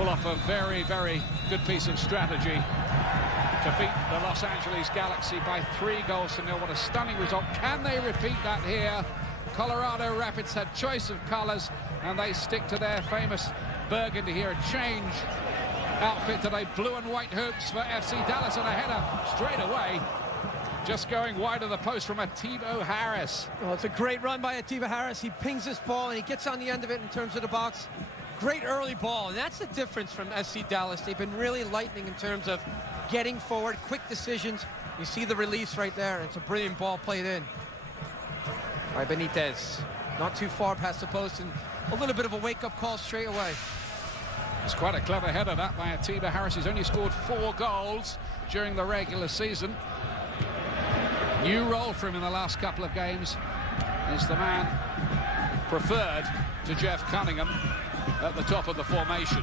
pull off a very, very good piece of strategy to beat the Los Angeles Galaxy by 3-0. What a stunning result. Can they repeat that here? Colorado Rapids had choice of colours, and they stick to their famous burgundy here. A change outfit today. Blue and white hoops for FC Dallas, and a header straight away. Just going wide of the post from Ativo Harris. Well, it's a great run by Ativo Harris. He pings this ball, and he gets on the end of it in terms of the box. Great early ball, and that's the difference from FC Dallas. They've been really lightning in terms of getting forward, quick decisions. You see the release right there. It's a brilliant ball played in by Benitez. Not too far past the post, and a little bit of a wake-up call straight away. It's quite a clever header, that, by Ativo Harris. He's only scored 4 goals during the regular season. New role for him in the last couple of games. Is the man preferred to Jeff Cunningham at the top of the formation.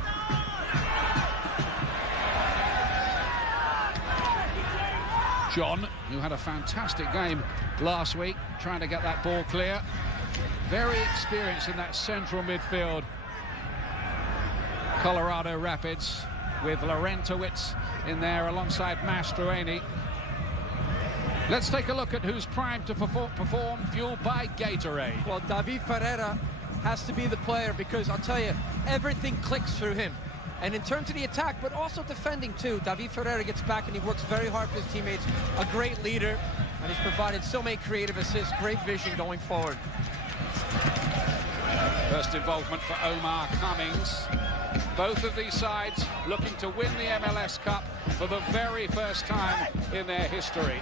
John, who had a fantastic game last week, trying to get that ball clear. Very experienced in that central midfield. Colorado Rapids with Laurentowicz in there alongside Mastroeni. Let's take a look at who's primed to perform, fueled by Gatorade. Well, David Ferreira has to be the player, because I'll tell you, everything clicks through him. And in terms of the attack, but also defending too, David Ferreira gets back and he works very hard for his teammates. A great leader, and he's provided so many creative assists, great vision going forward. First involvement for Omar Cummings. Both of these sides looking to win the MLS Cup for the very first time in their history.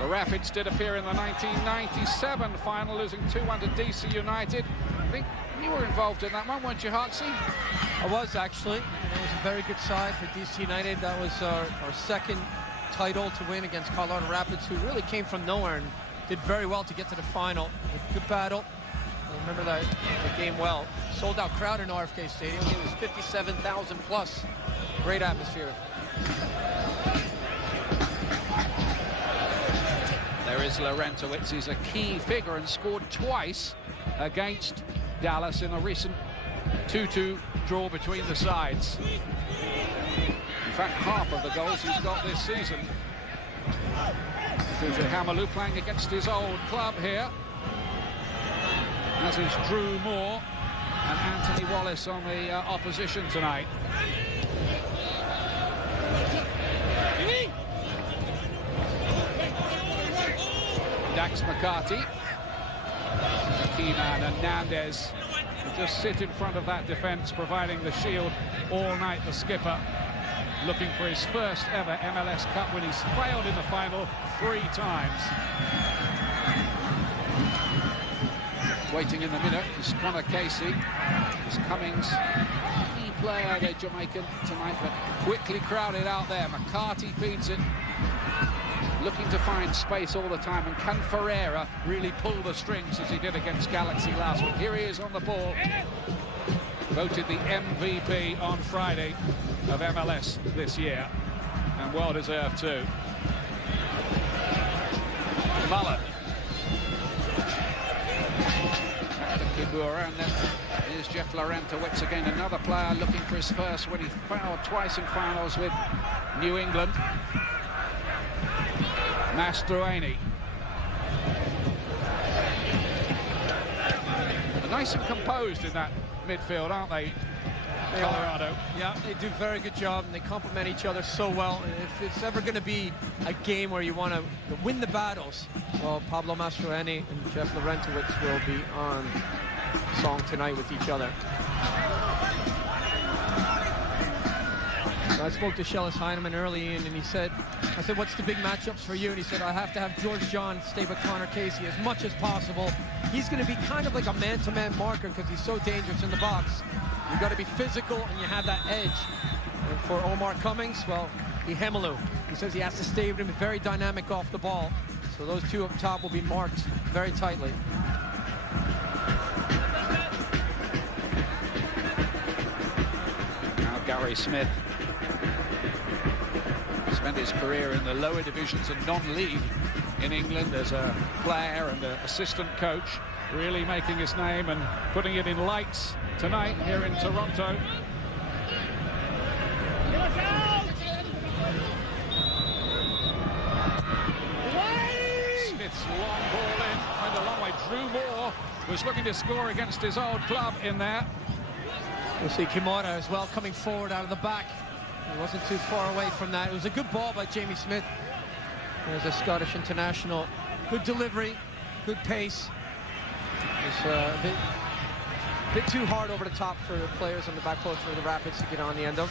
The Rapids did appear in the 1997 final, losing 2-1 to DC United. I think you were involved in that one, weren't you, Hartsey? I was, actually. It was a very good side for DC United. That was our second title to win against Colorado Rapids, who really came from nowhere and did very well to get to the final. Good battle. I remember that game well. Sold out crowd in RFK Stadium. It was 57,000 plus. Great atmosphere. There is Laurentowicz. He's a key figure and scored twice against Dallas in a recent 2-2 draw between the sides. In fact, half of the goals he's got this season. Tutu Hamalu playing against his old club here, as is Drew Moore and Anthony Wallace on the opposition tonight. Dax McCarty, a key man, and Hernandez will just sit in front of that defence, providing the shield all night. The skipper looking for his first ever MLS Cup win. He's failed in the final 3 times. Waiting in the minute is Connor Casey. Is Cummings, key player, the Jamaican tonight, but quickly crowded out there. McCarty feeds it, looking to find space all the time, and can Ferreira really pull the strings as he did against Galaxy last week? Here he is on the ball, voted the MVP on Friday of MLS this year, and well deserved too. Muller. Back to Kibura, and then here's Jeff Laurentowicz again, another player looking for his first when he fouled twice in finals with New England. Mastroeni. They're nice and composed in that midfield, aren't they? Colorado. Yeah, they do a very good job, and they complement each other so well. And if it's ever going to be a game where you want to win the battles, well, Pablo Mastroeni and Jeff Laurentowicz will be on song tonight with each other. So I spoke to Shellis Heineman early in, and he said, I said, what's the big matchups for you? And he said, I have to have George John stay with Connor Casey as much as possible. He's going to be kind of like a man-to-man marker because he's so dangerous in the box. You've got to be physical, and you have that edge. And for Omar Cummings, well, Ihemalu. He says he has to stay with him, very dynamic off the ball. So those two up top will be marked very tightly. Now Gary Smith spent his career in the lower divisions and non-league in England as a player and an assistant coach, really making his name and putting it in lights tonight here in Toronto. Smith's long ball in, went a long way. Drew Moore was looking to score against his old club in there. We'll see Kimura as well coming forward out of the back. He wasn't too far away from that. It was a good ball by Jamie Smith. There's a Scottish international. Good delivery, good pace. It was a bit too hard over the top for the players on the back post for the Rapids to get on the end of.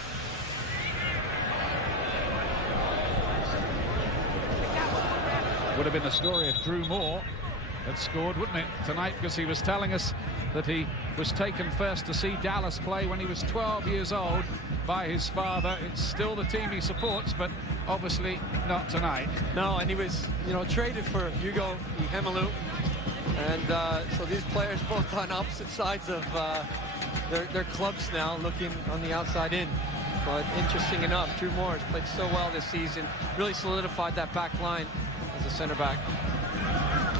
Would have been the story if Drew Moore had scored, wouldn't it, tonight, because he was telling us that he was taken first to see Dallas play when he was 12 years old by his father. It's still the team he supports, but obviously not tonight. No, and he was, traded for Hugo Hemelu. And so these players both on opposite sides of their clubs now, looking on the outside in. But interesting enough, Drew Moore has played so well this season, really solidified that back line as a center back.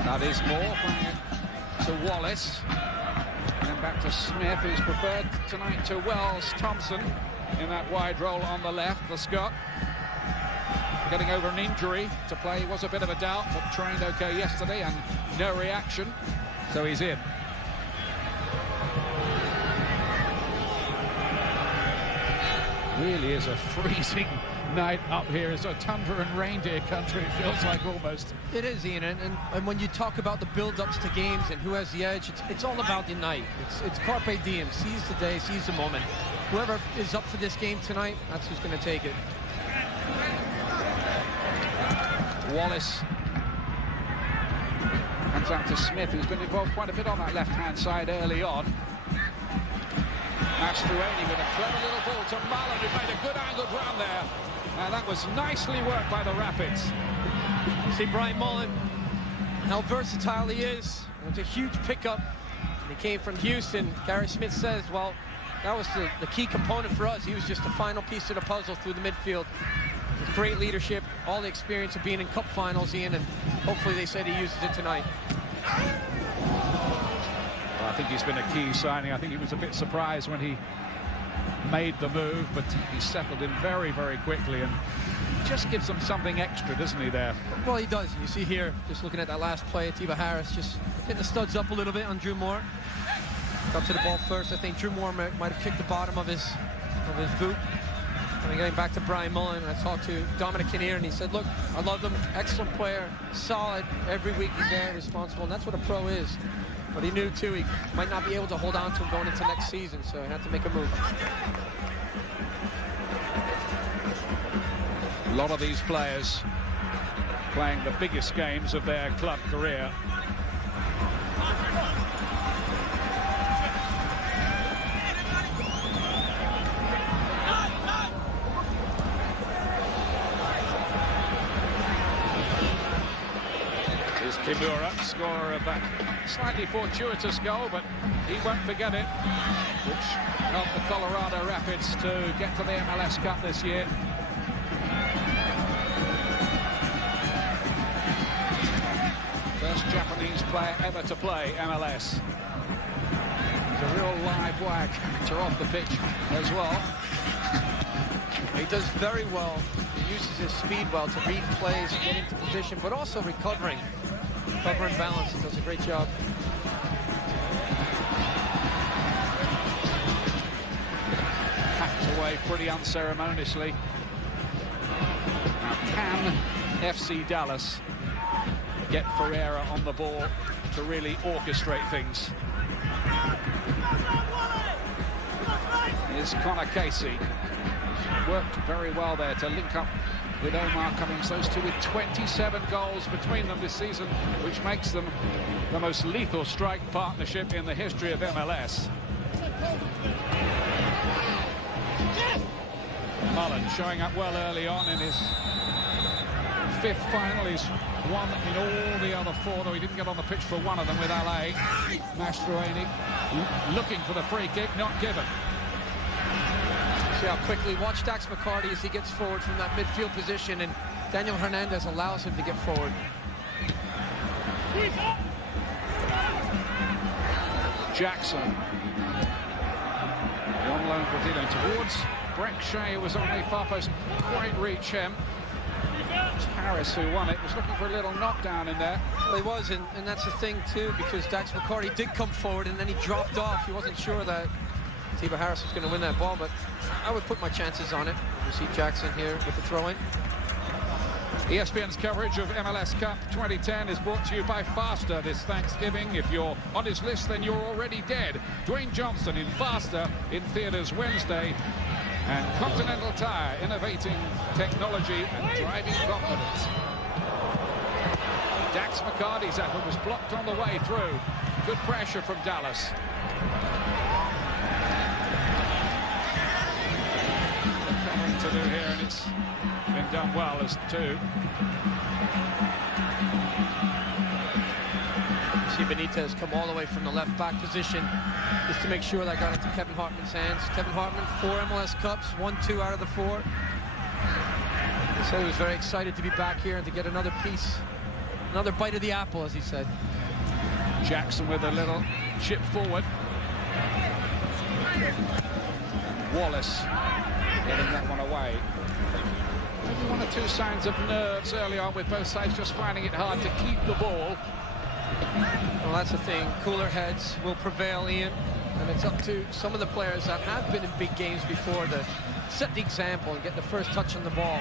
That is Moore playing it to Wallace. And then back to Smith, who's preferred tonight to Wells Thompson in that wide role on the left, the Scot. Getting over an injury to play was a bit of a doubt, but trained okay yesterday and no reaction, so he's in. Really is a freezing night up here. It's a tundra and reindeer country, it feels like almost. It is, Ian, and when you talk about the build-ups to games and who has the edge, it's all about the night. It's carpe diem, seize the day, seize the moment. Whoever is up for this game tonight, that's who's going to take it. Wallace comes out to Smith, who's been involved quite a bit on that left-hand side early on. Mastroeni with a clever little ball to Mullen, who made a good angled run there. And that was nicely worked by the Rapids. You see Brian Mullen, how versatile he is. It's a huge pickup. And he came from Houston. Gary Smith says, well, that was the key component for us. He was just the final piece of the puzzle through the midfield. With great leadership, all the experience of being in cup finals, Ian, and hopefully they said he uses it tonight. Well, I think he's been a key signing. I think he was a bit surprised when he made the move, but he settled in very, very quickly and just gives them something extra, doesn't he, there? Well, he does. You see here, just looking at that last play, Atiba Harris just hitting the studs up a little bit on Drew Moore. Got to the ball first. I think Drew Moore might have kicked the bottom of his boot. And getting back to Brian Mullen, I talked to Dominic Kinnear, and he said, look, I love him, excellent player, solid, every week he's there, responsible, and that's what a pro is. But he knew, too, he might not be able to hold on to him going into next season, so he had to make a move. A lot of these players playing the biggest games of their club career. Kimura, scorer of that slightly fortuitous goal, but he won't forget it, which helped the Colorado Rapids to get to the MLS Cup this year. First Japanese player ever to play MLS. He's a real live wag to off the pitch as well. He does very well. He uses his speed well to read plays, get into position, but also recovering. Cover and balance, he does a great job. Hacked away pretty unceremoniously. Now, can FC Dallas get Ferreira on the ball to really orchestrate things? Here's Connor Casey. Worked very well there to link up with Omar Cummings, those two with 27 goals between them this season, which makes them the most lethal strike partnership in the history of MLS. Mullen showing up well early on in his fifth final. He's won in all the other four, though he didn't get on the pitch for one of them with LA. Mastroeni looking for the free kick, not given. See how quickly, watch Dax McCarty as he gets forward from that midfield position, and Daniel Hernandez allows him to get forward. Jackson. On loan for Dino towards Breck Shea was on the far post, quite reach him. It's Harris who won it, was looking for a little knockdown in there. Well, he was, and that's the thing too, because Dax McCarty did come forward and then he dropped off. He wasn't sure that Steve Harris was going to win that ball, but I would put my chances on it. You see Jackson here with the throw-in. ESPN's coverage of MLS Cup 2010 is brought to you by Faster this Thanksgiving. If you're on his list, then you're already dead. Dwayne Johnson in Faster, in theaters Wednesday. And Continental Tire, innovating technology and driving confidence. Dax McCarty's effort was blocked on the way through. Good pressure from Dallas. Something to do here, and it's been done well as two. See Benitez come all the way from the left back position just to make sure that got into Kevin Hartman's hands. Kevin Hartman, 4 MLS Cups, won 2 out of the 4. He said he was very excited to be back here and to get another piece, another bite of the apple, as he said. Jackson with a little chip forward. Wallace getting that one away. Maybe 1 or 2 signs of nerves early on, with both sides just finding it hard to keep the ball. Well, that's the thing. Cooler heads will prevail, Ian. And it's up to some of the players that have been in big games before to set the example and get the first touch on the ball.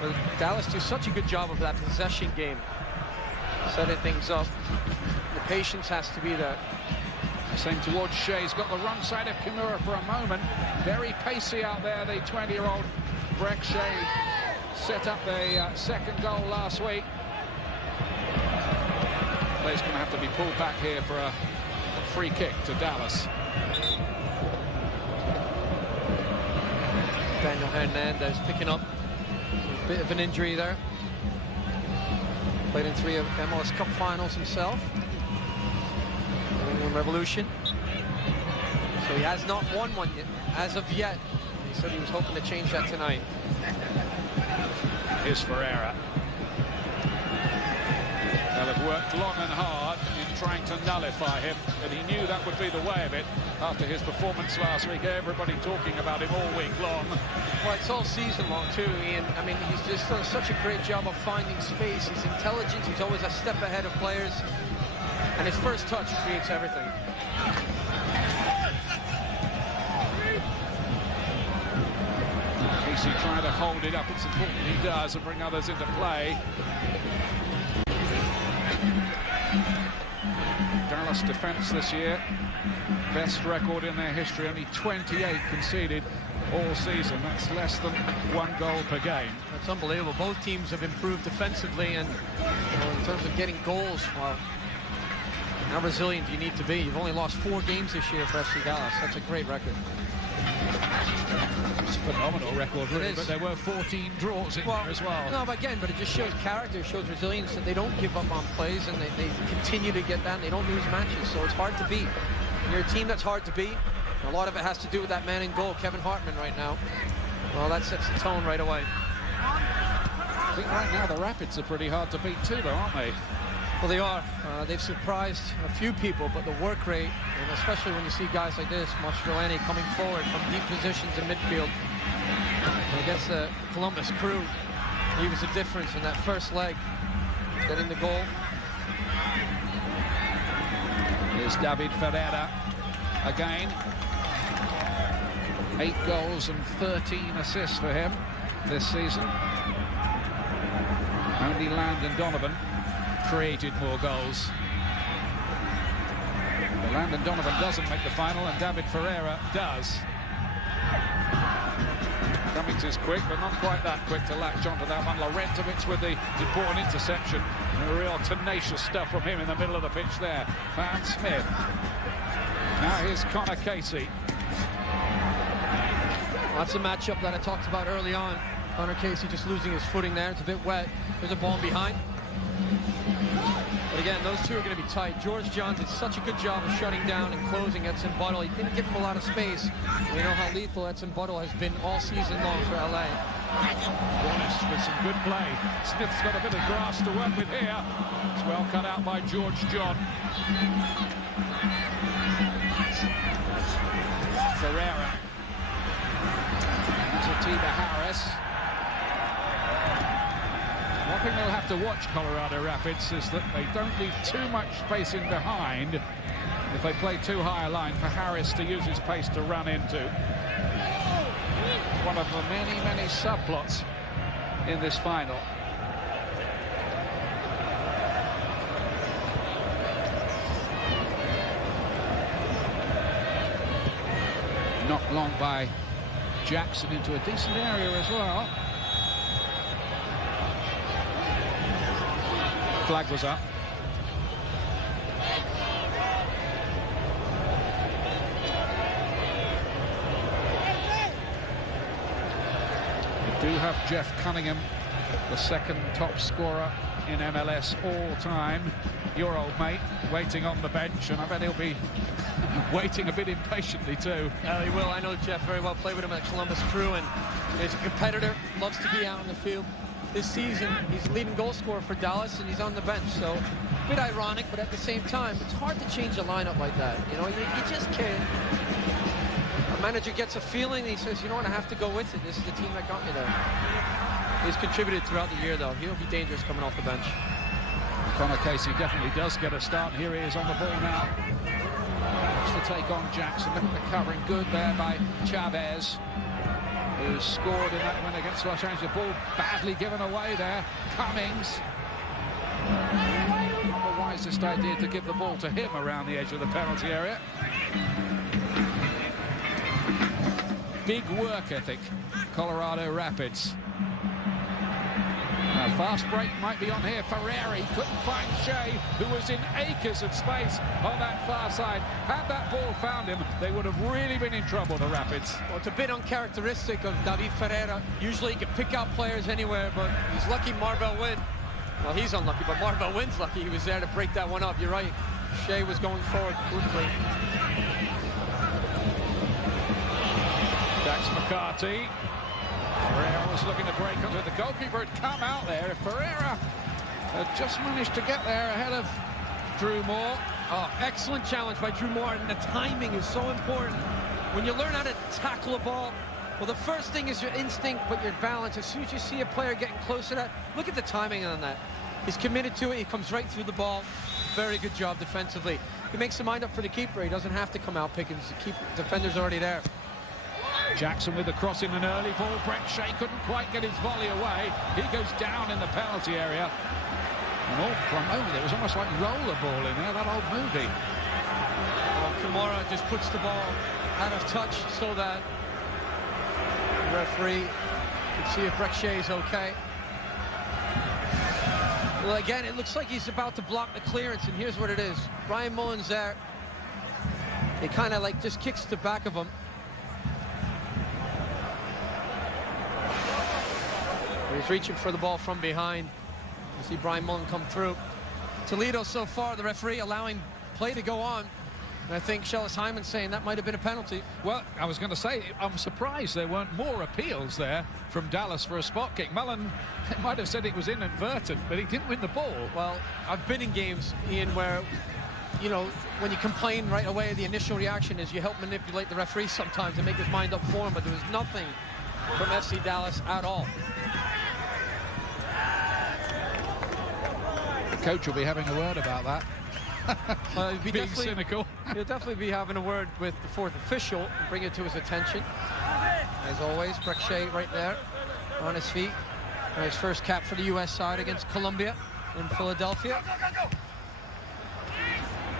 But Dallas do such a good job of that possession game, setting things up. The patience has to be there. Same towards Shea. He's got the wrong side of Kimura for a moment. Very pacey out there, the 20-year-old Breck Shea. Set up the second goal last week. Play's going to have to be pulled back here for a free kick to Dallas. Daniel Hernandez picking up a bit of an injury there. Played in 3 of MLS Cup finals himself. New England Revolution. So he has not won one yet, as of yet. He said he was hoping to change that tonight. Here's Ferreira. They'll have worked long and hard in trying to nullify him, and he knew that would be the way of it after his performance last week. Everybody talking about him all week long. Well, it's all season long too, Ian. I mean, he's just done such a great job of finding space. He's intelligent. He's always a step ahead of players, and his first touch creates everything. Casey trying to hold it up. It's important he does and bring others into play. Dallas defense this year, best record in their history, only 28 conceded all season. That's less than 1 goal per game. That's unbelievable. Both teams have improved defensively, and in terms of getting goals, well, how resilient do you need to be? You've only lost 4 games this year for FC Dallas. That's a great record. It's a phenomenal record, really, but there were 14 draws in there as well. No, but again, it just shows character, shows resilience, that they don't give up on plays, and they continue to get that, and they don't lose matches, so it's hard to beat. When you're a team that's hard to beat, a lot of it has to do with that man in goal, Kevin Hartman, right now. Well, that sets the tone right away. I think right now the Rapids are pretty hard to beat too, though, aren't they? Well, they are. They've surprised a few people, but the work rate, and especially when you see guys like this, Mastroeni coming forward from deep positions in midfield. Against the Columbus Crew, he was the difference in that first leg, getting the goal. Here's David Ferreira again. 8 goals and 13 assists for him this season. Only Landon Donovan created more goals. But Landon Donovan doesn't make the final, and David Ferreira does. Cummings is quick, but not quite that quick to latch onto that one. Laurentowicz with the important interception. And real tenacious stuff from him in the middle of the pitch there. Found Smith. Now here's Connor Casey. Well, that's a matchup that I talked about early on. Connor Casey just losing his footing there. It's a bit wet. There's a ball behind. But again, those two are going to be tight. George John did such a good job of shutting down and closing Edson Buttle. He didn't give him a lot of space. We know how lethal Edson Buttle has been all season long for LA. Wallace with some good play. Smith's got a bit of grass to work with here. It's well cut out by George John. Ferreira. Tiba Harris. One thing they'll have to watch, Colorado Rapids, is that they don't leave too much space in behind if they play too high a line for Harris to use his pace to run into. One of the many, many subplots in this final. Knocked long by Jackson into a decent area as well. Flag was up. We do have Jeff Cunningham, the second top scorer in MLS all time. Your old mate waiting on the bench, and I bet he'll be waiting a bit impatiently too. He will. I know Jeff very well. Played with him at Columbus Crew, and he's a competitor. Loves to be out in the field. This season, he's the leading goal scorer for Dallas, and he's on the bench. So, a bit ironic, but at the same time, it's hard to change a lineup like that. You know, you just can't. A manager gets a feeling, and he says, you know what, I have to go with it. This is the team that got me there. He's contributed throughout the year, though. He'll be dangerous coming off the bench. Connor Casey definitely does get a start. Here he is on the ball now. That's to take on Jackson. Look at the covering. Good there by Chavez, who scored in that win against Los Angeles. The ball badly given away there. Cummings. Not the wisest idea to give the ball to him around the edge of the penalty area. Big work ethic, Colorado Rapids. Now, fast break might be on here. Ferreri couldn't find Shea, who was in acres of space on that far side. Had that ball found him, they would have really been in trouble, the Rapids. Well, it's a bit uncharacteristic of David Ferreira. Usually he can pick out players anywhere, but he's lucky Marvell Wynn. Well, he's unlucky, but Marvell Wynn's lucky he was there to break that one up. You're right. Shea was going forward quickly. Dax McCarty. Ferreira was looking to break onto the goalkeeper. Had come out there. If Ferreira had just managed to get there ahead of Drew Moore. Oh, excellent challenge by Drew Moore, and the timing is so important. When you learn how to tackle a ball, well, the first thing is your instinct, but your balance. As soon as you see a player getting close to that, look at the timing on that. He's committed to it. He comes right through the ball. Very good job defensively. He makes the mind up for the keeper. He doesn't have to come out picking. The defender's already there. Jackson with the cross in an early ball. Brett Shea couldn't quite get his volley away. He goes down in the penalty area. And for a moment, it was almost like rollerball in there, that old movie. Well, Kamara just puts the ball out of touch so that the referee can see if Brett Shea is okay. Well, again, it looks like he's about to block the clearance, and here's what it is. Ryan Mullins there. He kind of like just kicks the back of him. He's reaching for the ball from behind. You see Brian Mullen come through. Toledo so far, the referee allowing play to go on. And I think Shellis Hyman saying that might have been a penalty. Well, I was going to say, I'm surprised there weren't more appeals there from Dallas for a spot kick. Mullen might have said it was inadvertent, but he didn't win the ball. Well, I've been in games, Ian, where, you know, when you complain right away, the initial reaction is you help manipulate the referee sometimes and make his mind up for him, but there was nothing from FC Dallas at all. The coach will be having a word about that. Being cynical. He'll definitely be having a word with the fourth official and bring it to his attention. As always, Brett Shea right there on his feet. And his first cap for the U.S. side against Colombia in Philadelphia.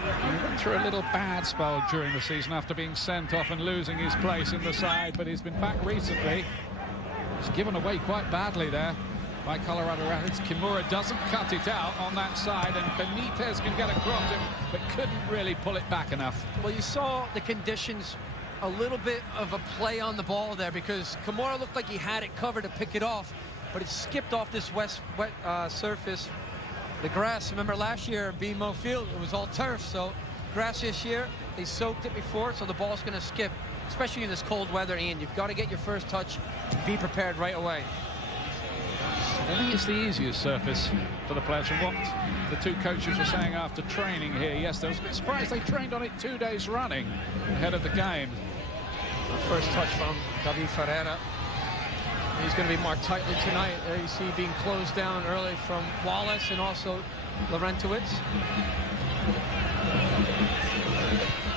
He went through a little bad spell during the season after being sent off and losing his place in the side, but he's been back recently. He's given away quite badly there by Colorado Rapids. Kimura doesn't cut it out on that side, and Benitez can get across him, but couldn't really pull it back enough. Well, you saw the conditions, a little bit of a play on the ball there, because Kimura looked like he had it covered to pick it off, but it skipped off this wet surface. The grass, remember last year at BMO Field, it was all turf, so grass this year, they soaked it before, so the ball's going to skip, especially in this cold weather, Ian. You've got to get your first touch, be prepared right away. I think it's the easiest surface for the players, from what the two coaches were saying after training here. Yes, they was a bit surprised they trained on it 2 days running ahead of the game. First touch from David Ferreira. He's going to be marked tightly tonight. There you see being closed down early from Wallace and also Laurentowicz.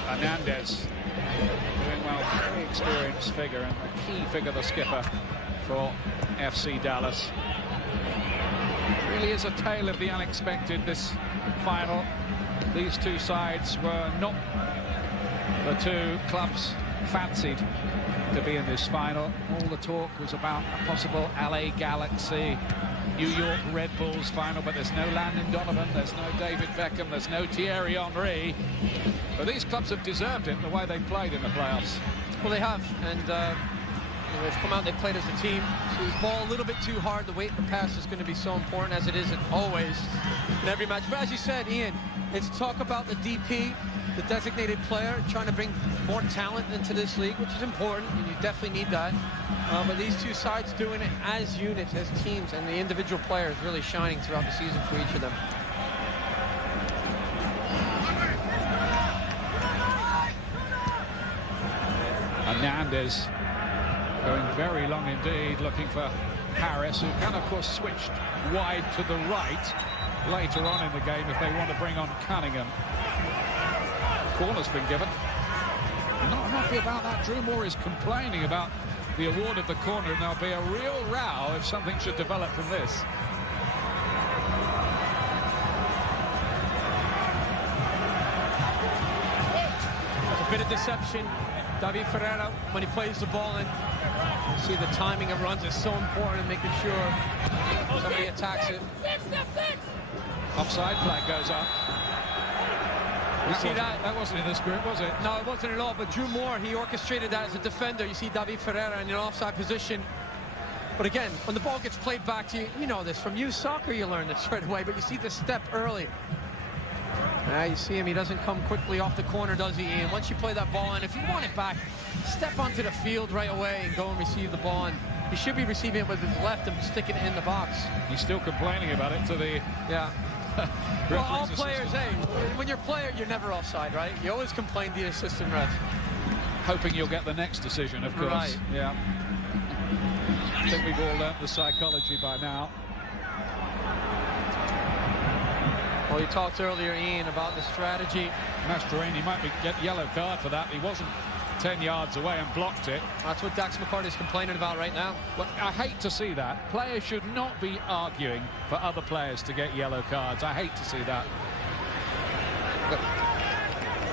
Hernandez doing well, very experienced figure and a key figure, the skipper for FC Dallas. It really is a tale of the unexpected, this final. These two sides were not the two clubs fancied to be in this final. All the talk was about a possible LA Galaxy, New York Red Bulls final, but there's no Landon Donovan, there's no David Beckham, there's no Thierry Henry. But these clubs have deserved it, the way they've played in the playoffs. Well, they have, and they've come out, they've played as a team. So the ball a little bit too hard, the weight of the pass is going to be so important, as it is always in every match. But as you said, Ian, it's talk about the DP, the designated player, trying to bring more talent into this league, which is important, and you definitely need that. But these two sides doing it as units, as teams, and the individual players really shining throughout the season for each of them. Hernandez going very long indeed, looking for Harris, who can of course switch wide to the right later on in the game if they want to bring on Cunningham. Corner's been given. Not happy about that. Drew Moore is complaining about the award of the corner, and there'll be a real row if something should develop from this. There's a bit of deception. David Ferreira, when he plays the ball in, you see the timing of runs is so important in making sure somebody attacks it. Offside flag goes up. You see that? That wasn't in this group, was it? No, it wasn't at all, but Drew Moore, he orchestrated that as a defender. You see David Ferreira in an offside position. But again, when the ball gets played back to you, you know this. From youth soccer, you learn this right away, but you see the step early. You see him, he doesn't come quickly off the corner, does he, Ian? Once you play that ball in, if you want it back, step onto the field right away and go and receive the ball. And he should be receiving it with his left and sticking it in the box. He's still complaining about it to the... Yeah. Well, all players, hey, when you're a player, you're never offside, right? You always complain to the assistant ref. Hoping you'll get the next decision, of course. Right. Yeah. I think we've all learnt the psychology by now. Well, you talked earlier, Ian, about the strategy. Mastroeni might get yellow card for that. He wasn't 10 yards away and blocked it. That's what Dax McCarty's complaining about right now. Well, I hate to see that. Players should not be arguing for other players to get yellow cards. I hate to see that.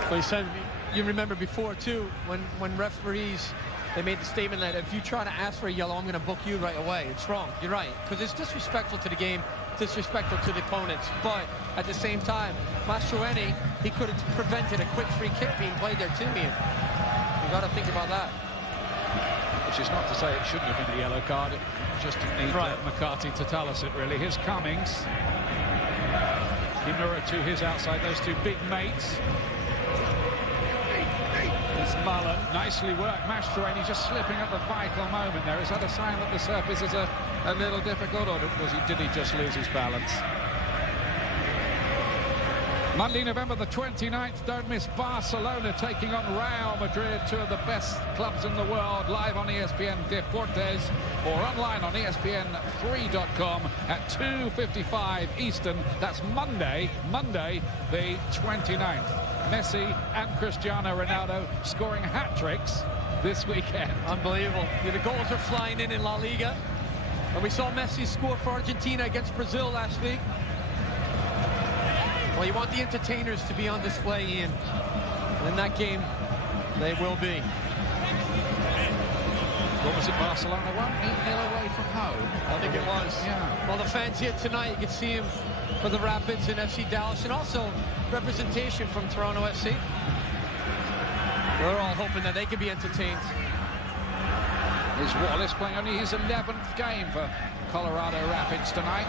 Well, he said, you remember before, too, when referees, they made the statement that if you try to ask for a yellow, I'm going to book you right away. It's wrong. You're right. Because it's disrespectful to the game, disrespectful to the opponents. But at the same time, Mastroeni, he could have prevented a quick free kick being played there too, Ian. You got to think about that. Which is not to say it shouldn't have been a yellow card. It just didn't need McCarty to tell us it, really. Here's Cummings. Kimura to his outside, those two big mates. It's Mullen, nicely worked. Mastroeni just slipping at the vital moment there. Is that a sign that the surface is a little difficult, or did he just lose his balance? Monday, November the 29th, don't miss Barcelona taking on Real Madrid, two of the best clubs in the world, live on ESPN Deportes or online on ESPN3.com at 2:55 Eastern. That's Monday the 29th. Messi and Cristiano Ronaldo scoring hat-tricks this weekend. Unbelievable. The goals are flying in La Liga. And we saw Messi score for Argentina against Brazil last week. Well, you want the entertainers to be on display, Ian. And in that game, they will be. What was it, Barcelona won? 8-0 away from home. I think it was. Yeah. Well, the fans here tonight, you can see him for the Rapids and FC Dallas, and also representation from Toronto FC. We're all hoping that they can be entertained. Is Wallace playing only his 11th game for Colorado Rapids tonight.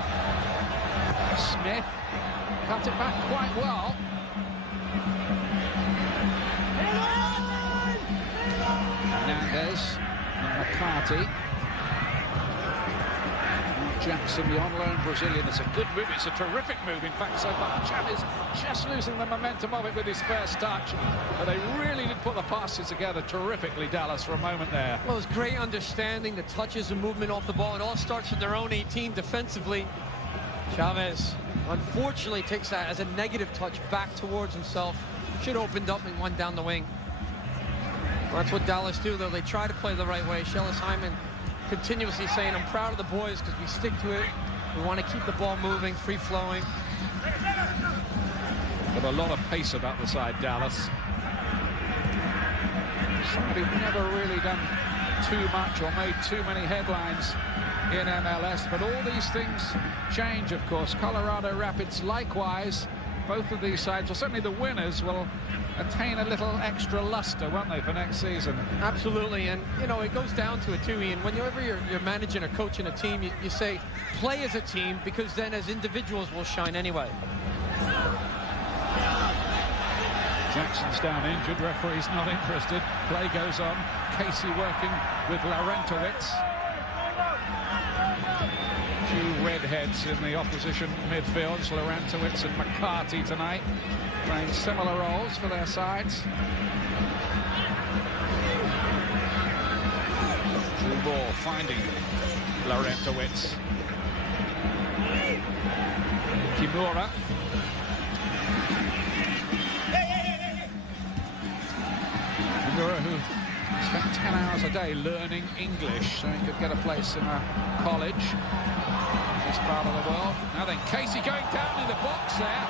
Smith cut it back quite well. Hernandez and McCarty. Jackson, the on-loan Brazilian. It's a good move. It's a terrific move, in fact, so far. Chavez just losing the momentum of it with his first touch. But they really did put the passes together terrifically, Dallas, for a moment there. Well, it was great understanding the touches and movement off the ball. It all starts in their own 18 defensively. Chavez, unfortunately, takes that as a negative touch back towards himself. Should have opened up and went down the wing. Well, that's what Dallas do, though. They try to play the right way. Shellis Hyman continuously saying, I'm proud of the boys because we stick to it. We want to keep the ball moving, free-flowing. But a lot of pace about the side, Dallas. Somebody never really done too much or made too many headlines in MLS, but all these things change, of course. Colorado Rapids likewise. Both of these sides, or certainly the winners, will attain a little extra luster, won't they, for next season? Absolutely, and you know, it goes down to it too, Ian. Whenever you're managing or coaching a team, you say play as a team, because then as individuals we'll shine anyway. Jackson's down injured, referee's not interested. Play goes on. Casey working with Laurentowicz. Two redheads in the opposition midfields, Laurentowicz and McCarty tonight, playing similar roles for their sides. Drew Moore finding Laurentowicz. Kimura. Kimura, who spent 10 hours a day learning English so he could get a place in a college in this part of the world. Now then, Casey going down in the box there.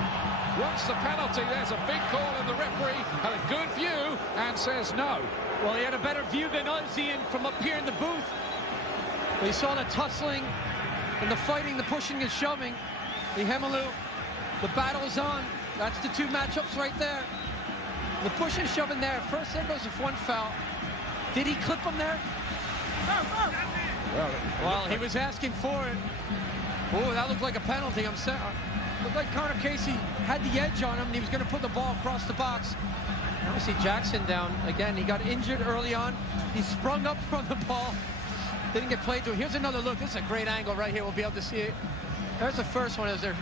Wants the penalty. There's a big call, and the referee had a good view and says no. Well, he had a better view than us, Ian, from up here in the booth. We saw the tussling and the fighting, the pushing and shoving. The Hemalu, the battle is on. That's the two matchups right there. The push and shoving there. First there goes with one foul. Did he clip him there? Well, he was asking for it. Oh, that looked like a penalty. Looked like Connor Casey had the edge on him, and he was going to put the ball across the box. Now we see Jackson down again. He got injured early on. He sprung up from the ball. Didn't get played to. Here's another look. This is a great angle right here. We'll be able to see it. There's the first one as they're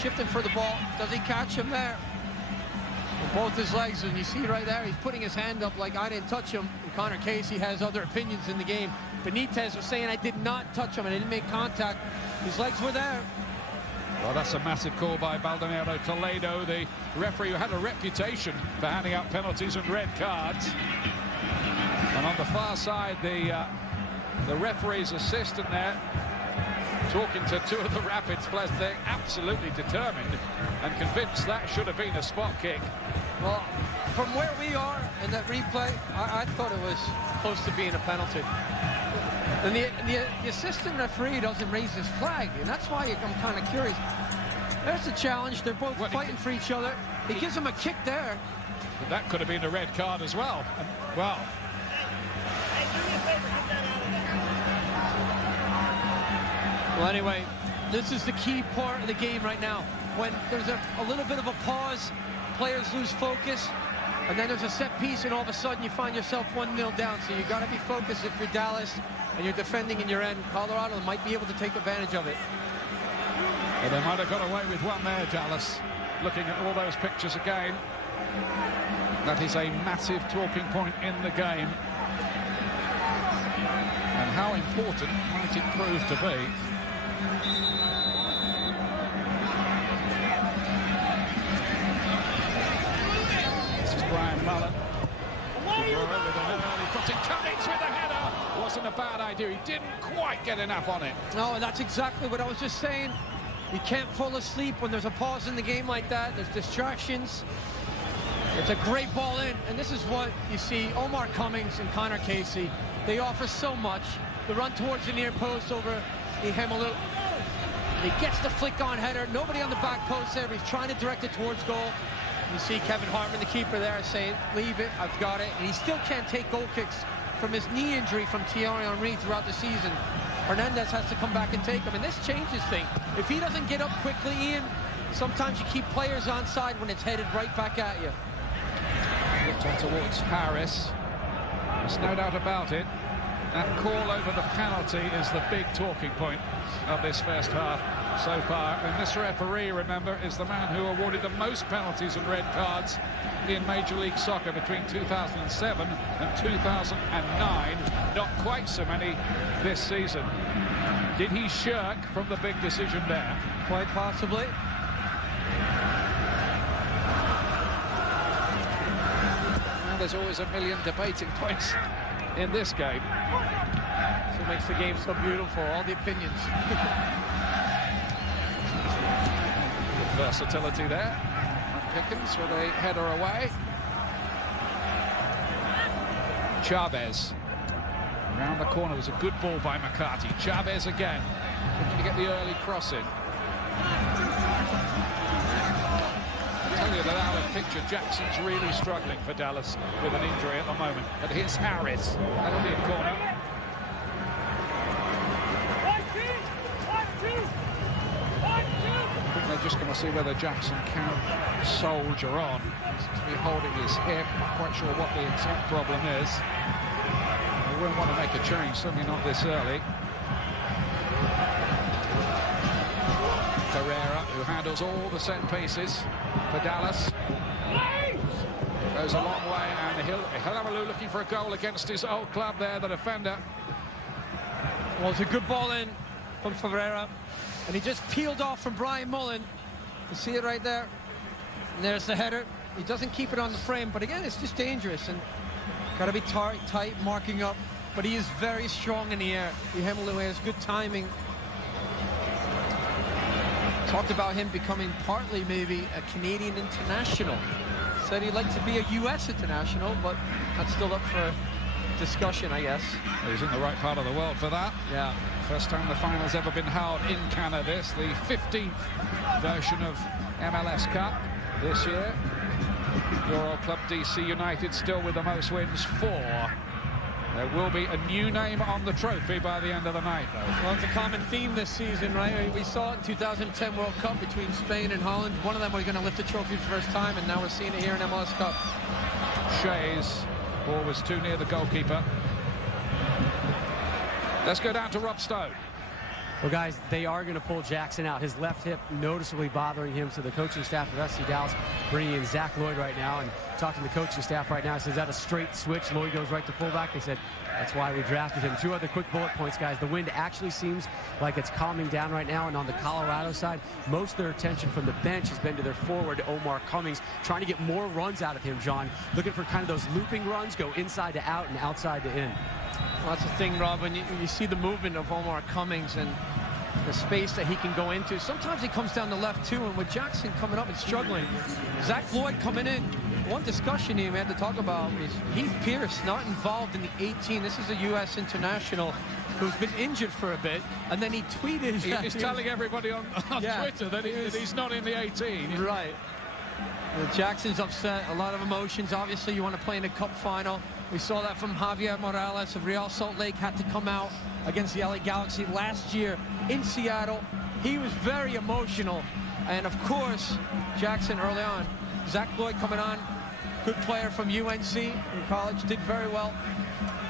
shifting for the ball. Does he catch him there? With both his legs, and you see right there, he's putting his hand up like I didn't touch him. And Connor Casey has other opinions in the game. Benitez was saying I did not touch him and I didn't make contact. His legs were there. Well, that's a massive call by Baldonero Toledo, the referee who had a reputation for handing out penalties and red cards. And on the far side, the referee's assistant there, talking to two of the Rapids players. They're absolutely determined and convinced that should have been a spot kick. Well, from where we are in that replay, I thought it was close to being a penalty. And the assistant referee doesn't raise his flag, and that's why I'm kind of curious. There's the challenge. They're both fighting for each other. He gives him a kick there. But that could have been a red card as well. And, well. Well, anyway, this is the key part of the game right now. When there's a little bit of a pause, players lose focus, and then there's a set piece, and all of a sudden you find yourself 1-0 down. So you've got to be focused if you're Dallas and you're defending in your end. Colorado might be able to take advantage of it. Well, they might have got away with one there, Dallas. Looking at all those pictures again, that is a massive talking point in the game. And how important might it prove to be? This is Brian Mullen. Cummings with the header. Wasn't a bad idea. He didn't quite get enough on it. No, and that's exactly what I was just saying. You can't fall asleep when there's a pause in the game like that. There's distractions. It's a great ball in, and this is what you see. Omar Cummings and Connor Casey, they offer so much. The run towards the near post over the Hemalu. He gets the flick-on header. Nobody on the back post there, but he's trying to direct it towards goal. You see Kevin Hartman, the keeper there, saying, leave it, I've got it. And he still can't take goal kicks from his knee injury from Thierry Henry throughout the season. Hernandez has to come back and take him, and this changes things. If he doesn't get up quickly, Ian, sometimes you keep players onside when it's headed right back at you. Looked on towards Harris. There's no doubt about it. That call over the penalty is the big talking point of this first half so far. And this referee, remember, is the man who awarded the most penalties and red cards in Major League Soccer between 2007 and 2009. Not quite so many this season. Did he shirk from the big decision there? Quite possibly. Well, there's always a million debating points in this game. That's what makes the game so beautiful, all the opinions. Good versatility there. Pickens with a header away. Chavez. Around the corner was a good ball by McCarthy. Chavez again, looking to get the early cross in. I tell you that out of picture, Jackson's really struggling for Dallas with an injury at the moment. But here's Harris. That'll be a corner. I think they're just going to see whether Jackson can soldier on. He's holding his hip. Not quite sure what the exact problem is. We won't want to make a change, certainly not this early. Ferreira, who handles all the set pieces for Dallas. Goes a long way, and Hilamalu looking for a goal against his old club there, the defender. Well, it's a good ball in from Ferreira, and he just peeled off from Brian Mullen. You see it right there. And there's the header. He doesn't keep it on the frame, but again, it's just dangerous. And got to be tight, marking up. But he is very strong in the air. Hilamalu has good timing. Talked about him becoming partly maybe a Canadian international. Said he'd like to be a U.S. international, but that's still up for discussion, I guess. He's in the right part of the world for that. Yeah. First time the final's ever been held in Canada. This, the 15th version of MLS Cup this year. Your old club, DC United, still with the most wins, 4. There will be a new name on the trophy by the end of the night, though. Well, it's a common theme this season, right? We saw it in 2010 World Cup between Spain and Holland. One of them was going to lift the trophy for the first time, and now we're seeing it here in MLS Cup. Shea's ball was too near the goalkeeper. Let's go down to Rob Stone. Well, guys, they are going to pull Jackson out. His left hip noticeably bothering him, so the coaching staff of FC Dallas bringing in Zach Lloyd right now and talking to the coaching staff right now. Says, is that a straight switch? Lloyd goes right to fullback. They said, that's why we drafted him. 2 other quick bullet points, guys. The wind actually seems like it's calming down right now, and on the Colorado side, most of their attention from the bench has been to their forward, Omar Cummings, trying to get more runs out of him, John. Looking for kind of those looping runs, go inside to out and outside to in. Well, that's the thing, Rob, when you see the movement of Omar Cummings and the space that he can go into. Sometimes he comes down the left, too, and with Jackson coming up and struggling. Zach Lloyd coming in. One discussion he had to talk about was Heath Pierce not involved in the 18. This is a U.S. international who's been injured for a bit, and then he tweeted... He's telling everybody on Twitter that he's not in the 18. Right. Jackson's upset, a lot of emotions. Obviously, you want to play in a cup final. We saw that from Javier Morales of Real Salt Lake, had to come out against the LA Galaxy last year in Seattle. He was very emotional. And of course, Jackson early on. Zach Lloyd coming on, good player from UNC in college, did very well.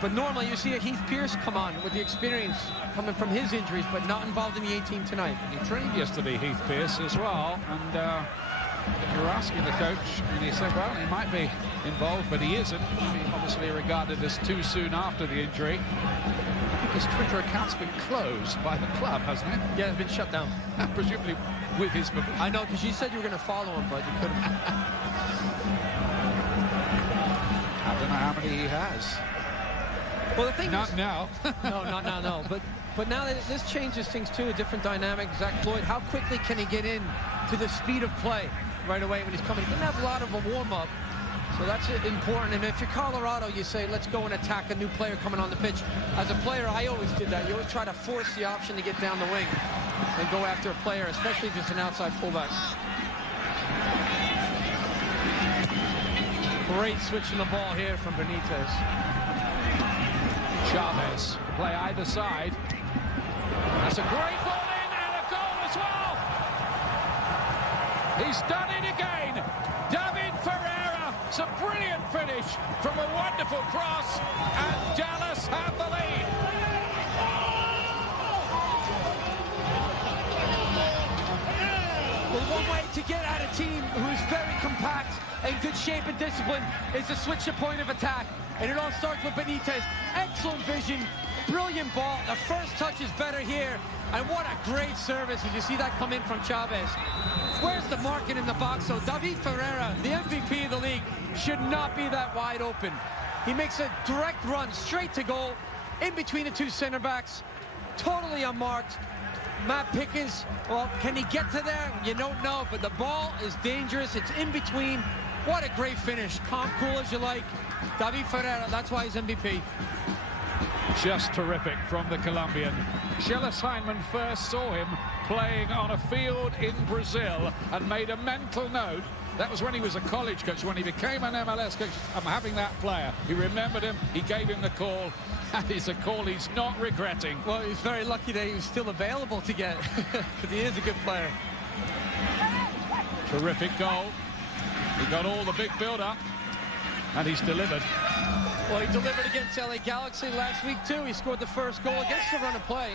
But normally you see a Heath Pierce come on with the experience coming from his injuries, but not involved in the 18 tonight. He trained yesterday, Heath Pierce, as well. And you were asking the coach, and he said, well, he might be involved, but he isn't. He obviously regarded as too soon after the injury. I think his Twitter account's been closed by the club, hasn't it? Yeah, it's been shut down. Presumably with his... I know, because you said you were going to follow him, but you couldn't. I don't know how many he has. Well, the thing not is... now. No, not now, no. But now that this changes things, too, a different dynamic. Zach Lloyd, how quickly can he get in to the speed of play right away when he's coming? He didn't have a lot of a warm-up, so that's important. And if you're Colorado, you say, let's go and attack a new player coming on the pitch. As a player, I always did that. You always try to force the option to get down the wing and go after a player, especially if it's an outside fullback. Great switching the ball here from Benitez. Chavez to play either side. That's a great ball in and a goal as well. He's done it again. David Ferreira It's a brilliant finish from a wonderful cross, and Dallas have the lead. Well, one way to get at a team who is very compact and good shape and discipline is to switch the point of attack. And it all starts with Benitez. Excellent vision, brilliant ball. The first touch is better here. And what a great service. Did you see that come in from Chavez? Where's the marking in the box? So David Ferreira, the MVP of the league, should not be that wide open. He makes a direct run straight to goal, in between the two center backs, totally unmarked. Matt Pickens, well, can he get to there? You don't know, but the ball is dangerous. It's in between. What a great finish. Calm, cool as you like. David Ferreira, that's why he's MVP. Just terrific from the Colombian. Sheila Steinman first saw him playing on a field in Brazil and made a mental note. That was when he was a college coach. When he became an MLS coach, I'm having that player. He remembered him, he gave him the call, and it's a call he's not regretting. Well, he's very lucky that he was still available to get, because he is a good player. Terrific goal. He got all the big build-up, and he's delivered. Well, he delivered against LA Galaxy last week, too. He scored the first goal against the run of play.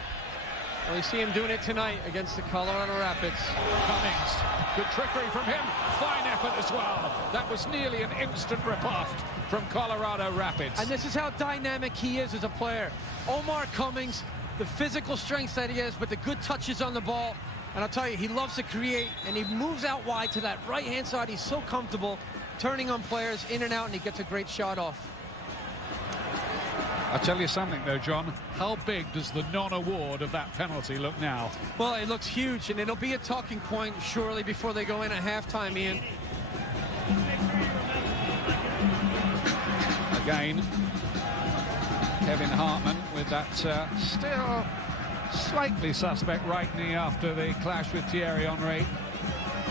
Well, you see him doing it tonight against the Colorado Rapids. Cummings, good trickery from him. Fine effort as well. That was nearly an instant riposte from Colorado Rapids. And this is how dynamic he is as a player. Omar Cummings, the physical strength that he has, but the good touches on the ball. And I'll tell you, he loves to create, and he moves out wide to that right-hand side. He's so comfortable turning on players in and out, and he gets a great shot off. I'll tell you something, though, John. How big does the non-award of that penalty look now? Well, it looks huge, and it'll be a talking point, surely, before they go in at halftime, Ian. Again, Kevin Hartman with that still slightly suspect right knee after the clash with Thierry Henry.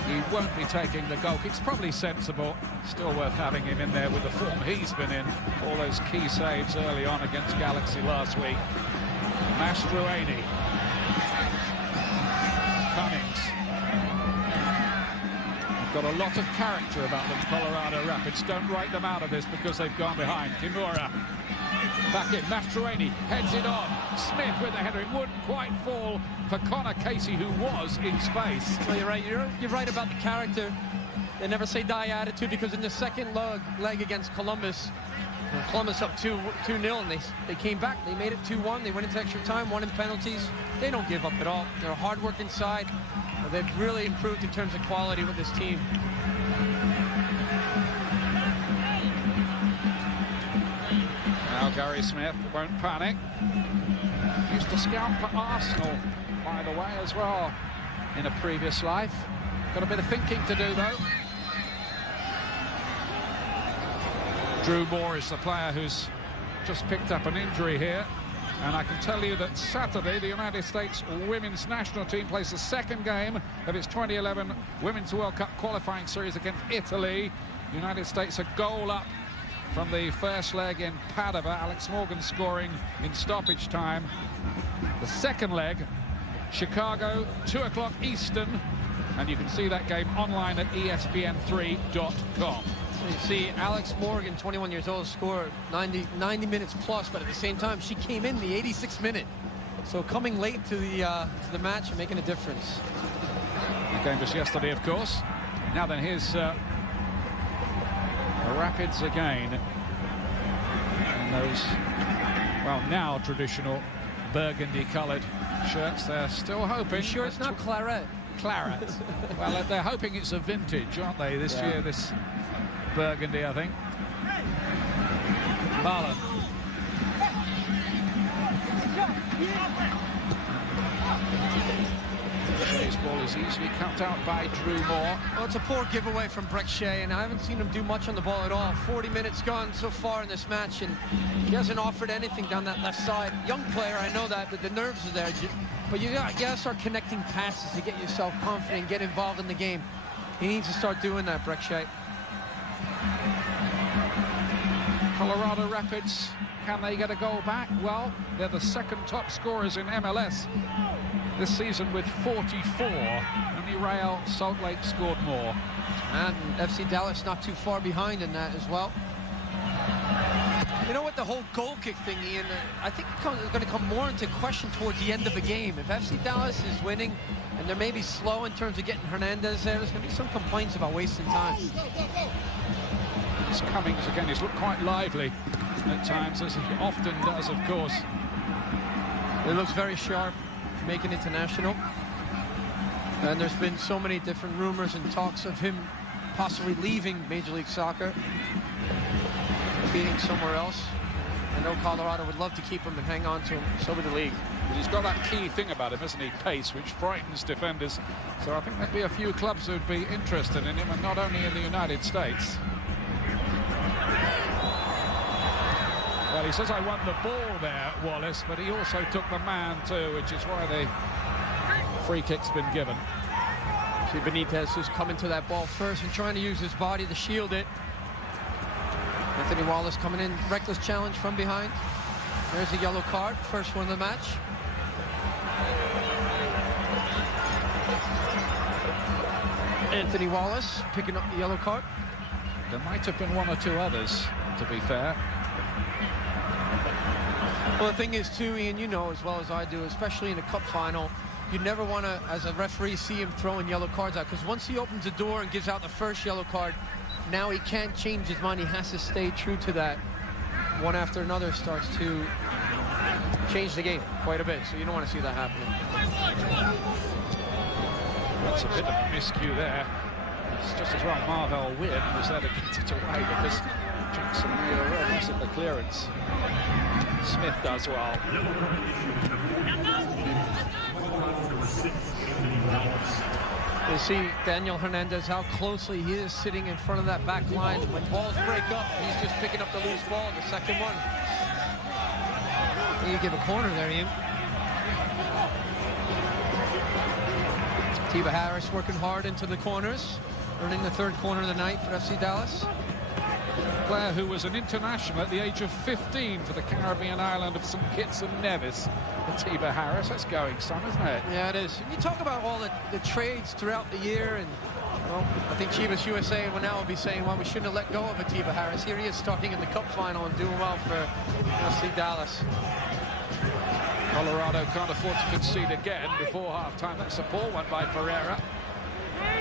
He won't be taking the goal. It's probably sensible. Still worth having him in there with the form he's been in. All those key saves early on against Galaxy last week. Mastroeni. Cummings. Got a lot of character about them, Colorado Rapids. Don't write them out of this because they've gone behind. Kimura. Back in, Mastroeni heads it on. Smith with the header. It wouldn't quite fall for Connor Casey, who was in space. Well, you're right. You're right about the character. They never say die attitude, because in the second leg against Columbus up 2-0, and they came back. They made it 2-1. They went into extra time, won in penalties. They don't give up at all. They're a hard-working side. They've really improved in terms of quality with this team. Now Gary Smith won't panic. Used to scout for Arsenal, by the way, as well, in a previous life. Got a bit of thinking to do, though. Drew Moore is the player who's just picked up an injury here. And I can tell you that Saturday, the United States women's national team plays the second game of its 2011 Women's World Cup qualifying series against Italy. United States a goal up from the first leg in Padova. Alex Morgan scoring in stoppage time. The second leg, Chicago, 2 o'clock Eastern. And you can see that game online at ESPN3.com. You see Alex Morgan, 21 years old, scored 90 minutes plus, but at the same time, she came in the 86th minute. So coming late to the match and making a difference. The game was yesterday, of course. Now then, here's the Rapids again. And those, well, now traditional burgundy-coloured shirts. They're still hoping. Sure, it's not claret. Claret. Well, they're hoping it's a vintage, aren't they, this year, this burgundy, I think. Marlon. His ball is easily cut out by Drew Moore. Well, it's a poor giveaway from Breck Shea, and I haven't seen him do much on the ball at all. 40 minutes gone so far in this match, and he hasn't offered anything down that left side. Young player, I know that, but the nerves are there. But you gotta start connecting passes to get yourself confident, get involved in the game. He needs to start doing that, Breck Shea. Colorado Rapids Can they get a goal back? Well, they're the second top scorers in MLS this season with 44. Only Real Salt Lake scored more. And FC Dallas not too far behind in that as well. You know what, the whole goal kick thing, Ian, I think it's going to come more into question towards the end of the game. If FC Dallas is winning and they're maybe slow in terms of getting Hernandez there, there's going to be some complaints about wasting time. This Cummings, again, he's looked quite lively at times, as he often does, of course. It looks very sharp to make an international. And there's been so many different rumors and talks of him possibly leaving Major League Soccer, being somewhere else. I know Colorado would love to keep him and hang on to him. So would the league. But he's got that key thing about him, isn't he? Pace, which frightens defenders. So I think there'd be a few clubs who'd be interested in him, and not only in the United States. Well, he says I won the ball there, Wallace, but he also took the man too, which is why the free kick's been given. See Benitez who's coming to that ball first and trying to use his body to shield it. Anthony Wallace coming in, reckless challenge from behind. There's a yellow card, first one of the match. Anthony Wallace picking up the yellow card. There might have been one or two others, to be fair. Well, the thing is, too, Ian, you know as well as I do, especially in a cup final, you never want to, as a referee, see him throwing yellow cards out, because once he opens the door and gives out the first yellow card, now he can't change his mind. He has to stay true to that. One after another starts to change the game quite a bit, so you don't want to see that happening. That's a bit of a miscue there. It's just as well Marvel Wynn was there to get it away, because Jackson made a real mess of the clearance. Smith does well. You see Daniel Hernandez, how closely he is sitting in front of that back line. When balls break up, he's just picking up the loose ball, the second one. You give a corner there, Ian. Tiba Harris working hard into the corners, earning the third corner of the night for FC Dallas. Player who was an international at the age of 15 for the Caribbean island of St. Kitts and Nevis. Tiba Harris, that's going some, isn't it? Yeah, it is. You talk about all the trades throughout the year, and well, I think Chivas USA will now be saying, well, we shouldn't have let go of Tiba Harris. Here he is starting in the cup final and doing well for FC Dallas. Colorado can't afford to concede again before half-time. That's a poor one by Pereira.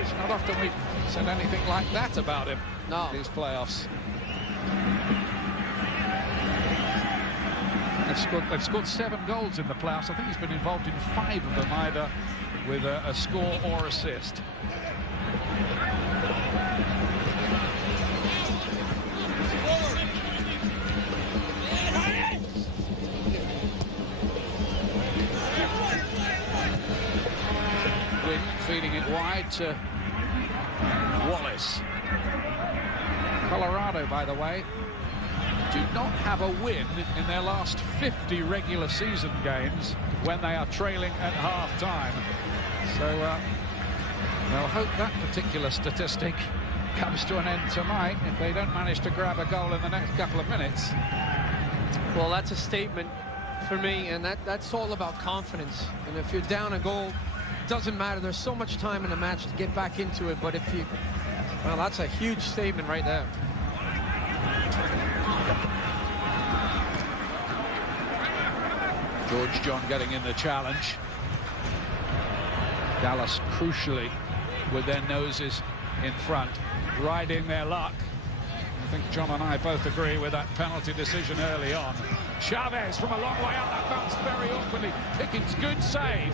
It's not often we've said anything like that about him. No. These playoffs. They've scored 7 goals in the playoffs. I think he's been involved in 5 of them, either with a score or assist. Wynn feeding it wide to Wallace. Colorado, by the way, do not have a win in their last 50 regular season games when they are trailing at half-time. So they'll hope that particular statistic comes to an end tonight if they don't manage to grab a goal in the next couple of minutes. Well, that's a statement for me, and that's all about confidence. And if you're down a goal, it doesn't matter. There's so much time in the match to get back into it, but if you... Well, that's a huge statement right there. George John getting in the challenge. Dallas crucially with their noses in front, riding their luck. I think John and I both agree with that penalty decision early on. Chavez from a long way out, that bounced very awkwardly. Pickens, good save.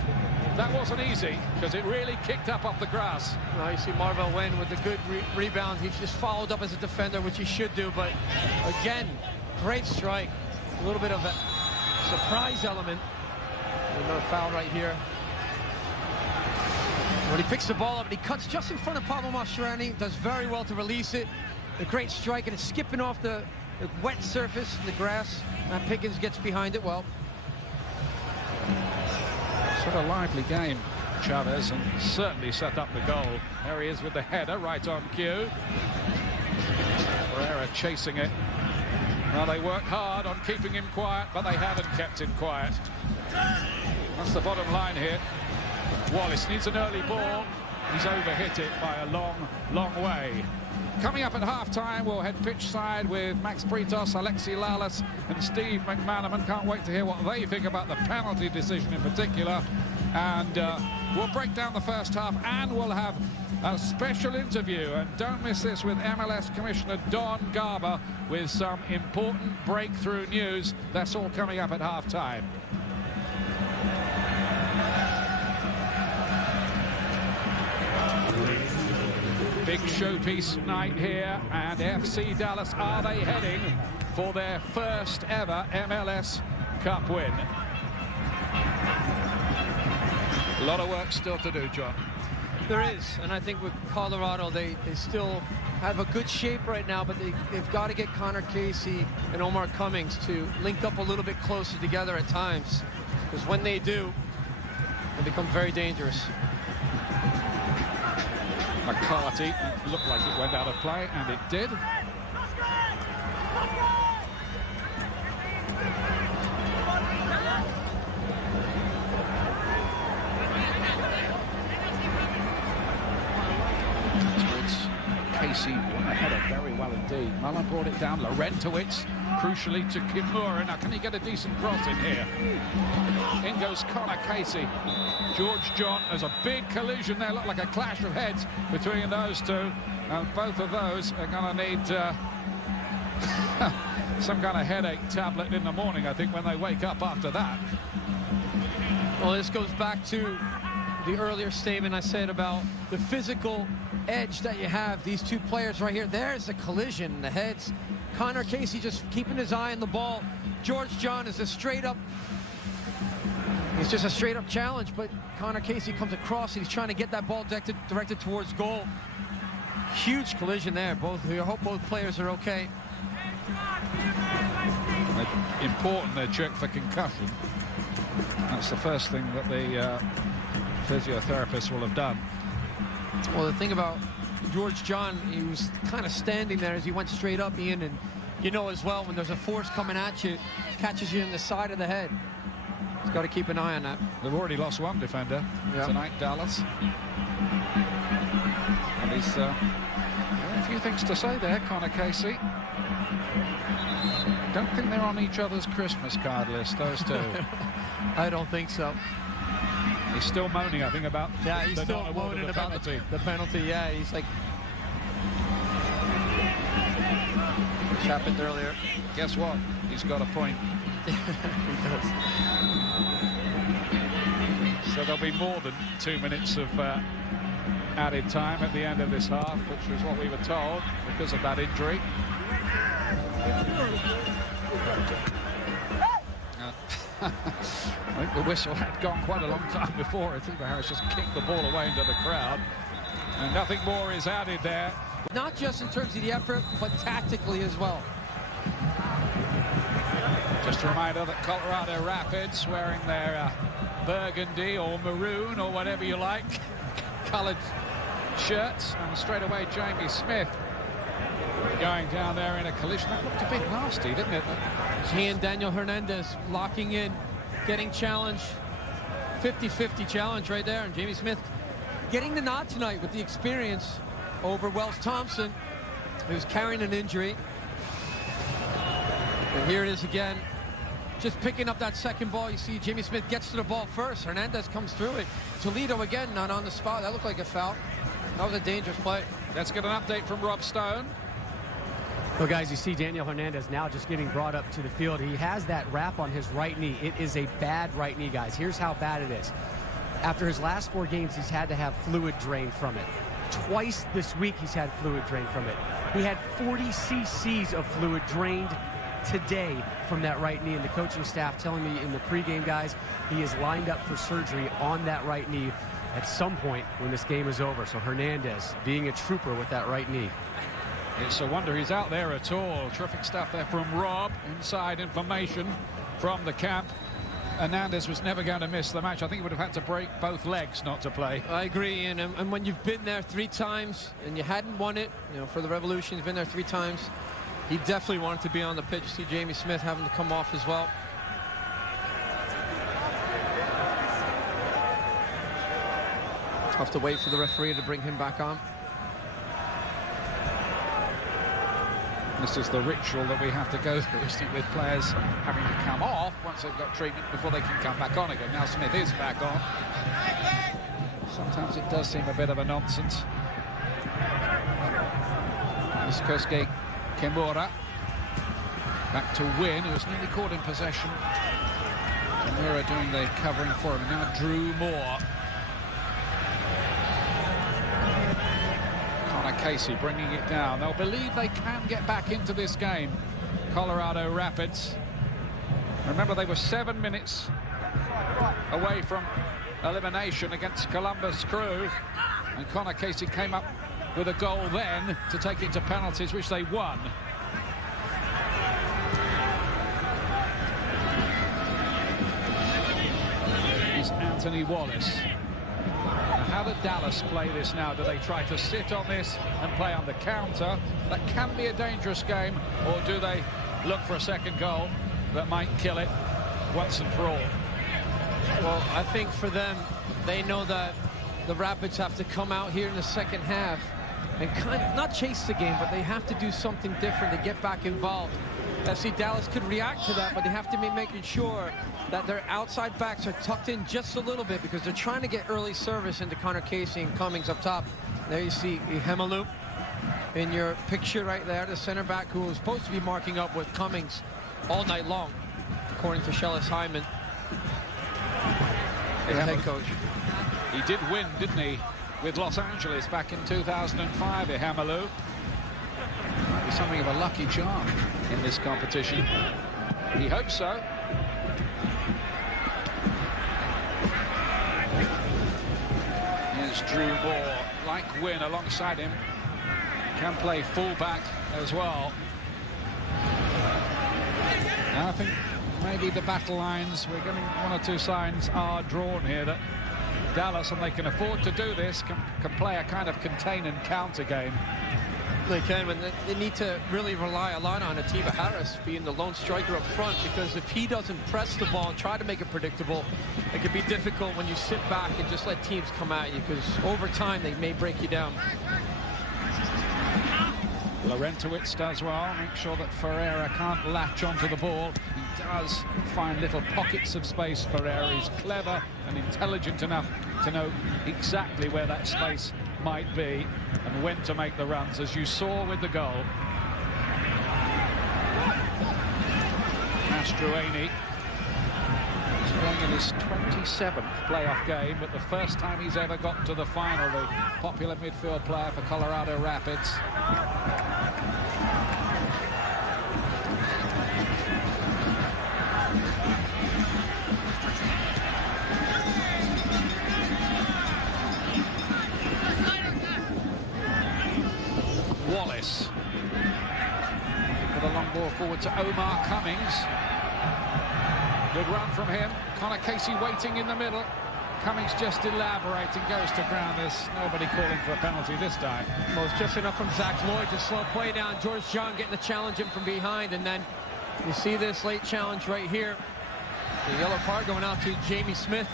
That wasn't easy because it really kicked up off the grass. Now you see Marvel Wynn with a good rebound. He's just followed up as a defender, which he should do, but again, great strike. A little bit of a surprise element. Another foul right here. When he picks the ball up and he cuts just in front of Pablo Mascherani, does very well to release it. A great strike, and it's skipping off the wet surface, the grass, and Pickens gets behind it well. Sort of lively game, Chavez, and certainly set up the goal. There he is with the header right on cue. Pereira chasing it. Well, they worked hard on keeping him quiet, but they haven't kept him quiet. That's the bottom line here. Wallace needs an early ball. He's overhit it by a long way. Coming up at half-time, we'll head pitch side with Max Britos, Alexi Lalas and Steve McManaman. Can't wait to hear what they think about the penalty decision in particular. And we'll break down the first half, and we'll have a special interview. And don't miss this with MLS Commissioner Don Garber with some important breakthrough news. That's all coming up at half-time. Big showpiece night here, and FC Dallas, are they heading for their first ever MLS Cup win? A lot of work still to do, John. There is, and I think with Colorado, they still have a good shape right now, but they've got to get Connor Casey and Omar Cummings to link up a little bit closer together at times, because when they do, they become very dangerous. McCarty looked like it went out of play, and it did. Casey won the header very well indeed. Mullen brought it down. Laurentowicz crucially to Kimura. Now, can he get a decent cross in here? In goes Connor Casey. George John. There's a big collision there. Looked like a clash of heads between those two. And both of those are going to need some kind of headache tablet in the morning, I think, when they wake up after that. Well, this goes back to the earlier statement I said about the physical edge that you have. These two players right here. There's a collision. The heads. Connor Casey just keeping his eye on the ball. George John is a straight-up. It's just a straight-up challenge, but Connor Casey comes across. He's trying to get that ball directed towards goal. Huge collision there. I hope both players are okay. Important they check for concussion. That's the first thing that the physiotherapist will have done. Well, the thing about George John, he was kind of standing there as he went straight up, Ian, and you know as well, when there's a force coming at you, catches you in the side of the head. He's got to keep an eye on that. They've already lost one defender tonight, Dallas. And he's a few things to say there, Connor Casey. Don't think they're on each other's Christmas card list, those two. I don't think so. He's still moaning, I think, about he's still moaning about the penalty. Yeah, he's like, which happened earlier. Guess what? He's got a point. He does. So there'll be more than 2 minutes of added time at the end of this half, which was what we were told because of that injury. I think the whistle had gone quite a long time before. I think Harris just kicked the ball away into the crowd. And nothing more is added there. Not just in terms of the effort, but tactically as well. Just a reminder that Colorado Rapids, wearing their burgundy or maroon or whatever you like, coloured shirts. And straight away, Jamie Smith going down there in a collision. That looked a bit nasty, didn't it? He and Daniel Hernandez locking in, getting challenged. 50-50 challenge right there. And Jamie Smith getting the nod tonight with the experience over Wells Thompson, who's carrying an injury. And here it is again. Just picking up that second ball. You see Jamie Smith gets to the ball first. Hernandez comes through it. Toledo again not on the spot. That looked like a foul. That was a dangerous play. Let's get an update from Rob Stone. Well, guys, you see Daniel Hernandez now just getting brought up to the field. He has that wrap on his right knee. It is a bad right knee, guys. Here's how bad it is. After his last 4 games, he's had to have fluid drained from it. Twice this week, he's had fluid drained from it. He had 40 cc's of fluid drained today from that right knee, and the coaching staff telling me in the pregame, guys, he is lined up for surgery on that right knee at some point when this game is over. So Hernandez being a trooper with that right knee. It's a wonder he's out there at all. Terrific stuff there from Rob. Inside information from the camp. Hernandez was never going to miss the match. I think he would have had to break both legs not to play. I agree, Ian. And when you've been there 3 times and you hadn't won it, you know, for the Revolution, you've been there 3 times. He definitely wanted to be on the pitch. See Jamie Smith having to come off as well. Have to wait for the referee to bring him back on. This is the ritual that we have to go through, with players having to come off once they've got treatment before they can come back on again. Now Smith is back on. Sometimes it does seem a bit of a nonsense. Kosuke Kimura back to Win, who was nearly caught in possession. Kimura doing the covering for him. Now Drew Moore. Casey bringing it down. They'll believe they can get back into this game, Colorado Rapids. Remember, they were 7 minutes away from elimination against Columbus Crew, and Connor Casey came up with a goal then to take it to penalties, which they won. It's Anthony Wallace. How did Dallas play this now? Do they try to sit on this and play on the counter? That can be a dangerous game. Or do they look for a second goal that might kill it once and for all? Well, I think for them, they know that the Rapids have to come out here in the second half and kind of not chase the game, but they have to do something different to get back involved. FC Dallas could react to that, but they have to be making sure that their outside backs are tucked in just a little bit, because they're trying to get early service into Connor Casey and Cummings up top. There you see Ihemalu in your picture right there, the center back who was supposed to be marking up with Cummings all night long, according to Shellis Hyman, the head coach. He did win, didn't he, with Los Angeles back in 2005, Ihemalu. Might be something of a lucky charm in this competition. He hopes so. Here's Drew Moore, like Wynn alongside him. Can play full-back as well. Now I think maybe the battle lines, we're getting one or two signs are drawn here that Dallas, and they can afford to do this, can play a kind of contain and counter game. They can, but they need to really rely a lot on Atiba Harris being the lone striker up front, because if he doesn't press the ball and try to make it predictable, it can be difficult when you sit back and just let teams come at you, because over time they may break you down. Laurentowicz does well, make sure that Ferreira can't latch onto the ball. He does find little pockets of space. Ferreira is clever and intelligent enough to know exactly where that space might be and when to make the runs, as you saw with the goal. Mastroeni is playing in his 27th playoff game, but the first time he's ever got to the final, the popular midfield player for Colorado Rapids. Wallace with a long ball forward to Omar Cummings. Good run from him. Connor Casey waiting in the middle. Cummings just elaborating, goes to ground. There's nobody calling for a penalty this time. Well, it's just enough from Zach Lloyd to slow play down. George John getting the challenge in from behind, and then you see this late challenge right here. The yellow card going out to Jamie Smith,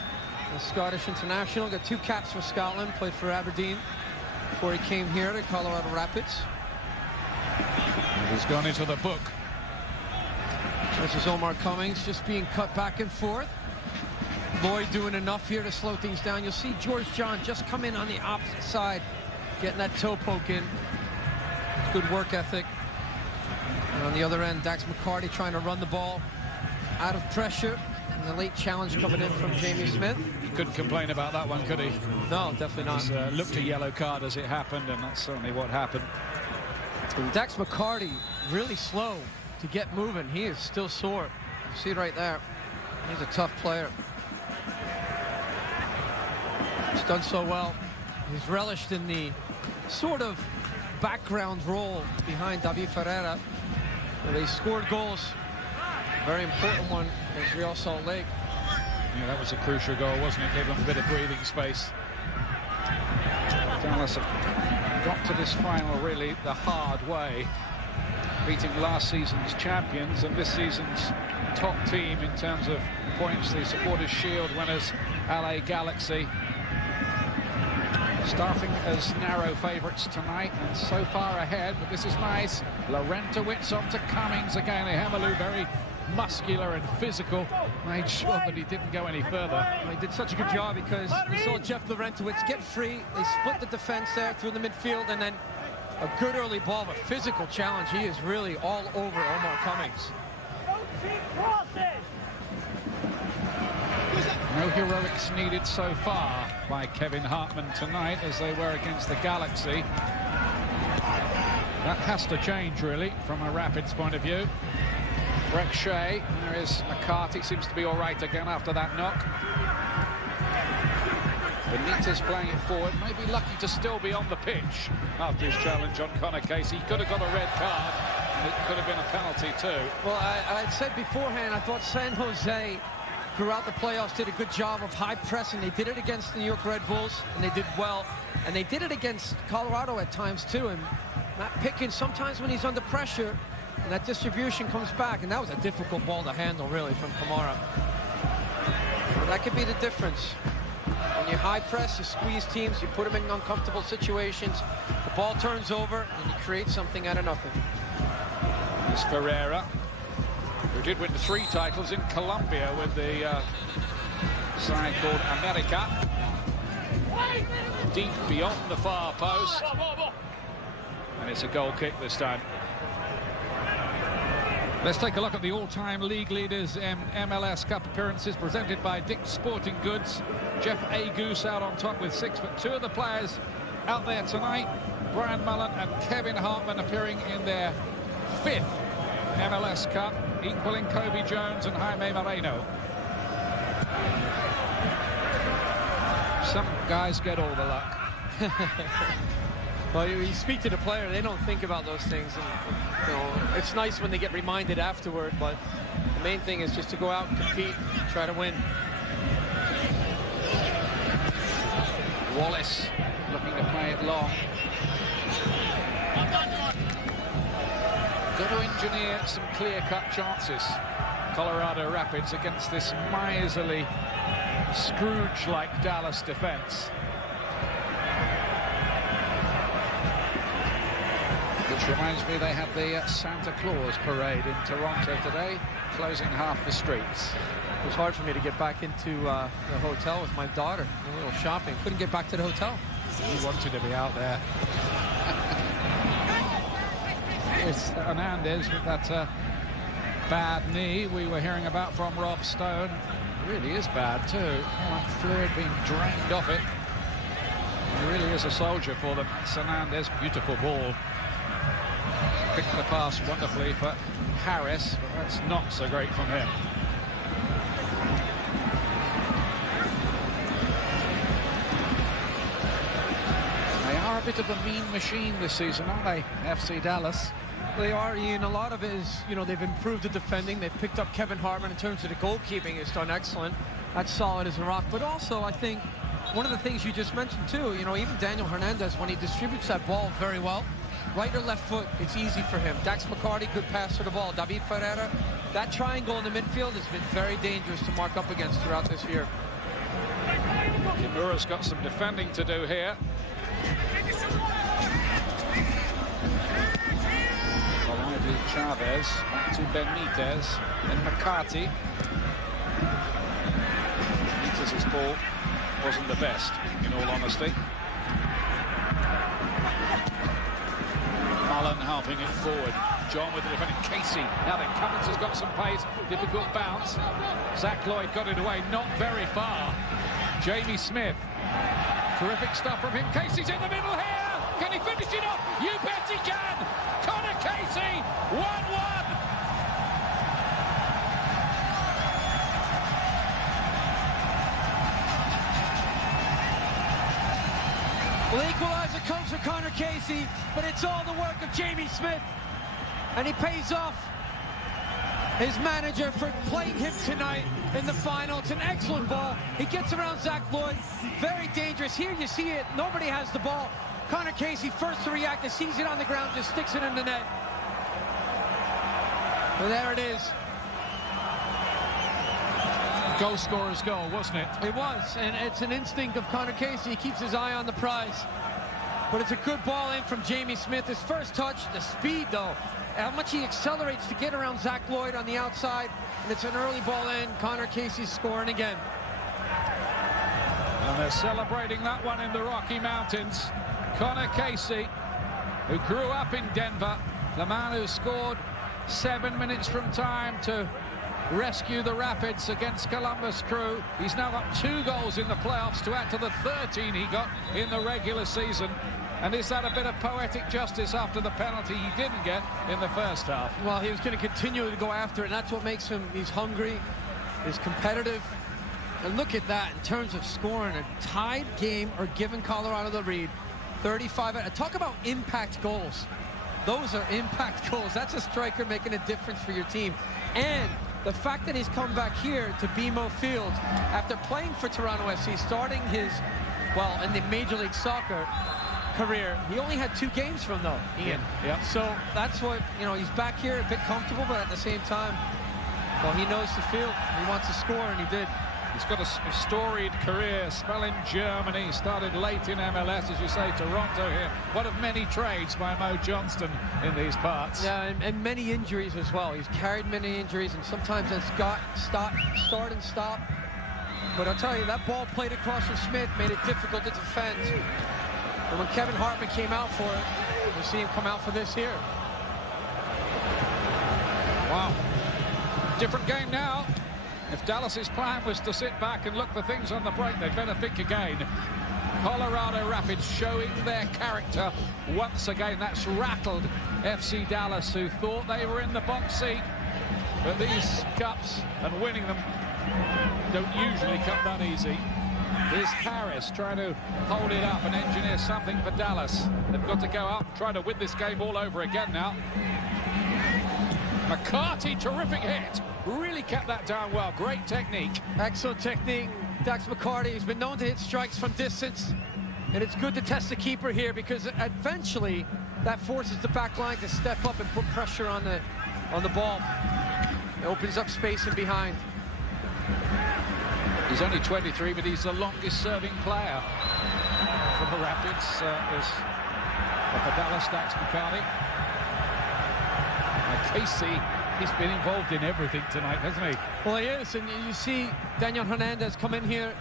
the Scottish international. Got 2 caps for Scotland, played for Aberdeen before he came here to Colorado Rapids. He's gone into the book. This is Omar Cummings just being cut back and forth. Lloyd doing enough here to slow things down. You'll see George John just come in on the opposite side, getting that toe poke in. Good work ethic. And on the other end, Dax McCarty trying to run the ball out of pressure. And the late challenge coming in from Jamie Smith. He couldn't complain about that one, could he? No, definitely not. He's looked a yellow card as it happened, and that's certainly what happened. And Dax McCarty really slow to get moving. He is still sore. You see it right there. He's a tough player. He's done so well. He's relished in the sort of background role behind David Ferreira. And they scored goals. A very important one is Real Salt Lake. Yeah, that was a crucial goal, wasn't it? Gave them a bit of breathing space. Dallas have got to this final really the hard way. beating last season's champions and this season's top team in terms of points, the Supporters' Shield winners, LA Galaxy. Starting as narrow favourites tonight and so far ahead, but this is nice. Laurentowicz on to Cummings again. Ehemelu very muscular and physical. Made sure that he didn't go any further. He did such a good job because we saw Jeff Laurentowicz get free. They split the defense there through the midfield, and then a good early ball, but physical challenge. He is really all over Omar Cummings. No heroics needed so far by Kevin Hartman tonight as they were against the Galaxy. That has to change, really, from a Rapids point of view. Breck Shea, there is McCarthy, seems to be all right again after that knock. Benitez playing it forward, may be lucky to still be on the pitch after his challenge on Connor Casey. He could have got a red card, and it could have been a penalty too. Well, I'd said beforehand, I thought San Jose throughout the playoffs did a good job of high pressing. They did it against the New York Red Bulls, and they did well. And they did it against Colorado at times too. And Matt Pickens, sometimes when he's under pressure, and that distribution comes back, and that was a difficult ball to handle, really, from Kamara. But that could be the difference. When you high press, you squeeze teams, you put them in uncomfortable situations, the ball turns over, and you create something out of nothing. It's Ferreira, who did win 3 titles in Colombia with the side called America. Deep beyond the far post. And it's a goal kick this time. Let's take a look at the all-time league leaders in MLS Cup appearances presented by Dick's Sporting Goods. Jeff Agoose out on top with 6, but 2 of the players out there tonight, Brian Mullen and Kevin Hartman, appearing in their 5th MLS Cup, equaling Kobe Jones and Jaime Moreno. Some guys get all the luck. Well, you speak to the player, they don't think about those things. And, you know, it's nice when they get reminded afterward, but the main thing is just to go out and compete, try to win. Wallace looking to play it long. Got to engineer some clear-cut chances, Colorado Rapids, against this miserly, Scrooge-like Dallas defense. Which reminds me, they had the Santa Claus parade in Toronto today, closing half the streets. It was hard for me to get back into the hotel with my daughter. A little shopping. Couldn't get back to the hotel. He wanted to be out there. Here's Hernandez with that bad knee we were hearing about from Rob Stone. It really is bad too. Fluid being drained off it. He really is a soldier for them. Hernandez, beautiful ball. Picked the pass wonderfully for Harris, but that's not so great from him. They are a bit of a mean machine this season, aren't they, FC Dallas? They are, Ian. A lot of it is, you know, they've improved the defending. They've picked up Kevin Hartman in terms of the goalkeeping. He's done excellent. That's solid as a rock. But also, I think, one of the things you just mentioned, too, you know, even Daniel Hernandez, when he distributes that ball very well, right or left foot, it's easy for him. Dax McCarty, good pass to the ball. David Ferreira, that triangle in the midfield has been very dangerous to mark up against throughout this year. Kimura's got some defending to do here. Lively Chavez, back to Benitez, then McCarty. Benitez's ball wasn't the best, in all honesty. Mullen helping it forward. John with the defending. Casey. Now then, Cummins has got some pace. Difficult bounce. Zach Lloyd got it away. Not very far. Jamie Smith. Terrific stuff from him. Casey's in the middle here. Can he finish it off? You bet he can. Connor Casey. 1-1. Well, the equalizer comes for Connor Casey, but it's all the work of Jamie Smith. And he pays off his manager for playing him tonight in the final. It's an excellent ball. He gets around Zach Lloyd. Very dangerous. Here you see it. Nobody has the ball. Connor Casey first to react. He sees it on the ground, just sticks it in the net. Well, there it is. Goal scorer's goal, wasn't it? It was, and it's an instinct of Connor Casey. He keeps his eye on the prize. But it's a good ball in from Jamie Smith. His first touch, the speed, though. How much he accelerates to get around Zach Lloyd on the outside. And it's an early ball in. Connor Casey's scoring again. And they're celebrating that one in the Rocky Mountains. Connor Casey, who grew up in Denver, the man who scored 7 minutes from time to rescue the Rapids against Columbus Crew. He's now got 2 goals in the playoffs to add to the 13 he got in the regular season. And is that a bit of poetic justice after the penalty he didn't get in the first half? Well, he was going to continue to go after it, and that's what makes him, he's hungry, he's competitive. And look at that in terms of scoring a tied game or giving Colorado the lead. 35. Talk about impact goals. Those are impact goals. That's a striker making a difference for your team. And the fact that he's come back here to BMO Field after playing for Toronto FC, starting his, well, in the Major League Soccer career, he only had 2 games from though, Ian. Yeah. So that's what, you know, he's back here a bit comfortable, but at the same time, well, he knows the field. He wants to score, and he did. He's got a storied career, spell in Germany, started late in MLS, as you say, Toronto here. One of many trades by Mo Johnston in these parts. Yeah, and many injuries as well. He's carried many injuries, and sometimes it's got start and stop. But I'll tell you, that ball played across from Smith made it difficult to defend. And when Kevin Hartman came out for it, we'll see him come out for this here. Wow. Different game now. If Dallas's plan was to sit back and look for things on the break, they'd better think again. Colorado Rapids showing their character once again. That's rattled FC Dallas, who thought they were in the box seat. But these cups and winning them don't usually come that easy. Here's Harris trying to hold it up and engineer something for Dallas. They've got to go up, try to win this game all over again now. McCarty, terrific hit. Really kept that down well. Great technique. Excellent technique. Dax McCarty has been known to hit strikes from distance. And it's good to test the keeper here, because eventually that forces the back line to step up and put pressure on the ball. It opens up space in behind. He's only 23, but he's the longest serving player for the Rapids. For Dallas, Dax McCarty. Casey, he's been involved in everything tonight, hasn't he? Well, he is, and you see Daniel Hernandez come in here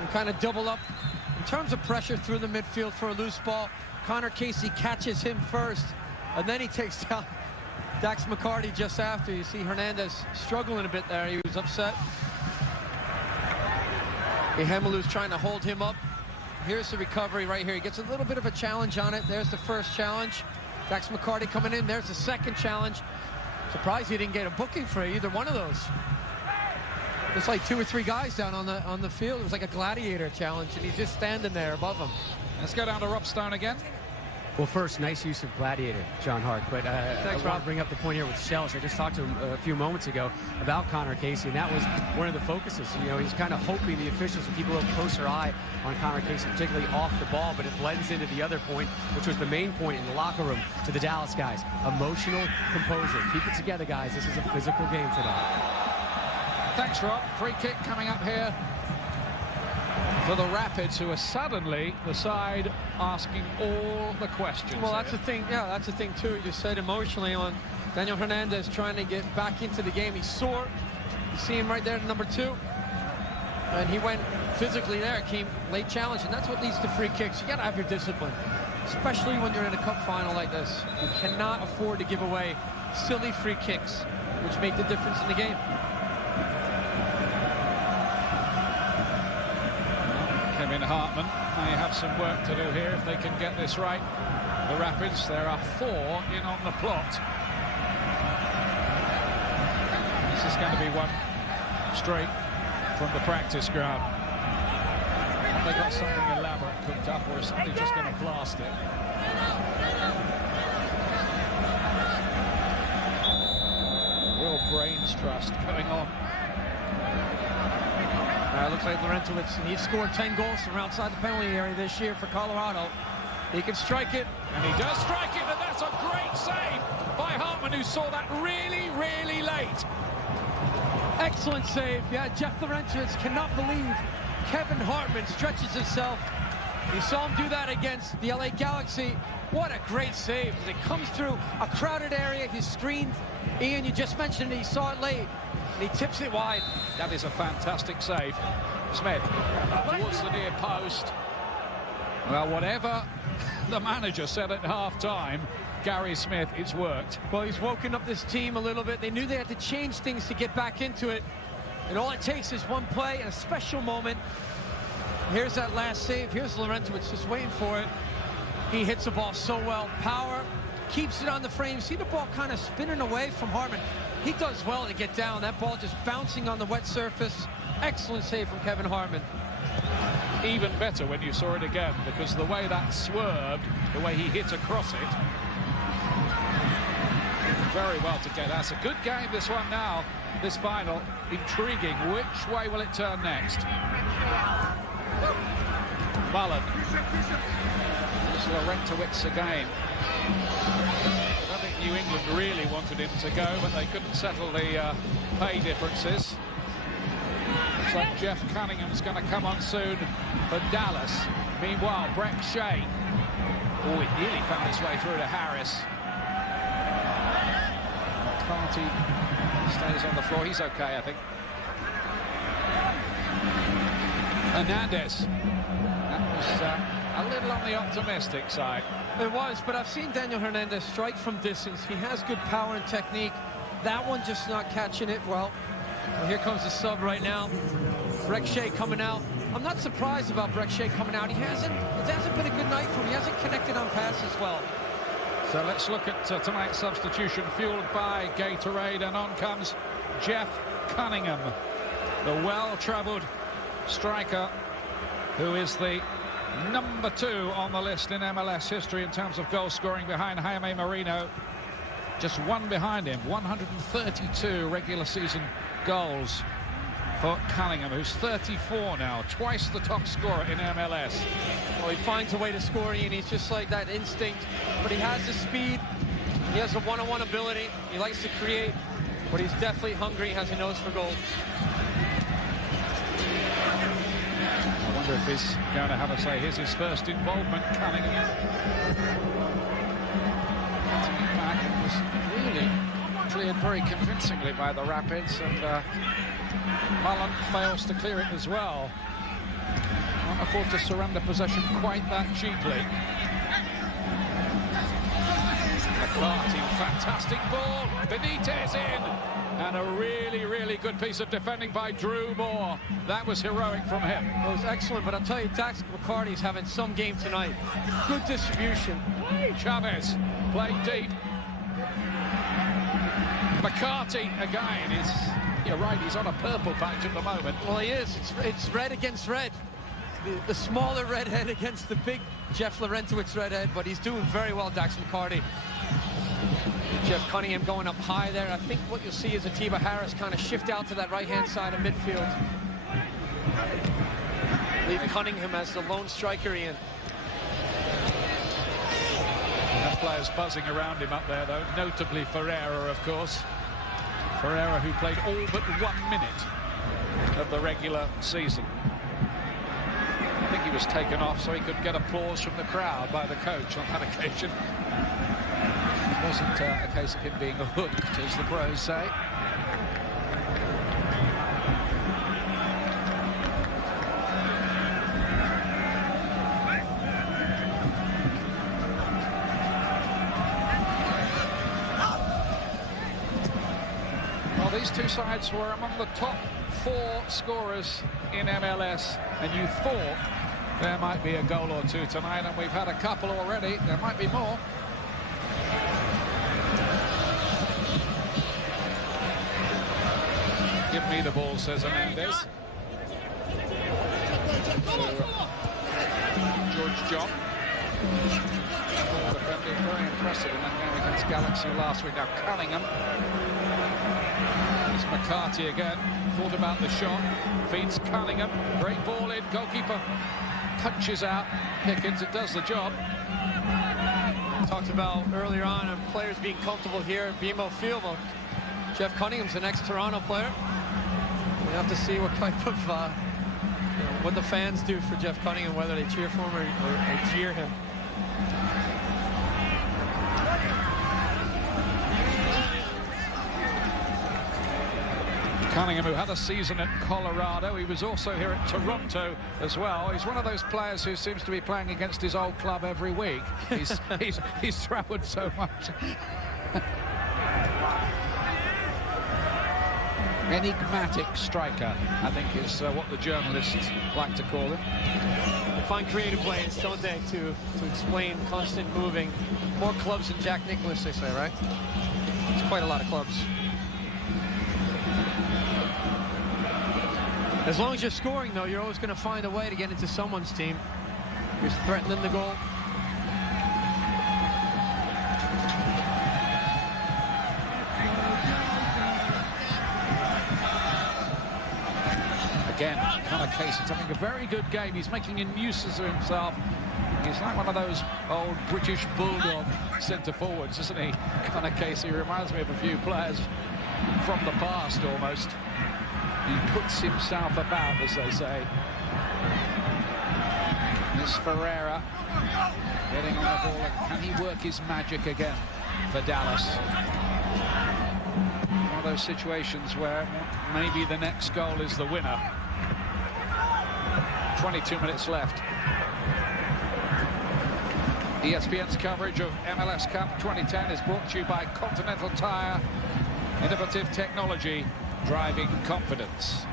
and kind of double up. In terms of pressure through the midfield for a loose ball, Connor Casey catches him first, and then he takes down Dax McCarty just after. You see Hernandez struggling a bit there. He was upset. Ihemalu's trying to hold him up. Here's the recovery right here. He gets a little bit of a challenge on it. There's the first challenge. Dax McCarty coming in. There's the second challenge. Surprised he didn't get a booking for either one of those. There's like 2 or 3 guys down on the field. It was like a gladiator challenge, and he's just standing there above them. Let's go down to Rob Stone again. Well, first, nice use of gladiator, John Hart. But Thanks, I want to bring up the point here with Shelsh. I just talked to him a few moments ago about Connor Casey, and that was one of the focuses. You know, he's kind of hoping the officials will keep a little closer eye on Connor Casey, particularly off the ball, but it blends into the other point, which was the main point in the locker room to the Dallas guys. Emotional composure. Keep it together, guys. This is a physical game tonight. Thanks, Rob. Free kick coming up here for the Rapids, who are suddenly the side asking all the questions. Well, that's the thing. Yeah, that's the thing too. You said emotionally on Daniel Hernandez trying to get back into the game. He's sore. You see him right there at number 2, and he went physically there. Came late challenge, and that's what leads to free kicks. You got to have your discipline, especially when you're in a cup final like this. You cannot afford to give away silly free kicks, which make the difference in the game. Kevin Hartman may have some work to do here if they can get this right. The Rapids, there are 4 in on the plot. This is going to be one straight from the practice ground. Have they got something elaborate cooked up, or is somebody just going to blast it? Real brains trust going on. Looks like Laurentowicz, and he's scored 10 goals from outside the penalty area this year for Colorado. He can strike it. And he does strike it, and that's a great save by Hartman, who saw that really, really late. Excellent save. Yeah, Jeff Laurentowicz cannot believe Kevin Hartman stretches himself. You saw him do that against the LA Galaxy. What a great save. As it comes through a crowded area, he's screened. Ian, you just mentioned it, he saw it late, and he tips it wide. That is a fantastic save. Smith towards the near post. Well, whatever the manager said at half-time, Gary Smith, it's worked. Well, he's woken up this team a little bit. They knew they had to change things to get back into it. And all it takes is one play and a special moment. Here's that last save. Here's Laurentowicz just waiting for it. He hits the ball so well. Power, keeps it on the frame. See the ball kind of spinning away from Hartman. He does well to get down. That ball just bouncing on the wet surface. Excellent save from Kevin Hartman. Even better when you saw it again, because the way that swerved, the way he hit across it, very well to get. That's a good game, this one now. This final, intriguing. Which way will it turn next? Mullen. There's Laurentowicz again. I don't think New England really wanted him to go, but they couldn't settle the pay differences. Looks like Jeff Cunningham's going to come on soon for Dallas. Meanwhile, Brek Shea. Oh, it nearly found its way through to Harris. McCarty stays on the floor. He's okay, I think. Hernandez. That was a little on the optimistic side. It was, but I've seen Daniel Hernandez strike from distance. He has good power and technique. That one just not catching it well. Well, here comes the sub right now. Brek Shea coming out. I'm not surprised about Brek Shea coming out. It hasn't been a good night for him. He hasn't connected on passes well. So let's look at tonight's substitution, fueled by Gatorade, and on comes Jeff Cunningham, the well-travelled striker, who is the number 2 on the list in MLS history in terms of goal scoring, behind Jaime Marino. Just one behind him. 132 regular season goals for Cunningham, who's 34 now, twice the top scorer in MLS. Well, he finds a way to score, and he's just like that instinct, but he has the speed, he has the one-on-one ability, he likes to create, but he's definitely hungry, has a nose for goal. I wonder if he's going to have a say. Here's his first involvement, Cunningham. Cutting it back, it was really cleared very convincingly by the Rapids, and Mullen fails to clear it as well. Can't afford to surrender possession quite that cheaply. McCarty, fantastic ball. Benitez in. And a really, really good piece of defending by Drew Moore. That was heroic from him. It was excellent, but I'll tell you, Dax McCarty's having some game tonight. Good distribution. Chavez played deep. McCarty again is... You're right, he's on a purple patch at the moment. Well, he is. It's red against red. The smaller redhead against the big Jeff Laurentowicz redhead, but he's doing very well, Dax McCarty. Jeff Cunningham going up high there. I think what you'll see is Atiba Harris kind of shift out to that right-hand side of midfield. Leave Cunningham as the lone striker, Ian. That players buzzing around him up there, though, notably Ferreira, of course. Ferreira, who played all but 1 minute of the regular season. I think he was taken off so he could get applause from the crowd by the coach on that occasion. It wasn't a case of him being hooked, as the pros say. Well, these two sides were among the top 4 scorers in MLS, and you thought there might be a goal or two tonight, and we've had a couple already. There might be more. Give me the ball, says Hernandez. George John. Defending, very impressive in that game against Galaxy last week. Now Cunningham. It's McCarty again. Thought about the shot. Feeds Cunningham. Great ball in. Goalkeeper punches out. Pickens, it does the job. Talked about earlier on players being comfortable here at BMO Field. Well, Jeff Cunningham's an ex-Toronto player. We have to see what type of what the fans do for Jeff Cunningham, whether they cheer for him or jeer him. Cunningham, who had a season at Colorado, he was also here at Toronto as well. He's one of those players who seems to be playing against his old club every week. He's traveled so much. Enigmatic striker, I think, is what the journalists like to call him. They find creative ways, don't they, to explain constant moving. More clubs than Jack Nicklaus, they say, right? It's quite a lot of clubs. As long as you're scoring, though, you're always going to find a way to get into someone's team. You're threatening the goal. Again, Connor Casey's having a very good game. He's making a nuisance of himself. He's like one of those old British bulldog centre forwards, isn't he? Connor Casey reminds me of a few players from the past almost. He puts himself about, as they say. This Ferreira getting on the ball. Can he work his magic again for Dallas? One of those situations where maybe the next goal is the winner. 22 minutes left. ESPN's coverage of MLS Cup 2010 is brought to you by Continental Tire. Innovative technology driving confidence.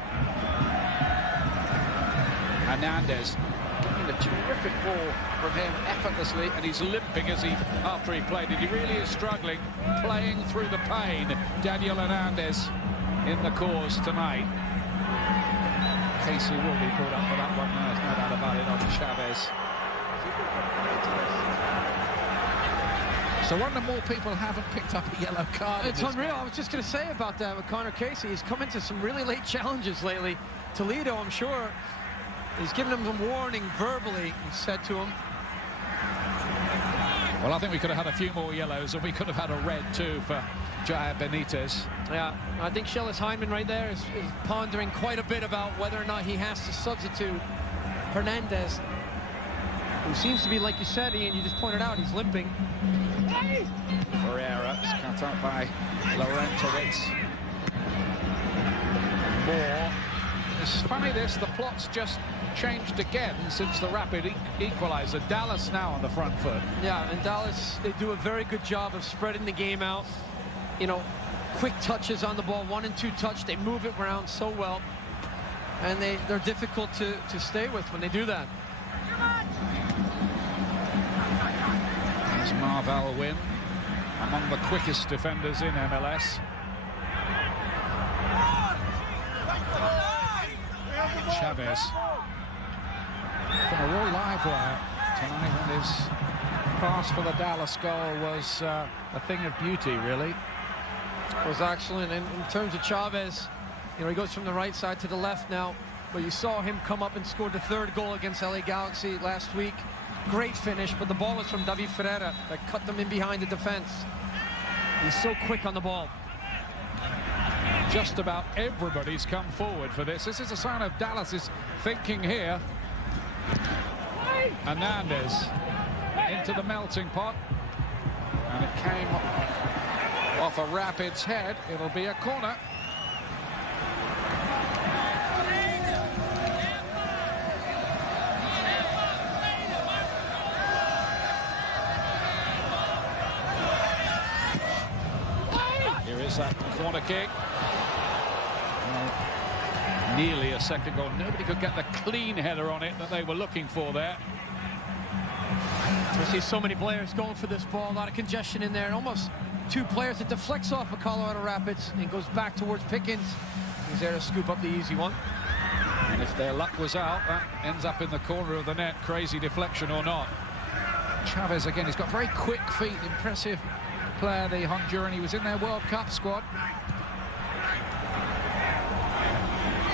Hernandez getting a terrific ball from him effortlessly, and he's limping after he played it. He really is struggling, playing through the pain. Daniel Hernandez in the cause tonight. Casey will be pulled up for that one. There's no doubt about it, on Chavez. So wonder more people haven't picked up a yellow card. It's unreal. I was just going to say about that with Connor Casey. He's come into some really late challenges lately. Toledo, I'm sure, he's given him some warning verbally, he said to him. Well, I think we could have had a few more yellows, and we could have had a red too for Jair Benitez. Yeah, I think Shellis Hyndman right there is pondering quite a bit about whether or not he has to substitute Hernandez, who seems to be, like you said, Ian, you just pointed out, he's limping. Ferreira is cut up by Laurentowicz. Moore. It's funny this, the plot's just changed again since the rapid equalizer. Dallas now on the front foot. Yeah, and Dallas, they do a very good job of spreading the game out. You know, quick touches on the ball, 1 and 2 touch. They move it around so well, and they're difficult to stay with when they do that. There's Marval Wynn, among the quickest defenders in MLS. Chavez. Been a real live wire tonight, and his pass for the Dallas goal was a thing of beauty, really. It was excellent. And in terms of Chavez, you know, he goes from the right side to the left now, but you saw him come up and score the 3rd goal against LA Galaxy last week. Great finish, but the ball was from David Ferreira that cut them in behind the defense. He's so quick on the ball. Just about everybody's come forward for this. This is a sign of Dallas's thinking here. Hernandez into the melting pot, and it came off a Rapid's head. It'll be a corner. Here is that corner kick. Nearly a second goal. Nobody could get the clean header on it that they were looking for there. We see so many players going for this ball. A lot of congestion in there. And almost 2 players. It deflects off of Colorado Rapids and goes back towards Pickens. He's there to scoop up the easy one. And if their luck was out, that ends up in the corner of the net. Crazy deflection or not. Chavez again. He's got very quick feet. Impressive player, the Honduran. He was in their World Cup squad.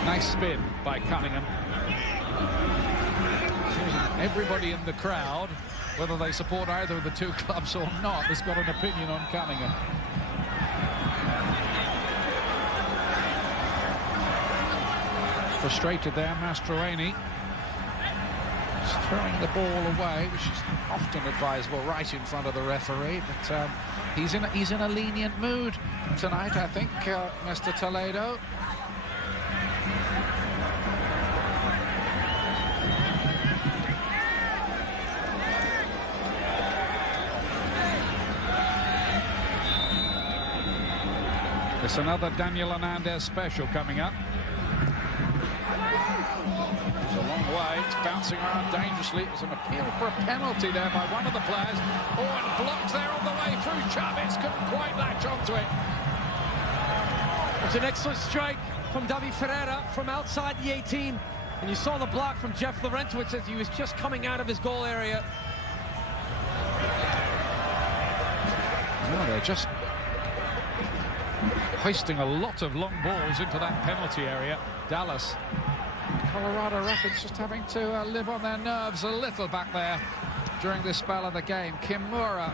Nice spin by Cunningham. Everybody in the crowd whether they support either of the two clubs or not, has got an opinion on Cunningham. Frustrated there, Mastroeni. Just throwing the ball away, which is often advisable right in front of the referee, but he's in a lenient mood tonight, I think, Mr. Toledo. It's another Daniel Hernandez special coming up. It's a long way. It's bouncing around dangerously. It was an appeal for a penalty there by one of the players. Oh, and blocked there on the way through. Chavez couldn't quite latch onto it. It's an excellent strike from David Ferreira from outside the 18. And you saw the block from Jeff Laurentowicz as he was just coming out of his goal area. Well, they're just hoisting a lot of long balls into that penalty area. Dallas. Colorado Rapids just having to live on their nerves a little back there during this spell of the game. Kimura.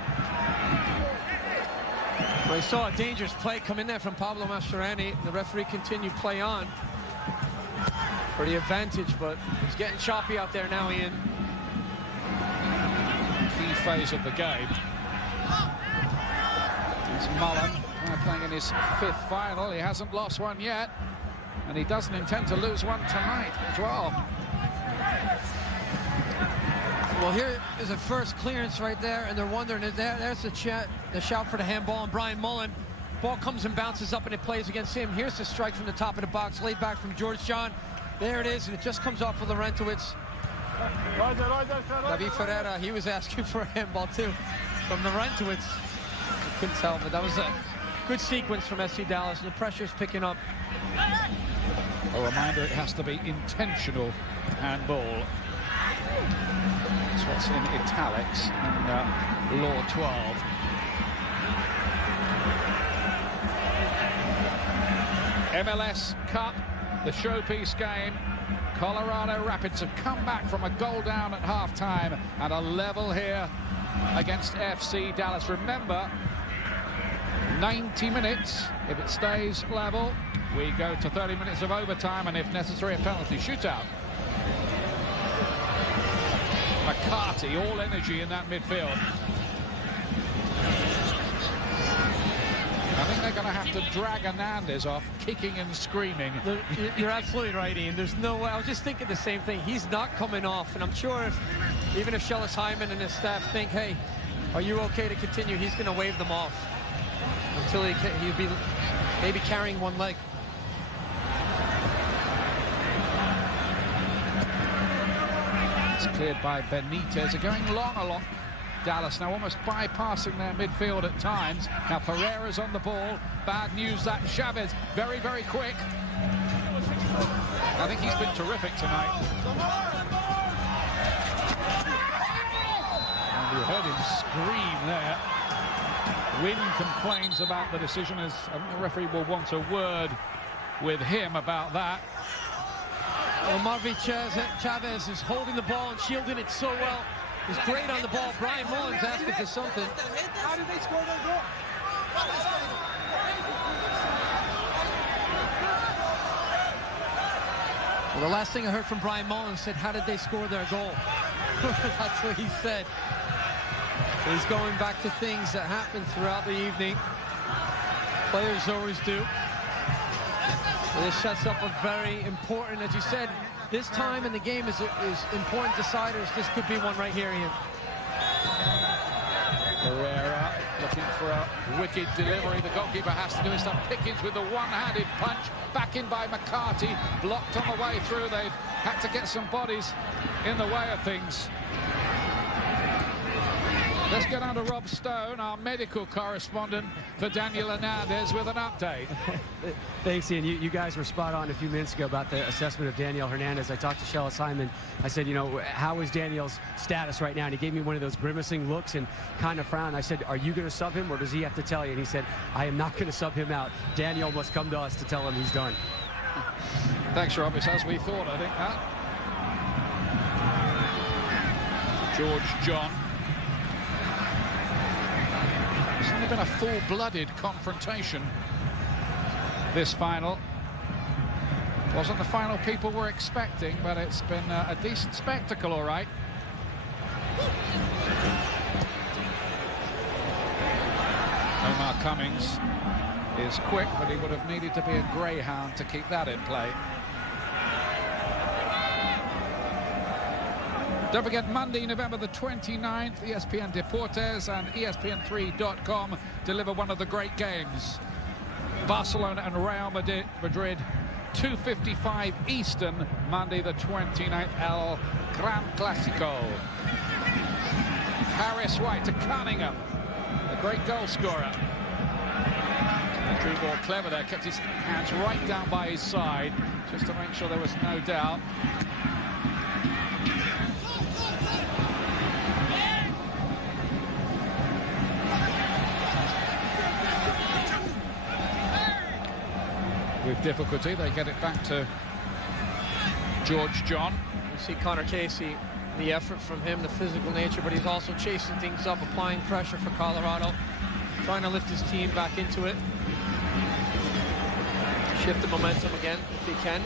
Well, he saw a dangerous play come in there from Pablo Mastroeni. The referee continued play on for the advantage, but it's getting choppy out there now, Ian. Key phase of the game. It's Mullen playing in his 5th final. He hasn't lost one yet, and he doesn't intend to lose one tonight as well. Well, here is a first clearance right there, and they're wondering, there's the shout for the handball, and Brian Mullen. Ball comes and bounces up, and it plays against him. Here's the strike from the top of the box, laid back from George John. There it is, and it just comes off of Laurentowicz. David Ferreira, he was asking for a handball too from Laurentowicz. Couldn't tell, but that was a good sequence from SC Dallas, and the pressure's picking up. A reminder, it has to be intentional handball. That's what's in italics in Law 12. MLS Cup, the showpiece game. Colorado Rapids have come back from a goal down at half-time and a level here against FC Dallas. Remember, 90 minutes. If it stays level, we go to 30 minutes of overtime, and if necessary, a penalty shootout. McCarty, all energy in that midfield. I think they're going to have to drag Hernandez off, kicking and screaming. You're absolutely right, Ian. There's no way. I was just thinking the same thing. He's not coming off, and I'm sure even if Shellis Hyman and his staff think, hey, are you okay to continue, he's going to wave them off until he'd be maybe carrying one leg. It's cleared by Benitez. They're going long along Dallas now, almost bypassing their midfield at times. Now Ferreira's on the ball. Bad news that Chavez, very, very quick. I think he's been terrific tonight. And you heard him scream there. Wynn complains about the decision, as the referee will want a word with him about that. Well, Marvin Chavez is holding the ball and shielding it so well. He's great on the ball. Brian Mullen's asking for something. How did they score that goal? Well, the last thing I heard from Brian Mullen said, how did they score their goal? That's what he said. He's going back to things that happened throughout the evening. Players always do. This sets up a very important, as you said, this time in the game is important deciders. This could be one right here, Ian. Herrera looking for a wicked delivery. The goalkeeper has to do his stuff. Pickens with the one-handed punch. Back in by McCarty. Blocked on the way through. They've had to get some bodies in the way of things. Let's get on to Rob Stone, our medical correspondent for Daniel Hernandez, with an update. Thanks, Ian. You guys were spot on a few minutes ago about the assessment of Daniel Hernandez. I talked to Shellis Hyman. I said, you know, how is Daniel's status right now? And he gave me one of those grimacing looks and kind of frowned. I said, are you going to sub him, or does he have to tell you? And he said, I am not going to sub him out. Daniel must come to us to tell him he's done. Thanks, Rob. It's as we thought, I think, huh? George John certainly been a full-blooded confrontation, this final. Wasn't the final people were expecting, but it's been a decent spectacle, all right. Omar Cummings is quick, but he would have needed to be a greyhound to keep that in play. Don't forget, Monday, November the 29th, ESPN Deportes and ESPN3.com deliver one of the great games. Barcelona and Real Madrid, 2:55 Eastern, Monday the 29th, El Gran Clásico. Harris White to Cunningham, a great goal scorer. Drew ball clever there, kept his hands right down by his side, just to make sure there was no doubt. With difficulty, they get it back to George John. You see Connor Casey, the effort from him, the physical nature, but he's also chasing things up, applying pressure for Colorado, trying to lift his team back into it. Shift the momentum again, if he can.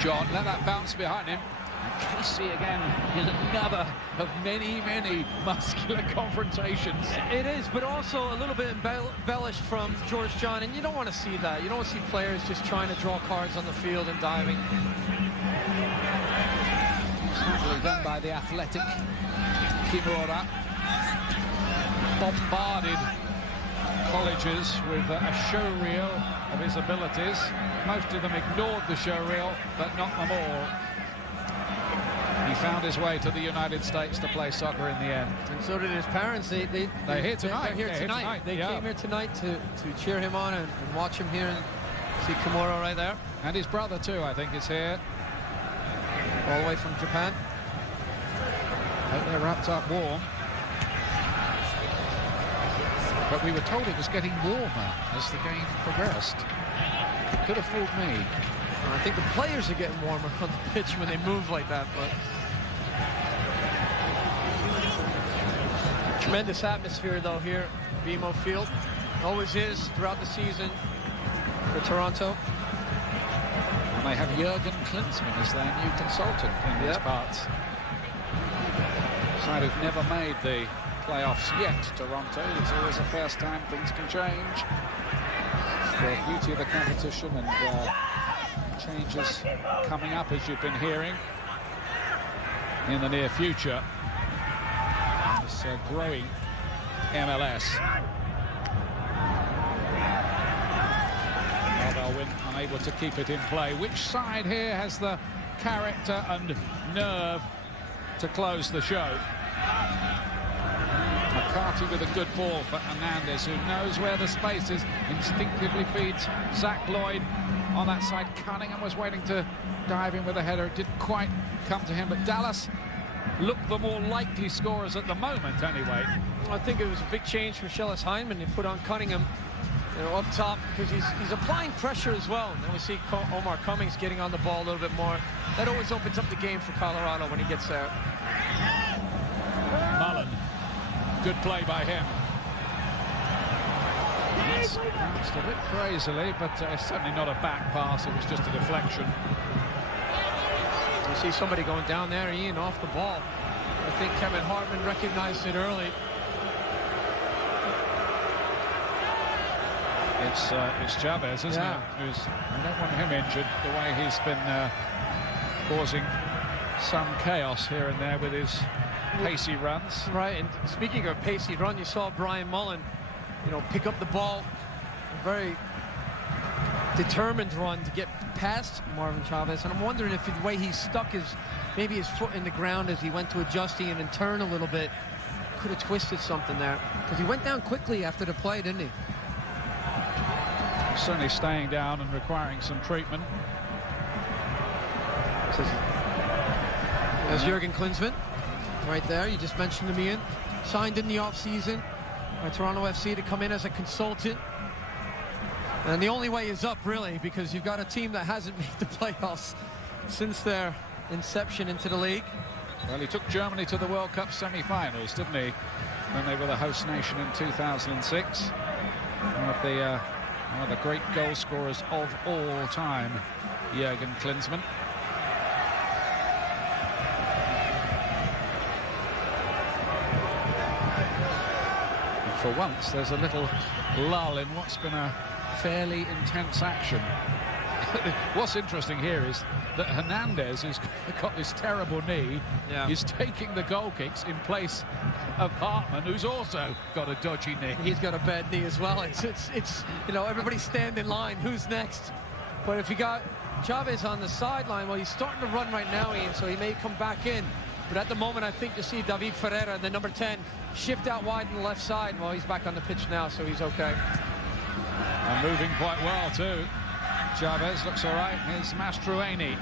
John, let that bounce behind him. And Casey again is another of many, many muscular confrontations. It is, but also a little bit embellished from George John, and you don't want to see that. You don't want to see players just trying to draw cards on the field and diving. Simply done by the athletic Kimura. Bombarded colleges with a showreel of his abilities. Most of them ignored the showreel, but not them all. He found his way to the United States to play soccer in the end. And so did his parents. They're here tonight. They're here tonight. They came here tonight to cheer him on and watch him here. And see Kimura right there. And his brother too, I think, is here. All the way from Japan. Hope they're wrapped up warm. But we were told it was getting warmer as the game progressed. It could have fooled me. I think the players are getting warmer on the pitch when they move like that, but tremendous atmosphere though here at BMO Field. Always is throughout the season for Toronto. And they have Jurgen Klinsmann as their new consultant in these parts. Side who've never made the playoffs yet, Toronto. It's always a first time, things can change. It's the beauty of the competition, and changes coming up, as you've been hearing, in the near future. This growing MLS. Darwin unable to keep it in play. Which side here has the character and nerve to close the show? McCarthy with a good ball for Hernandez, who knows where the space is, instinctively feeds Zach Lloyd on that side. Cunningham was waiting to dive in with a header. It didn't quite come to him, but Dallas look the more likely scorers at the moment anyway. I think it was a big change for Shellis Hyndman. He put on Cunningham, you know, up top, because he's applying pressure as well. And then we see Omar Cummings getting on the ball a little bit more. That always opens up the game for Colorado when he gets there. Mullen, good play by him. It's bounced a bit crazily, but it's certainly not a back pass. It was just a deflection. You see somebody going down there, Ian, off the ball. I think Kevin Hartman recognized it early. It's Chavez, isn't it? I don't want him injured the way he's been causing some chaos here and there with his pacey runs. Right, and speaking of pacey run, you saw Brian Mullen, you know, pick up the ball, a very determined run to get past Marvin Chavez, and I'm wondering if the way he stuck maybe his foot in the ground as he went to adjusting and turn a little bit, could have twisted something there, because he went down quickly after the play, didn't he? Certainly staying down and requiring some treatment. There's Jurgen Klinsmann right there. You just mentioned him, Ian. Signed in the offseason by Toronto FC to come in as a consultant. And the only way is up, really, because you've got a team that hasn't made the playoffs since their inception into the league. Well, he took Germany to the World Cup semi-finals, didn't he? when they were the host nation in 2006. One of the great goal scorers of all time, Jurgen Klinsmann. And for once, there's a little lull in what's been a fairly intense action. What's interesting here is that Hernandez, who's got this terrible knee, is taking the goal kicks in place of Hartman, who's also got a dodgy knee. He's got a bad knee as well. It's you know, everybody stand in line. Who's next? But if you got Chavez on the sideline, well, he's starting to run right now, Ian, so he may come back in. But at the moment, I think you see David Ferreira, the number 10, shift out wide on the left side. Well, he's back on the pitch now, so he's okay. And moving quite well, too. Chavez looks all right. Here's Mastroeni.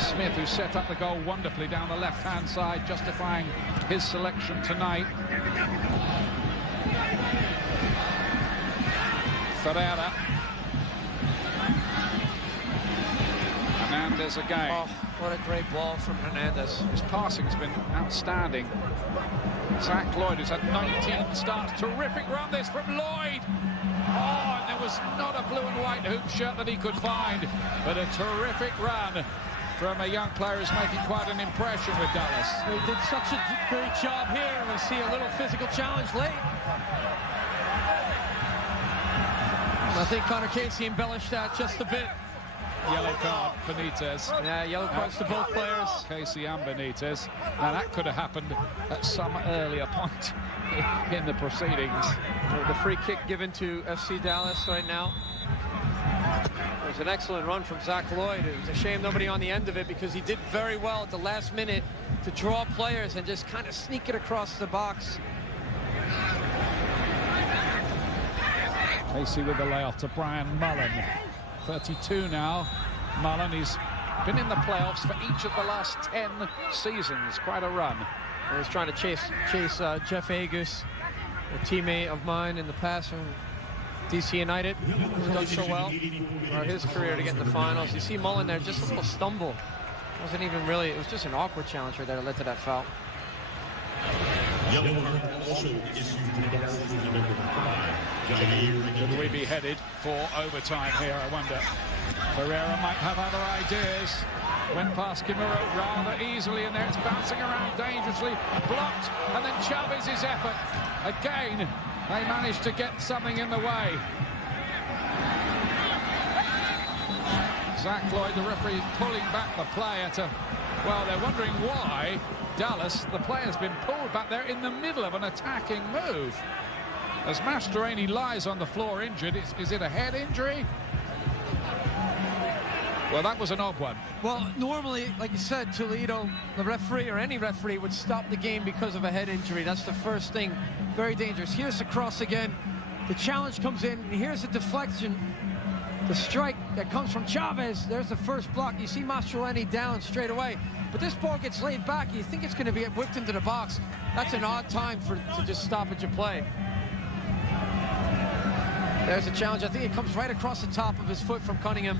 Smith, who set up the goal wonderfully down the left-hand side, justifying his selection tonight. Ferreira. Hernandez again. Oh, what a great ball from Hernandez. His passing's been outstanding. Zach Lloyd, who's had 19 starts. Terrific run this from Lloyd. Oh, and there was not a blue and white hoop shirt that he could find, but a terrific run from a young player who's making quite an impression with Dallas. He did such a great job here. We'll see a little physical challenge late. I think Connor Casey embellished that just a bit. Yellow card, Benitez. Yeah, yellow cards to both players. Casey and Benitez. Now that could have happened at some earlier point in the proceedings. The free kick given to FC Dallas right now. It was an excellent run from Zach Lloyd. It was a shame nobody on the end of it, because he did very well at the last minute to draw players and just kind of sneak it across the box. Casey with the layoff to Brian Mullen. 32 now. Mullen, he's been in the playoffs for each of the last 10 seasons. Quite a run. And he's trying to chase Jeff Agus, a teammate of mine in the past from DC United, who's done so well for his career to get in the finals. You see Mullen there, just a little stumble. Wasn't even really, it was just an awkward challenge right there that led to that foul. Will we be headed for overtime here, I wonder? Ferreira might have other ideas. Went past Kimura rather easily, and there it's bouncing around dangerously. Blocked, and then Chavez's effort. Again, they managed to get something in the way. Zach Lloyd, the referee, pulling back the player to... Well, they're wondering why Dallas, the player's been pulled back there in the middle of an attacking move. As Mastroeni lies on the floor injured, is it a head injury? Well, that was an odd one. Well, normally, like you said, Toledo, the referee or any referee would stop the game because of a head injury. That's the first thing. Very dangerous. Here's the cross again. The challenge comes in, and here's the deflection. The strike that comes from Chavez. There's the first block. You see Mastroeni down straight away. But this ball gets laid back. You think it's going to be whipped into the box. That's an odd time to just stoppage of play. There's a challenge. I think it comes right across the top of his foot from Cunningham.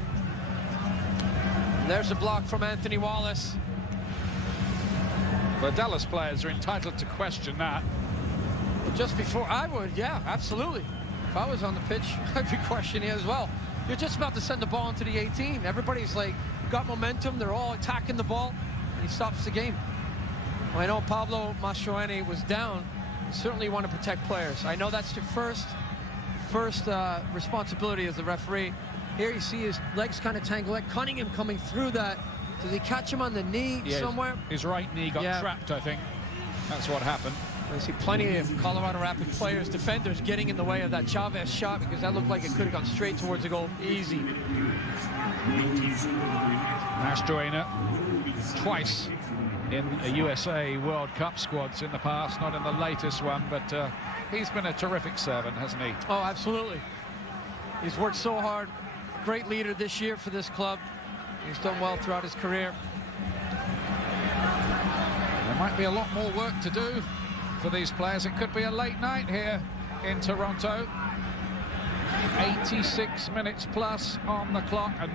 There's a block from Anthony Wallace. The Dallas players are entitled to question that. Well, just before I would, yeah, absolutely. If I was on the pitch, I'd be questioning it as well. You're just about to send the ball into the 18. Everybody's like, got momentum. They're all attacking the ball, and he stops the game. Well, I know Pablo Mastroeni was down. You certainly want to protect players. I know that's your first responsibility as the referee. Here you see his legs kind of tangle. Like Cunningham coming through that. Did he catch him on the knee somewhere? His right knee got trapped, I think. That's what happened. I see plenty of Colorado Rapids players, defenders, getting in the way of that Chavez shot, because that looked like it could have gone straight towards the goal. Easy. Mastroeni twice in a USA World Cup squads in the past, not in the latest one, but he's been a terrific servant, hasn't he? Oh, absolutely. He's worked so hard. Great leader this year for this club. He's done well throughout his career. There might be a lot more work to do for these players. It could be a late night here in Toronto. 86 minutes plus on the clock, and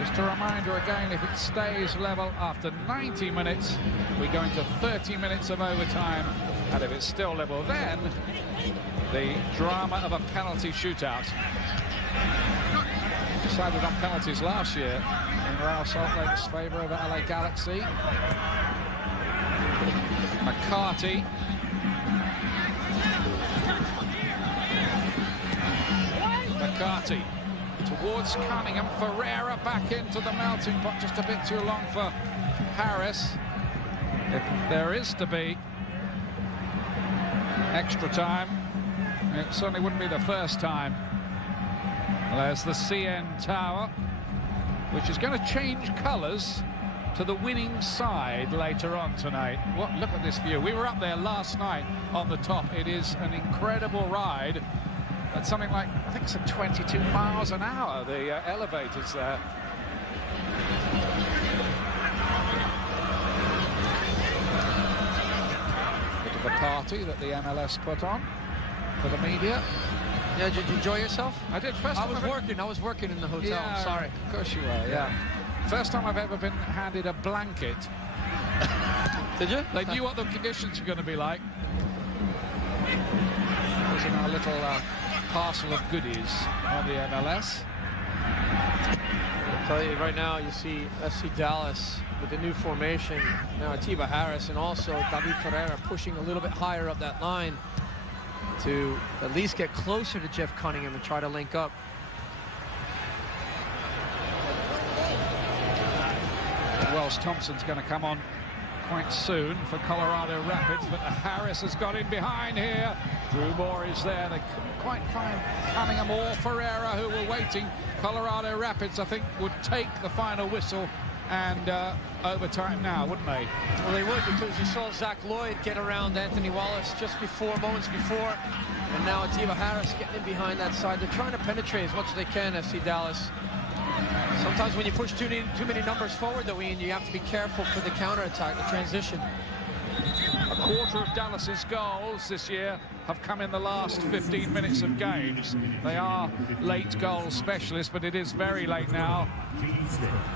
Just a reminder again, if it stays level after 90 minutes, we go into 30 minutes of overtime. And if it's still level, then the drama of a penalty shootout. Decided on penalties last year in Real Salt Lake's favour over LA Galaxy. McCarty. McCarty towards Cunningham. Ferreira back into the melting pot. Just a bit too long for Harris. If there is to be extra time, it certainly wouldn't be the first time. There's the CN Tower, which is going to change colours to the winning side later on tonight. Look at this view. We were up there last night on the top. It is an incredible ride. At something like, I think it's at 22 miles an hour, the elevators there. Bit of a party that the MLS put on for the media. Yeah, did you enjoy yourself? I did. I was working in the hotel. Yeah, I'm sorry. Of course you were, yeah. First time I've ever been handed a blanket. Did you? They knew what the conditions were going to be like. It was in our little parcel of goodies on the MLS. I'll tell you right now, you see FC Dallas with the new formation. Now Atiba Harris and also David Ferreira pushing a little bit higher up that line to at least get closer to Jeff Cunningham and try to link up. Wells Thompson's going to come on quite soon for Colorado Rapids, but Harris has got in behind here. Drew Moore is there. They couldn't quite find Cunningham or Ferreira, who were waiting. Colorado Rapids, I think, would take the final whistle and overtime now, wouldn't they? Well, they would, because you saw Zach Lloyd get around Anthony Wallace just moments before, and now Atiba Harris getting in behind that side. They're trying to penetrate as much as they can, FC Dallas. Sometimes when you push too many numbers forward, though, Ian, you have to be careful for the counterattack, the transition. A quarter of Dallas's goals this year have come in the last 15 minutes of games. They are late goal specialists, but it is very late now.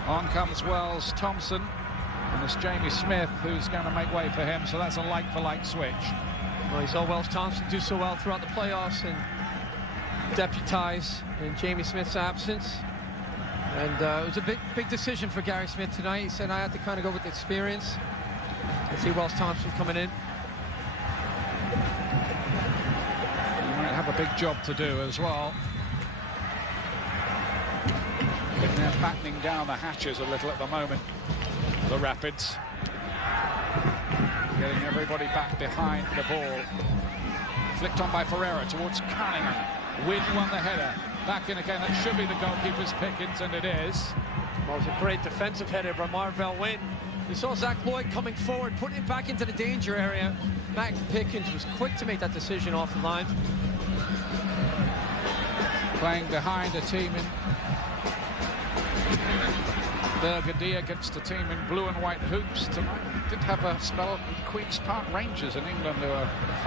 On comes Wells Thompson, and it's Jamie Smith who's going to make way for him, so that's a like-for-like switch. Well, you saw Wells Thompson do so well throughout the playoffs and deputize in Jamie Smith's absence. And it was a big decision for Gary Smith tonight. He said, I had to kind of go with experience. You see Wells Thompson coming in. He might have a big job to do as well. They're battening down the hatches a little at the moment, the Rapids. Getting everybody back behind the ball. Flicked on by Ferreira towards Cunningham. Wynn won the header. Back in again. That should be the goalkeeper's Pickens, and it is. Well, it was a great defensive header by Marvell Wynn. You saw Zach Lloyd coming forward, putting it back into the danger area. Matt Pickens was quick to make that decision off the line. Playing behind a team in Burgundy against a team in blue and white hoops tonight. Did have a spell with Queen's Park Rangers in England, who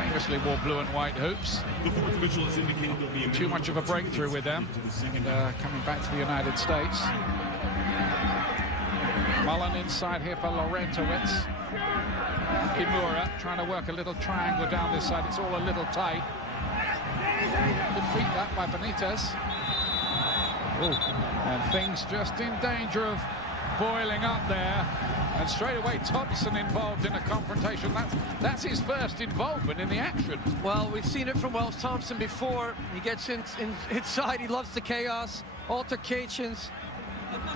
famously wore blue and white hoops. Too much of a breakthrough with them, and coming back to the United States. Mullen inside here for Laurentowicz. Kimura trying to work a little triangle down this side. It's all a little tight. Good feet that by Benitez. Ooh. And things just in danger of boiling up there. And straight away Thompson involved in a confrontation. That's his first involvement in the action. Well, we've seen it from Wells Thompson before. He gets inside. He loves the chaos, altercations.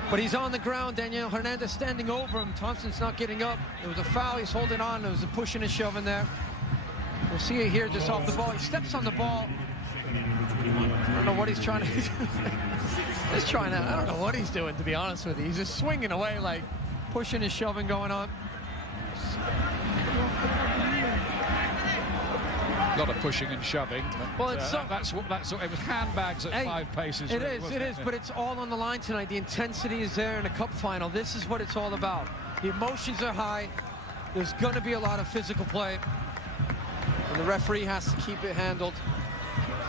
But he's on the ground. Daniel Hernandez standing over him. Thompson's not getting up. It was a foul. He's holding on. There was a pushing and shoving there. We'll see it here just off the ball. He steps on the ball. I don't know what he's trying to do. I don't know what he's doing, to be honest with you. He's just swinging away, like pushing and shoving going on. A lot of pushing and shoving. But, well, it's it was handbags at 5 paces. It is, but it's all on the line tonight. The intensity is there in a cup final. This is what it's all about. The emotions are high. There's going to be a lot of physical play, and the referee has to keep it handled.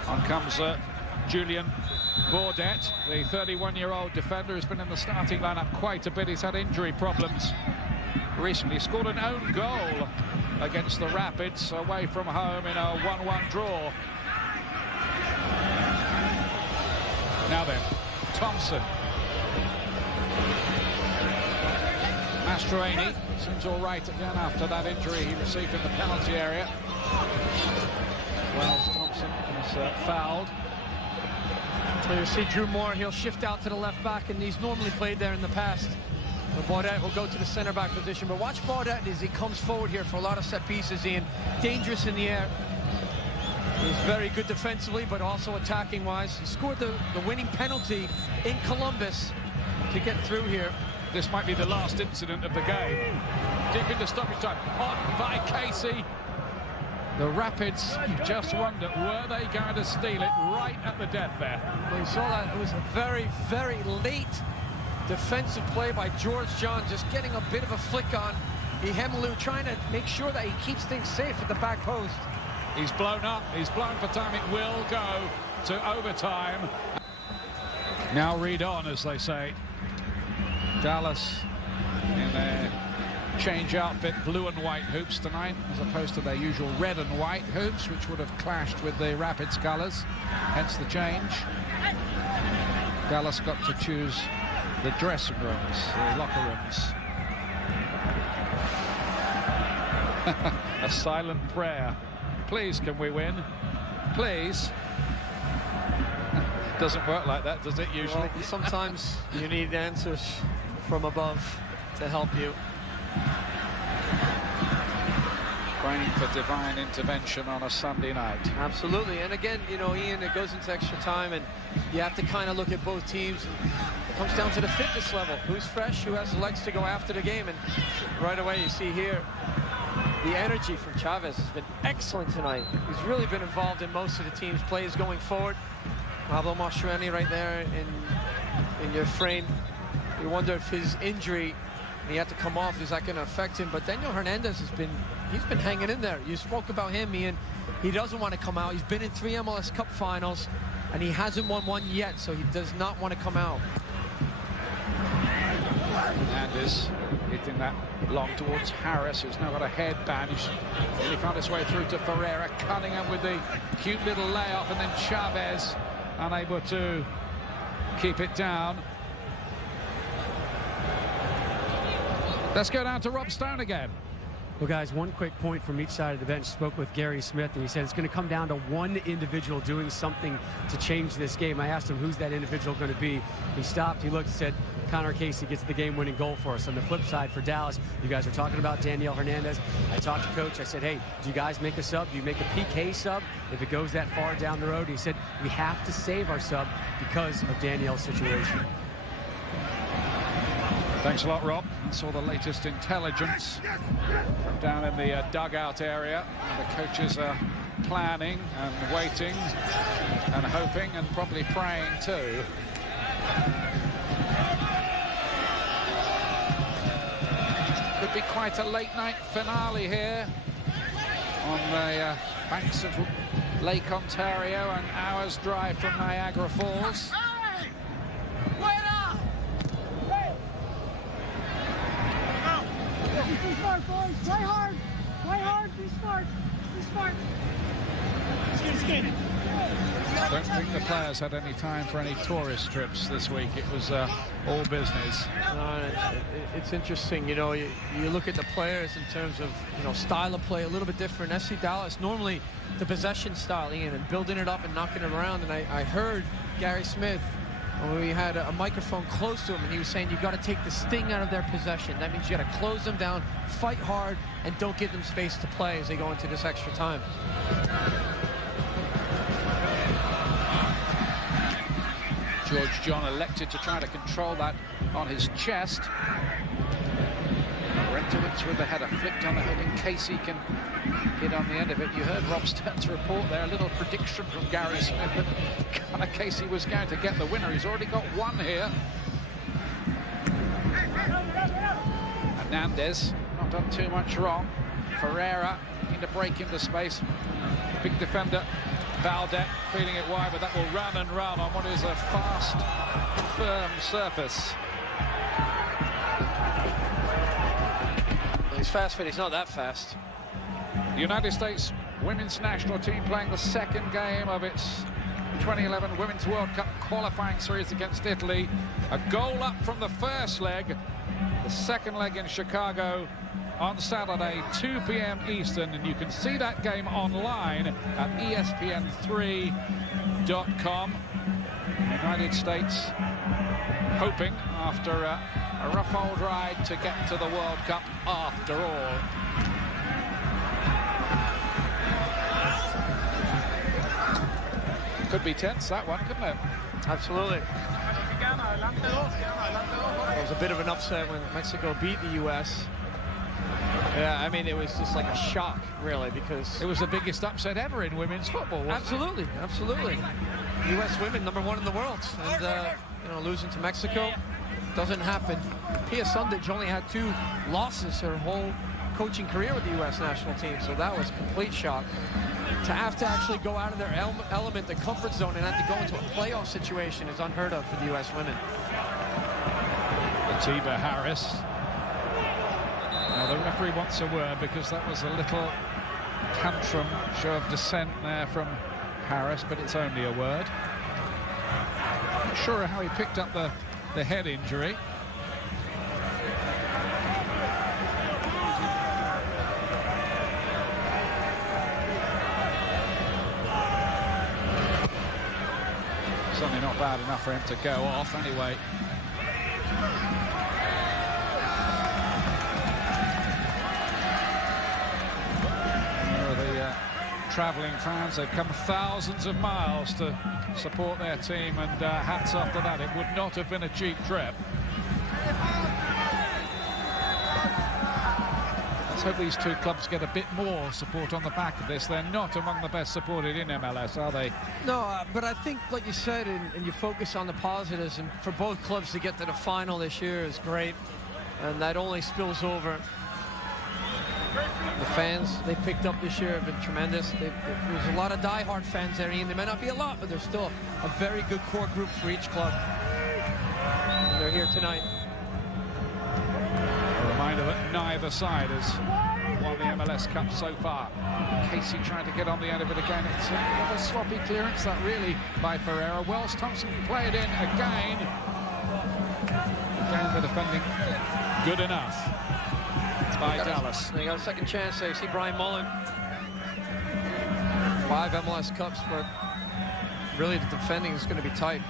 On comes Julian Bordet, the 31-year-old defender, has been in the starting lineup quite a bit. He's had injury problems recently. Scored an own goal against the Rapids away from home in a 1-1 draw. Now then, Thompson. Mastroeni seems all right again after that injury he received in the penalty area. Wells Thompson is fouled. So you see Drew Moore, he'll shift out to the left back, and he's normally played there in the past. But Bordet will go to the center back position. But watch Bordet as he comes forward here for a lot of set pieces, Ian. Dangerous in the air. He's very good defensively, but also attacking wise. He scored the winning penalty in Columbus to get through here. This might be the last incident of the game. Deep into stoppage time, on by Casey. The Rapids just wondered, were they going to steal it right at the death there? Well, you saw that. It was a very, very late defensive play by George John, just getting a bit of a flick on Ihemelu, trying to make sure that he keeps things safe at the back post. He's blown up, he's blown for time. It will go to overtime. Now read on, as they say. Dallas in their change outfit, blue and white hoops tonight, as opposed to their usual red and white hoops, which would have clashed with the Rapids colours, hence the change. Dallas got to choose the dressing rooms, the locker rooms. A silent prayer. Please, can we win? Please. Doesn't work like that, does it, usually? Well, sometimes you need answers from above to help you. Praying for divine intervention on a Sunday night. Absolutely. And again, you know, Ian, it goes into extra time, and you have to kind of look at both teams. It comes down to the fitness level. Who's fresh, who has the legs to go after the game. And right away, you see here, the energy from Chavez has been excellent tonight. He's really been involved in most of the team's plays going forward. Pablo Mastroeni right there in your frame. You wonder if his injury, he had to come off, is that going to affect him? But Daniel Hernandez he's been hanging in there. You spoke about him, Ian. He doesn't want to come out. He's been in 3 MLS Cup finals, and he hasn't won one yet, so he does not want to come out. Hernandez hitting that long towards Harris, who's now got a headband. He's really found his way through to Ferreira. Cunningham with the cute little layoff, and then Chavez unable to keep it down. Let's go down to Rob Stone again. Well, guys, one quick point from each side of the bench. Spoke with Gary Smith, and he said it's going to come down to one individual doing something to change this game. I asked him, who's that individual going to be? He stopped, he looked, and said, Connor Casey gets the game-winning goal for us. On the flip side, for Dallas, you guys are talking about Daniel Hernandez. I talked to Coach. I said, hey, do you guys make a sub? Do you make a PK sub if it goes that far down the road? He said, we have to save our sub because of Daniel's situation. Thanks a lot, Rob. That's all the latest intelligence from down in the dugout area. The coaches are planning and waiting and hoping and probably praying too. Could be quite a late night finale here on the banks of Lake Ontario, an hour's drive from Niagara Falls. Be smart, boys. Play hard. Play hard. Be smart. Be smart. Skate. I don't think the players had any time for any tourist trips this week. It was all business. It's interesting, you know, you look at the players in terms of, you know, style of play, a little bit different. FC Dallas, normally the possession style, Ian, and building it up and knocking it around. And I heard Gary Smith, when we had a microphone close to him, and he was saying you got to take the sting out of their possession. That means you got to close them down, fight hard, and don't give them space to play as they go into this extra time. George John elected to try to control that on his chest. Rentowitz with the header flicked on the head in case he can get on the end of it. You heard Rob Stone's report there, a little prediction from Gary Smith that Connor Casey was going to get the winner. He's already got one here. Hernandez not done too much wrong. Ferreira looking to break into space. Big defender Baldet feeding it wide, but that will run and run on what is a fast, firm surface. He's fast, but he's not that fast. The United States women's national team playing the second game of its 2011 Women's World Cup qualifying series against Italy. A goal up from the first leg. The second leg in Chicago on Saturday, 2 p.m. Eastern, and you can see that game online at ESPN3.com. United States hoping, after a rough old ride, to get to the World Cup after all. Could be tense, that one, couldn't it? Absolutely. It was a bit of an upset when Mexico beat the U.S. Yeah, I mean, it was just like a shock, really, because it was the biggest upset ever in women's football, wasn't absolutely, it? Absolutely. U.S. women, #1 in the world, and you know, losing to Mexico doesn't happen. Pia Sundhage only had 2 losses her whole coaching career with the U.S. national team, so that was a complete shock. To have to actually go out of their element, the comfort zone, and have to go into a playoff situation is unheard of for the U.S. women. Atiba Harris. Now the referee wants a word because that was a little tantrum, show of dissent there from Harris, but it's only a word. Not sure how he picked up the head injury. Certainly not bad enough for him to go off anyway. Travelling fans, they've come thousands of miles to support their team, and hats off to that. It would not have been a cheap trip. Let's hope these 2 clubs get a bit more support on the back of this. They're not among the best supported in MLS, are they? No, but I think, like you said, and you focus on the positives, and for both clubs to get to the final this year is great, and that only spills over. The fans they picked up this year have been tremendous. There's a lot of die-hard fans there, Ian. There may not be a lot, but there's still a very good core group for each club. And they're here tonight. A reminder that neither side has won the MLS Cup so far. Casey trying to get on the end of it again. It's another sloppy clearance, that really, by Ferreira. Wells Thompson can play it in again. Again, the defending good enough by Dallas. They got a second chance there. You see Brian Mullen. 5 MLS Cups, but really the defending is going to be tight.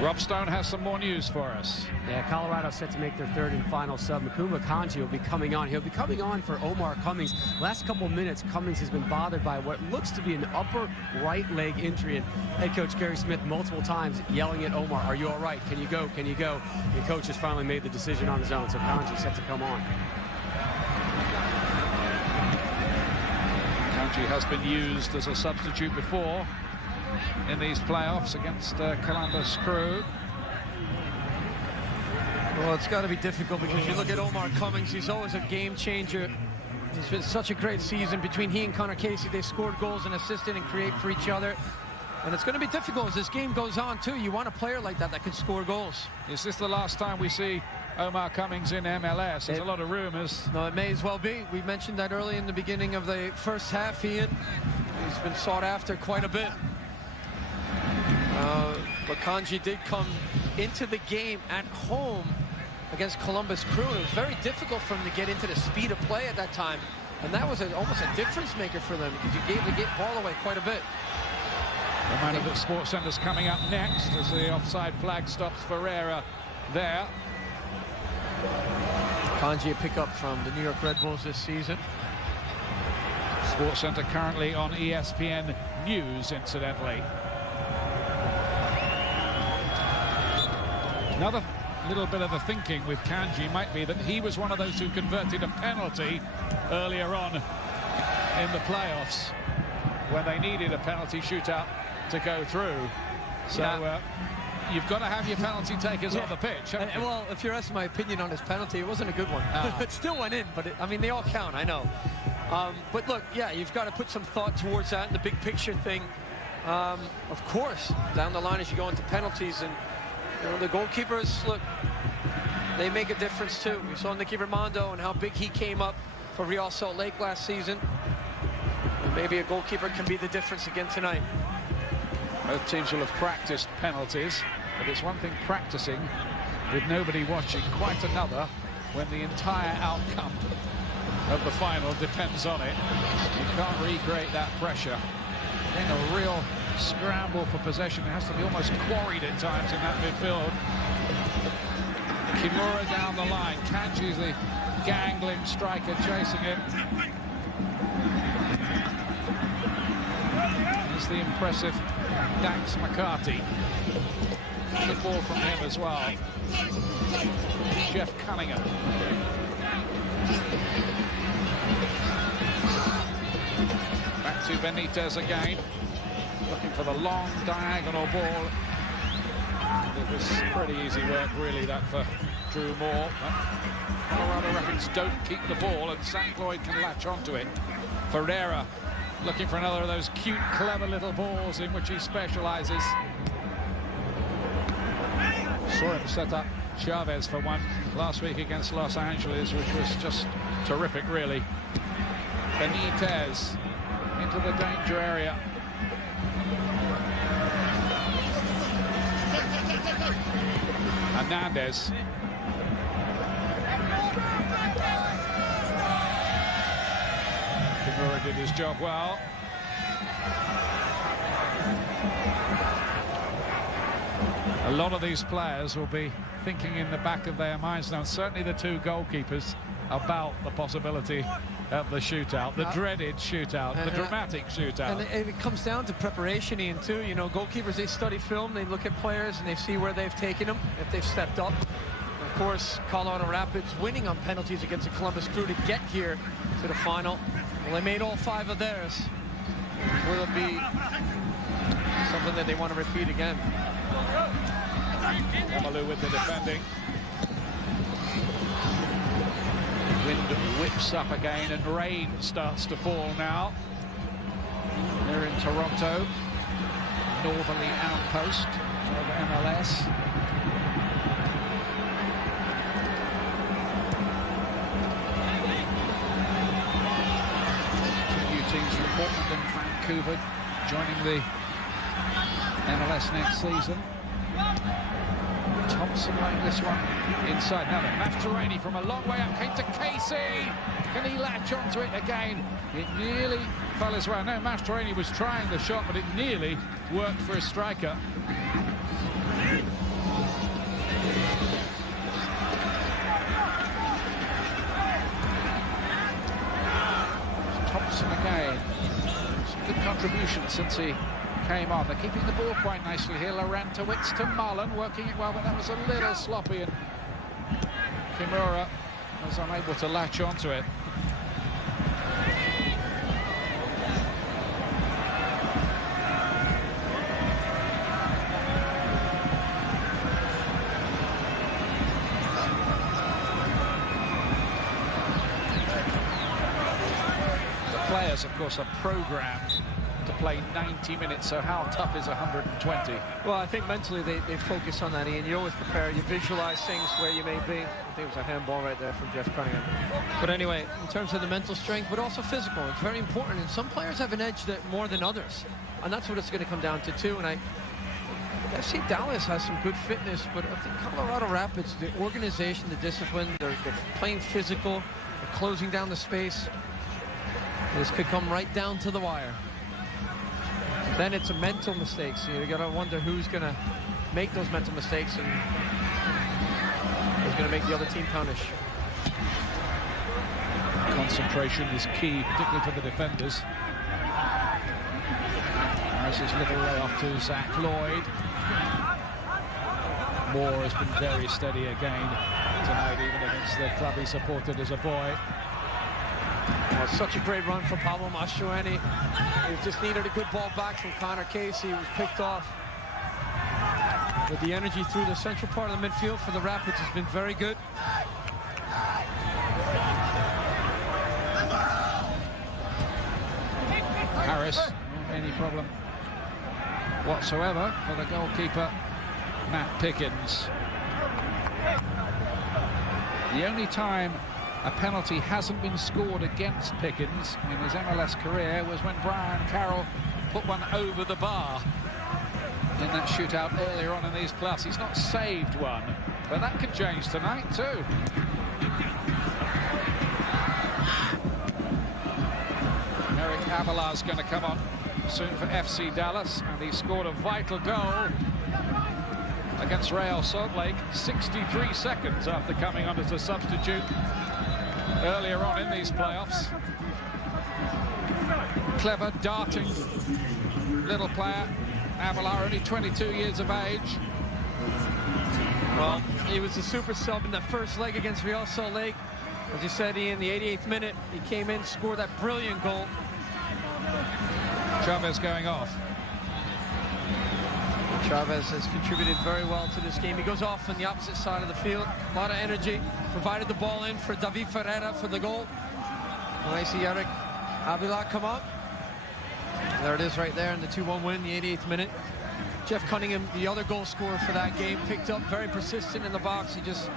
Rob Stone has some more news for us. Yeah, Colorado set to make their 3rd and final sub. Makuma Kanji will be coming on. He'll be coming on for Omar Cummings. Last couple minutes, Cummings has been bothered by what looks to be an upper right leg injury. And head coach Gary Smith multiple times yelling at Omar, "Are you all right? Can you go? Can you go?" The coach has finally made the decision on his own, so Kanji set to come on. Kanji has been used as a substitute before in these playoffs against Columbus Crew. Well, it's got to be difficult because you look at Omar Cummings, he's always a game changer. He's been such a great season. Between he and Connor Casey, they scored goals and assisted and create for each other. And it's going to be difficult as this game goes on, too. You want a player like that can score goals. Is this the last time we see Omar Cummings in MLS? There's a lot of rumors. No, it may as well be. We mentioned that early in the beginning of the first half, Ian. He's been sought after quite a bit. But Kanji did come into the game at home against Columbus Crew. It was very difficult for him to get into the speed of play at that time. And that was almost a difference maker for them because you gave the ball away quite a bit. Reminder that Sports Center's coming up next as the offside flag stops Ferreira there. Kanji a pickup from the New York Red Bulls this season. Sports Center currently on ESPN News, incidentally. Another little bit of the thinking with Kanji might be that he was one of those who converted a penalty earlier on in the playoffs when they needed a penalty shootout to go through. So you've got to have your penalty takers on the pitch. Well, if you're asking my opinion on his penalty, it wasn't a good one. It still went in, but I mean, they all count, I know. But look, yeah, you've got to put some thought towards that and the big picture thing. Of course, down the line as you go into penalties, and you know, the goalkeepers, look, they make a difference too. We saw Nicky Raimondo and how big he came up for Real Salt Lake last season. And maybe a goalkeeper can be the difference again tonight. Both teams will have practiced penalties, but it's one thing practicing with nobody watching, quite another when the entire outcome of the final depends on it. You can't recreate that pressure. Then a real scramble for possession. It has to be almost quarried at times in that midfield. Kimura down the line. Kanji's the gangling striker chasing it. There's the impressive Dax McCarthy. Good ball from him as well. Jeff Cunningham. Back to Benitez again. Looking for the long diagonal ball. It was pretty easy work, really, that for Drew Moore. But Colorado Rapids don't keep the ball, and St. Lloyd can latch onto it. Ferreira looking for another of those cute, clever little balls in which he specializes. Saw him set up Chavez for one last week against Los Angeles, which was just terrific, really. Benitez into the danger area. Hernandez. Kimura did his job well. A lot of these players will be thinking in the back of their minds now, certainly the two goalkeepers, about the possibility of the shootout, the dreaded shootout, the dramatic shootout. And it comes down to preparation, Ian, too. You know, goalkeepers, they study film, they look at players, and they see where they've taken them, if they've stepped up. Of course, Colorado Rapids winning on penalties against the Columbus Crew to get here to the final. Well, they made all 5 of theirs. Will it be something that they want to repeat again? Amalu with the defending. Wind whips up again and rain starts to fall now. They're in Toronto, northerly outpost of MLS. Two new teams from Portland and Vancouver joining the MLS next season. Thompson laying this one inside. Now Mastroeni from a long way up came to Casey. Can he latch onto it again? It nearly fell his way. No, Mastroeni was trying the shot, but it nearly worked for a striker. Thompson again. Some good contribution since he came on. They're keeping the ball quite nicely here. Laurentowicz to Mullen, working it well, but that was a little sloppy, and Kimura was unable to latch onto it. The players, of course, are programmed to play 90 minutes, so how tough is 120? Well, I think mentally they focus on that, Ian. You always prepare, you visualize things where you may be. I think it was a handball right there from Jeff Cunningham. But anyway, in terms of the mental strength, but also physical, it's very important. And some players have an edge that more than others. And that's what it's going to come down to, too. And FC Dallas has some good fitness, but I think Colorado Rapids, the organization, the discipline, they're playing physical, they're closing down the space. This could come right down to the wire. Then it's a mental mistake, so you gotta wonder who's gonna make those mental mistakes and who's gonna make the other team punish. Concentration is key, particularly for the defenders. Nice little layoff to Zach Lloyd. Moore has been very steady again tonight, even against the club he supported as a boy. Well, such a great run for Pablo Mastroeni. He just needed a good ball back from Connor Casey. He was picked off. But the energy through the central part of the midfield for the Rapids has been very good. Harris, not any problem whatsoever for the goalkeeper, Matt Pickens. The only time a penalty hasn't been scored against Pickens in his MLS career was when Brian Carroll put one over the bar in that shootout earlier on in these playoffs. He's not saved one, but that could change tonight too. Eric Abelard's going to come on soon for FC Dallas, and he scored a vital goal against Real Salt Lake 63 seconds after coming on as a substitute earlier on in these playoffs. Clever, darting little player. Abelard, only 22 years of age. Well, he was a super sub in that first leg against Real Salt Lake. As you said, in the 88th minute, he came in, scored that brilliant goal. Chavez going off. Chavez has contributed very well to this game. He goes off on the opposite side of the field. A lot of energy. Provided the ball in for David Ferreira for the goal. And I see Eric Abelard come up. There it is right there in the 2-1 win, the 88th minute. Jeff Cunningham, the other goal scorer for that game, picked up, very persistent in the box. He just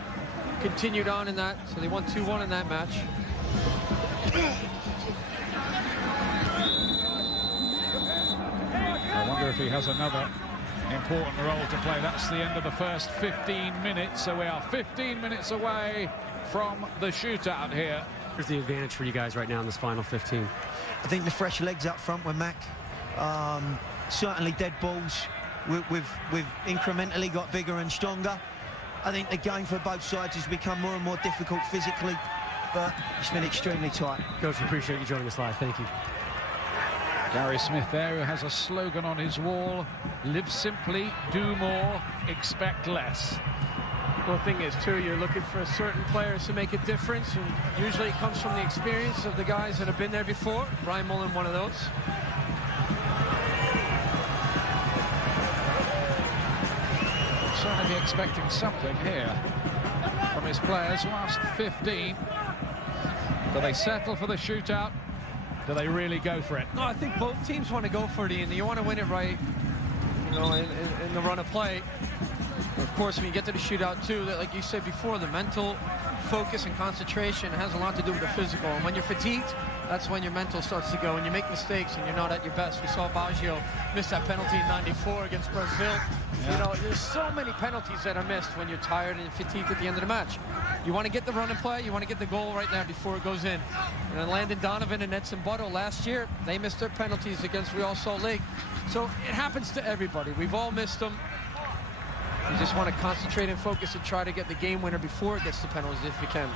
continued on in that. So they won 2-1 in that match. I wonder if he has another important role to play. That's the end of the first 15 minutes, so we are 15 minutes away from the shootout here. Here's the advantage for you guys right now in this final 15. I think the fresh legs up front were Mac. Certainly dead balls. We've incrementally got bigger and stronger. I think the game for both sides has become more and more difficult physically, but it's been extremely tight. Coach, we appreciate you joining us live. Thank you. Gary Smith there, who has a slogan on his wall: live simply, do more, expect less. Well, the thing is, too, you're looking for certain players to make a difference, and usually it comes from the experience of the guys that have been there before. Brian Mullen, one of those. Certainly be expecting something here from his players. Last 15. Do they settle for the shootout? Do they really go for it? No, I think both teams want to go for it, Ian. You want to win it right, you know, in the run of play. Of course, when you get to the shootout, too, that, like you said before, the mental focus and concentration has a lot to do with the physical. And when you're fatigued, that's when your mental starts to go, and you make mistakes and you're not at your best. We saw Baggio miss that penalty in '94 against Brazil. Yeah. You know, there's so many penalties that are missed when you're tired and fatigued at the end of the match. You want to get the run and play, you want to get the goal right now before it goes in. And then Landon Donovan and Edson Butto last year, they missed their penalties against Real Salt Lake. So it happens to everybody. We've all missed them. You just want to concentrate and focus and try to get the game winner before it gets to penalties if you can.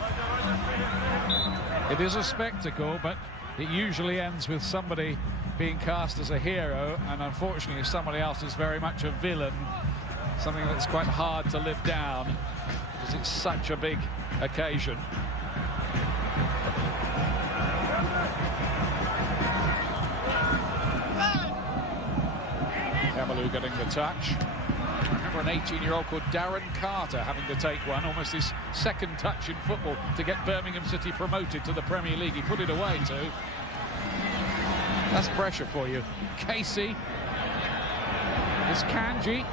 It is a spectacle, but it usually ends with somebody being cast as a hero, and unfortunately somebody else is very much a villain, something that's quite hard to live down because it's such a big occasion. Camalou getting the touch. I remember an 18-year-old called Darren Carter having to take one, almost his second touch in football, to get Birmingham City promoted to the Premier League. He put it away too. That's pressure for you. Casey. It's Kanji.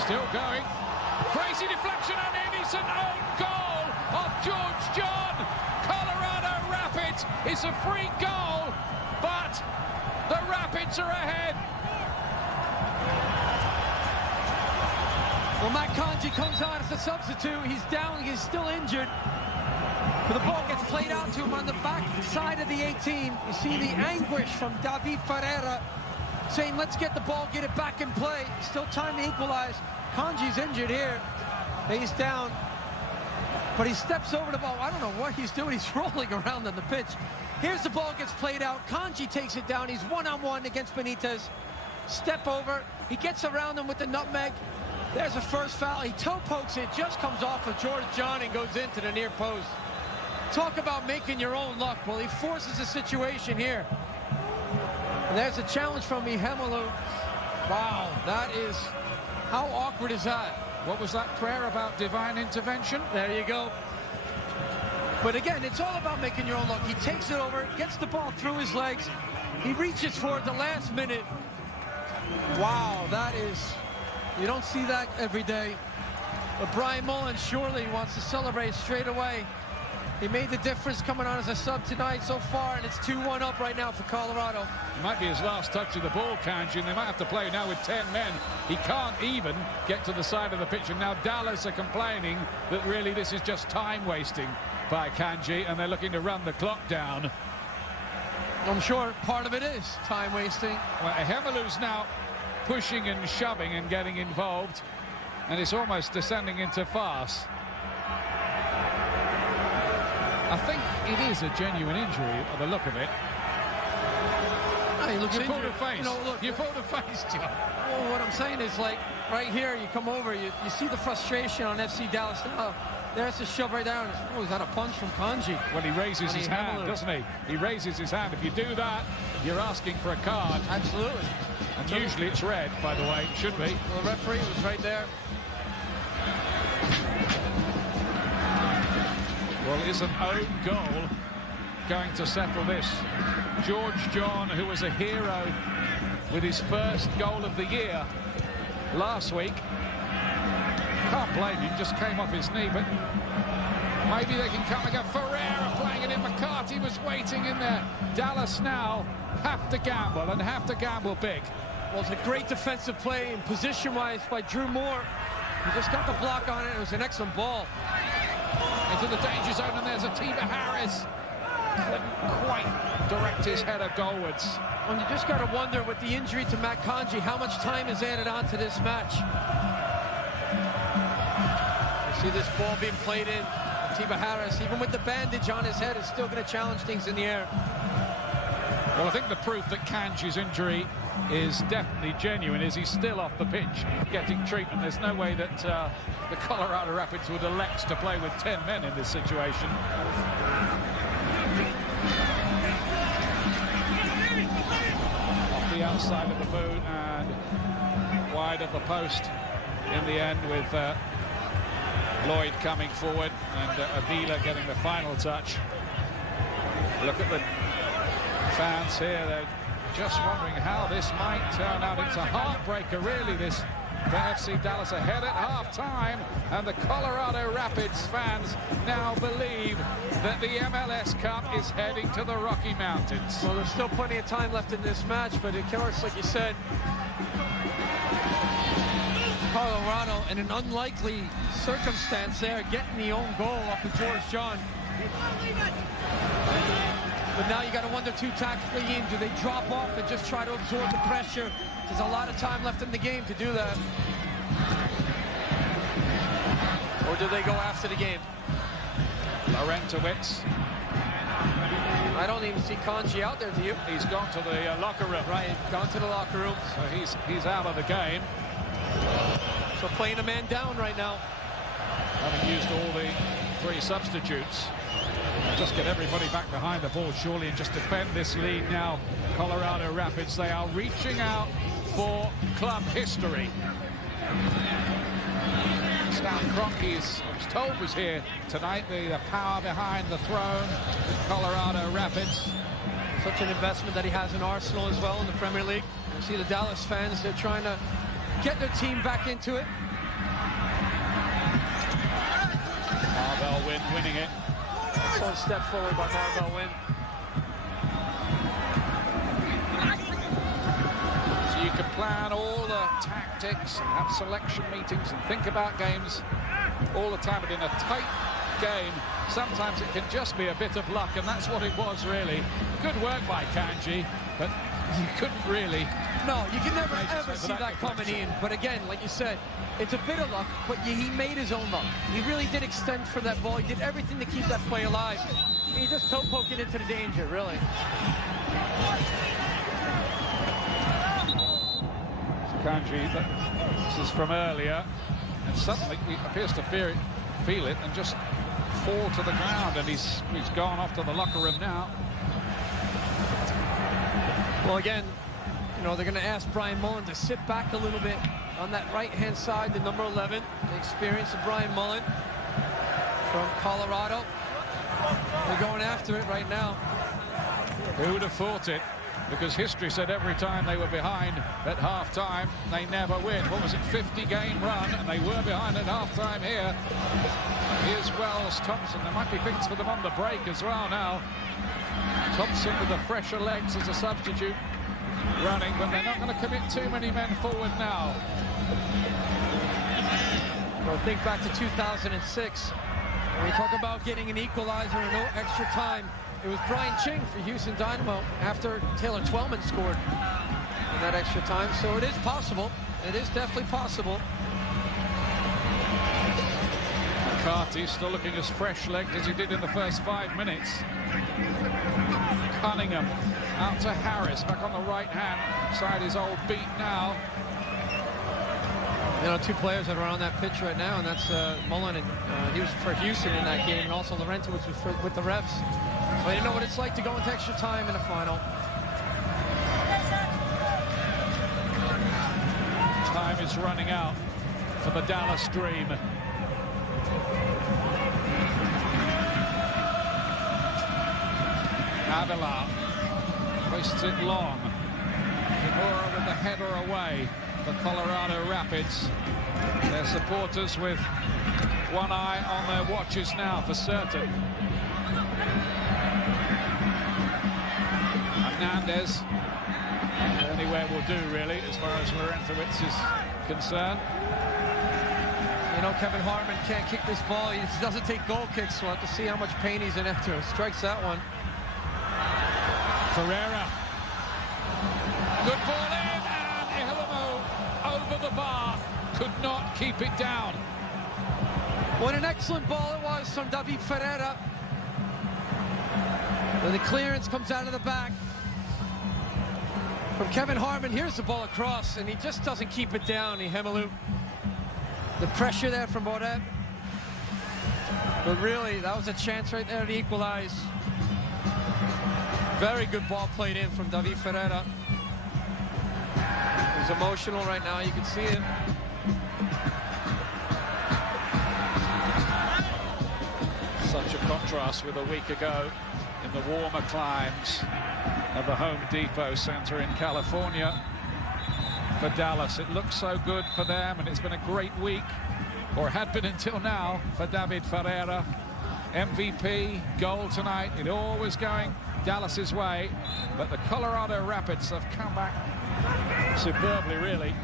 Still going. Crazy deflection, and it is an own goal of George John. Colorado Rapids. It's a free goal, but the Rapids are ahead. Well, Matt Kanji comes on as a substitute. He's down, he's still injured. But the ball gets played out to him on the back side of the 18. You see the anguish from David Ferreira saying, let's get the ball, get it back in play. Still time to equalize. Kanji's injured here. He's down. But he steps over the ball. I don't know what he's doing. He's rolling around on the pitch. Here's the ball, gets played out. Kanji takes it down. He's one-on-one against Benitez. Step over. He gets around him with the nutmeg. There's a first foul. He toe pokes it, just comes off of George John and goes into the near post. Talk about making your own luck. Well, he forces a situation here. And there's a challenge from Ihemelu. Wow, that is, how awkward is that? What was that prayer about divine intervention? There you go. But again, it's all about making your own luck. He takes it over, gets the ball through his legs. He reaches for it the last minute. Wow, that is, you don't see that every day. But Brian Mullen surely wants to celebrate straight away. He made the difference coming on as a sub tonight so far, and it's 2-1 up right now for Colorado. It might be his last touch of the ball, Kanji, and they might have to play now with 10 men. He can't even get to the side of the pitch, and now Dallas are complaining that really this is just time wasting by Kanji, and they're looking to run the clock down. I'm sure part of it is time wasting. Well, Hemalu's now pushing and shoving and getting involved, and it's almost descending into farce. I think it is a genuine injury by the look of it. No, he looks you injured. pulled a face. You know, look, you pulled a face, John. Well, what I'm saying is, like, right here, you come over, you see the frustration on FC Dallas. Now, there's a shove right down. Oh, is that a punch from Kanji? Well, he raises his hand, doesn't he? He raises his hand. If you do that, you're asking for a card. Absolutely. And usually it's red, by the way. It should be. Well, the referee was right there. Well, is an own goal going to settle this? George John, who was a hero with his first goal of the year last week. Can't blame him, just came off his knee, but maybe they can come again. Ferreira playing it in. McCarthy was waiting in there. Dallas now have to gamble, and have to gamble big. Well, it's a great defensive play, and position-wise by Drew Moore. He just got the block on it. It was an excellent ball. Into the danger zone, and there's Atiba Harris. Couldn't quite direct his header goalwards. And you just got to wonder, with the injury to Matt Kanji, how much time is added on to this match. You see this ball being played in. Atiba Harris, even with the bandage on his head, is still going to challenge things in the air. Well, I think the proof that Kanji's injury is definitely genuine is he's still off the pitch getting treatment. There's no way that the Colorado Rapids would elect to play with 10 men in this situation. Off the outside of the boot and wide of the post in the end, with Lloyd coming forward and Avila getting the final touch. Look at the fans here. They're just wondering how this might turn out. It's a heartbreaker, really, this, for FC Dallas, ahead at half-time, and the Colorado Rapids fans now believe that the MLS Cup is heading to the Rocky Mountains. Well, there's still plenty of time left in this match, but of course, like you said, Colorado, in an unlikely circumstance there, getting the own goal off of George John. But now you got to wonder, too, tactically, do they drop off and just try to absorb the pressure? There's a lot of time left in the game to do that. Or do they go after the game? Laurentowicz. I don't even see Kanji out there, do you? He's gone to the locker room. Right, gone to the locker room. So he's out of the game. So playing a man down right now. Having used all the 3 substitutes. Just get everybody back behind the ball, surely, and just defend this lead now. Colorado Rapids, they are reaching out for club history. Stan Kroenke, I was told, was here tonight. The power behind the throne with Colorado Rapids. Such an investment that he has in Arsenal as well in the Premier League. You see the Dallas fans, they're trying to get their team back into it. Marvell Wynn winning it. One step forward by Marvell Wynn. So you can plan all the tactics and have selection meetings and think about games all the time, but in a tight game, sometimes it can just be a bit of luck, and that's what it was, really. Good work by Kanji, but you couldn't really... No, you can never, ever see that coming in. But again, like you said, it's a bit of luck, but he made his own luck. He really did extend for that ball. He did everything to keep that play alive. He just toe poked it into the danger, really. Kanji, this is from earlier, and suddenly he appears to feel it and just fall to the ground, and he's gone off to the locker room now. Well, again, you know, they're going to ask Brian Mullen to sit back a little bit on that right-hand side, the number 11, the experience of Brian Mullen from Colorado. They're going after it right now. Who would have thought it? Because history said every time they were behind at half-time, they never win. What was it, 50-game run, and they were behind at half-time here. Here's Wells Thompson. There might be things for them on the break as well now. Thompson with the fresher legs as a substitute running, but they're not going to commit too many men forward now. Well, think back to 2006. When we talk about getting an equalizer and no extra time, it was Brian Ching for Houston Dynamo after Taylor Twellman scored in that extra time. So it is possible. It is definitely possible. McCarthy still looking as fresh-legged as he did in the first 5 minutes. Cunningham out to Harris, back on the right-hand side, his old beat now. You know, two players that are on that pitch right now, and that's Mullen, and he was for Houston in that game, and also Laurentowicz was with the refs. But you know what it's like to go into extra time in a final. Time is running out for the Dallas Dream. Avila wastes it long. Kimura with the header away for Colorado Rapids. Their supporters with one eye on their watches now for certain. Hernandez, anywhere will do really as far as Laurentowicz is concerned. You know, Kevin Harmon can't kick this ball. He doesn't take goal kicks, so we'll have to see how much pain he's in after. Strikes that one. Ferreira. Good ball in, and Ihilamo over the bar. Could not keep it down. What an excellent ball it was from David Ferreira. And the clearance comes out of the back from Kevin Harmon. Here's the ball across, and he just doesn't keep it down, Ihilamo. The pressure there from Bodet. But really, that was a chance right there to equalize. Very good ball played in from David Ferreira. He's emotional right now, you can see it. Such a contrast with a week ago in the warmer climes of the Home Depot Center in California. For Dallas, it looks so good for them, and it's been a great week, or had been until now, for David Ferreira. MVP, goal tonight, it all was going Dallas's way, but the Colorado Rapids have come back superbly, really.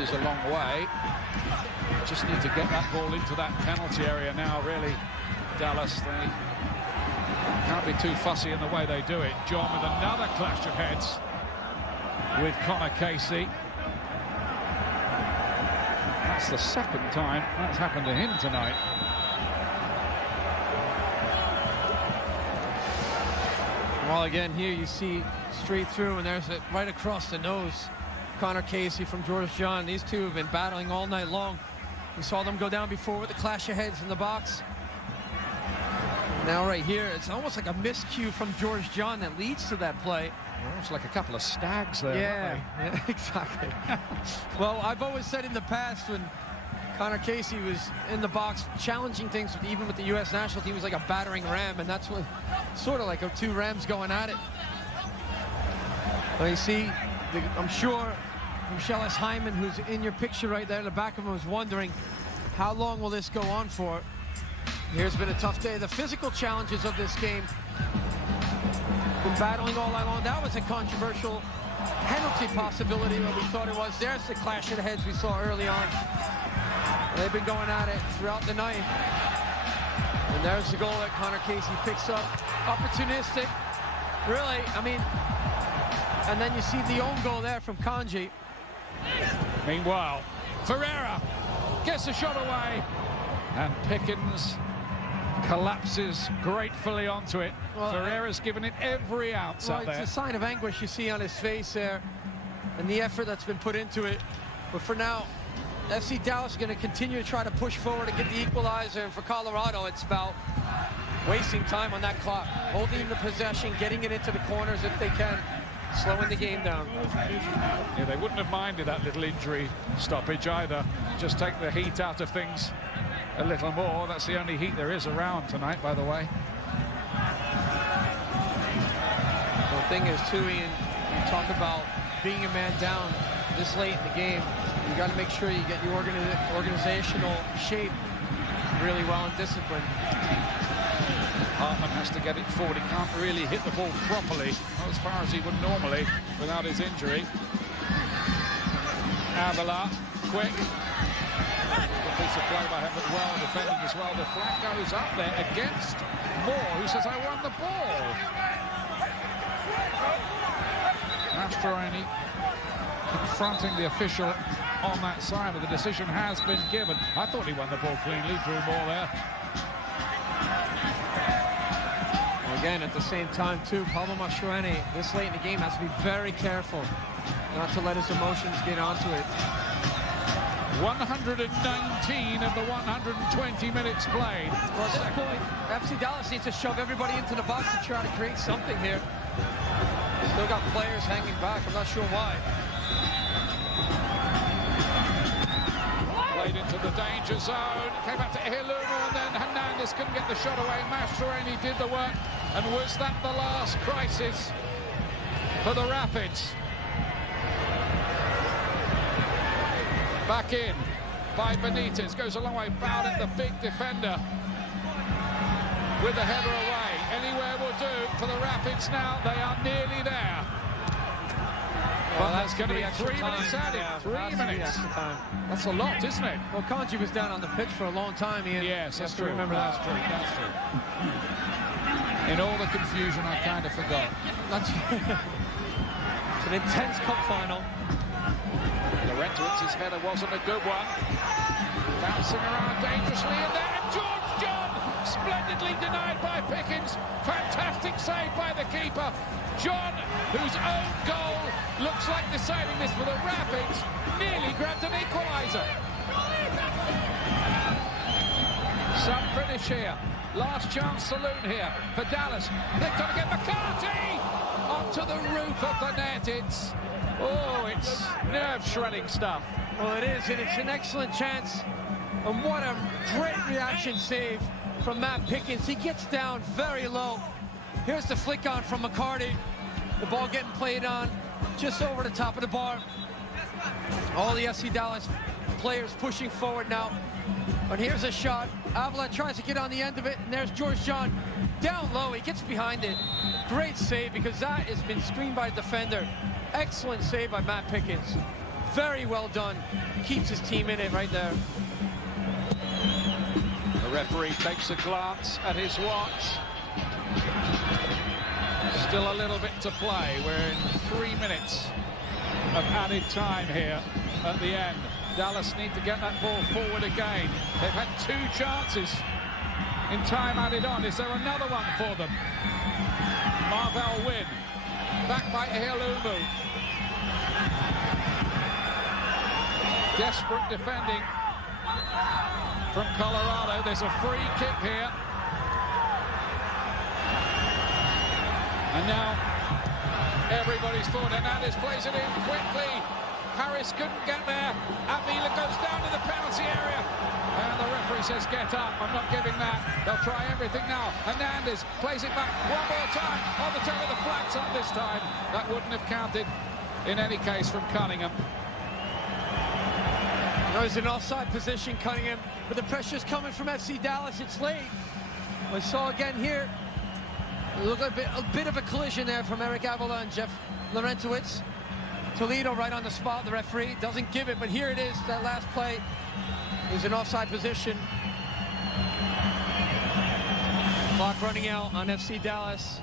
Is a long way. Just need to get that ball into that penalty area now, really. Dallas, they can't be too fussy in the way they do it. John with another clash of heads with Connor Casey. That's the second time that's happened to him tonight. Well, again, here you see straight through, and there's it right across the nose. Connor Casey from George John. These two have been battling all night long. We saw them go down before with the clash of heads in the box. Now right here, it's almost like a miscue from George John that leads to that play. Almost like a couple of stags there, yeah, exactly. Well, I've always said in the past when Connor Casey was in the box challenging things, even with the U.S. national team, he was like a battering ram, and that's what sort of like two rams going at it. Well, you see, I'm sure Michelle S. Hyman, who's in your picture right there in the back of him, was wondering how long will this go on for. Here's been a tough day. The physical challenges of this game, been battling all night long. That was a controversial penalty possibility that we thought it was. There's the clash of the heads we saw early on. They've been going at it throughout the night. And there's the goal that Connor Casey picks up. Opportunistic, really, I mean. And then you see the own goal there from Kanji. Meanwhile, Ferreira gets a shot away, and Pickens collapses gratefully onto it. Well, Ferreira's given it every ounce out there. It's a sign of anguish you see on his face there, and the effort that's been put into it. But for now, FC Dallas is going to continue to try to push forward and get the equalizer. And for Colorado, it's about wasting time on that clock, holding the possession, getting it into the corners if they can, slowing the game down. Yeah, they wouldn't have minded that little injury stoppage either. Just take the heat out of things a little more. That's the only heat there is around tonight, by the way. The thing is, too, Ian, you talk about being a man down this late in the game. You got to make sure you get your organizational shape really well and disciplined. Hartman has to get it forward. He can't really hit the ball properly, not as far as he would normally without his injury. Avila, quick. Good piece of play by him, but well defended as well. The flag goes up there against Moore, who says, I won the ball. Mastroeni confronting the official on that side, but the decision has been given. I thought he won the ball cleanly, Drew Moore there. Again, at the same time, too, Pablo Mastroeni, this late in the game, has to be very careful not to let his emotions get onto it. 119 of the 120 minutes played. Well, at this point, FC Dallas needs to shove everybody into the box to try to create something here. Still got players hanging back. I'm not sure why. Played into the danger zone. Came back to Ihilumo, and then Hernandez couldn't get the shot away. Mastroeni did the work. And was that the last crisis for the Rapids? Back in by Benitez. Goes a long way. Bowed at the big defender with the header away. Anywhere will do for the Rapids now. They are nearly there. Well, that's going to be 3 minutes added. Yeah, 3 minutes. Time. That's a lot, isn't it? Well, Kanji was down on the pitch for a long time, Ian. Yes, that's true. Remember That's that. true. That's true. In all the confusion, I kind of forgot. It's an intense cup final. Lorenzowicz's header wasn't a good one. Bouncing around dangerously, and then George John splendidly denied by Pickens. Fantastic save by the keeper. John, whose own goal looks like deciding this for the Rapids, nearly grabbed an equaliser. Some finish here. Last chance saloon here for Dallas. They're going to get McCarthy onto the roof of the net. It's nerve-shredding stuff. Well, it is, and it's an excellent chance. And what a great reaction save from Matt Pickens. He gets down very low. Here's the flick on from McCarty. The ball getting played on just over the top of the bar. All the FC Dallas players pushing forward now. And here's a shot. Avila tries to get on the end of it, and there's George John down low. He gets behind it. Great save, because that has been screened by the defender. Excellent save by Matt Pickens. Very well done. Keeps his team in it right there. The referee takes a glance at his watch. Still a little bit to play. We're in 3 minutes of added time here at the end. Dallas need to get that ball forward again. They've had 2 chances in time added on. Is there another one for them? Marvel Wynn. Back by Ihilumo. Desperate defending from Colorado. There's a free kick here. And now everybody's forward. Hernandez plays it in quickly. Harris couldn't get there. Avila goes down to the penalty area. And the referee says, get up. I'm not giving that. They'll try everything now. Hernandez plays it back one more time. On the tail of the flag's up this time. That wouldn't have counted in any case from Cunningham. There's an offside position, Cunningham, but the pressure's coming from FC Dallas. It's late. We saw again here. Look, a bit of a collision there from Eric Avila and Jeff Laurentowicz. Toledo right on the spot. The referee doesn't give it, but here it is. That last play is an offside position. Clock running out on FC Dallas.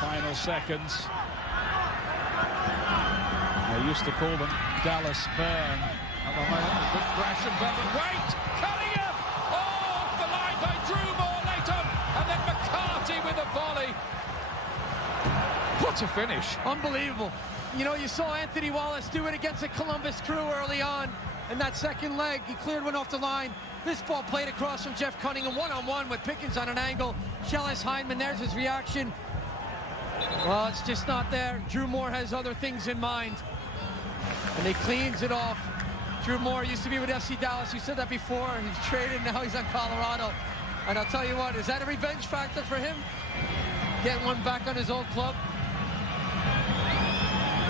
Final seconds. They used to call them Dallas Burn. At the moment, good crash and Burn. Wait! Cunningham! Oh, off the line by Drew Moore later. And then McCarthy with a volley. What a finish. Unbelievable. You know, you saw Anthony Wallace do it against the Columbus Crew early on. And that second leg, he cleared one off the line. This ball played across from Jeff Cunningham, one-on-one with Pickens on an angle. Shellis Hyndman, there's his reaction. Well, it's just not there. Drew Moore has other things in mind. And he cleans it off. Drew Moore used to be with FC Dallas. You said that before. He's traded, now he's on Colorado. And I'll tell you what, is that a revenge factor for him? Getting one back on his old club?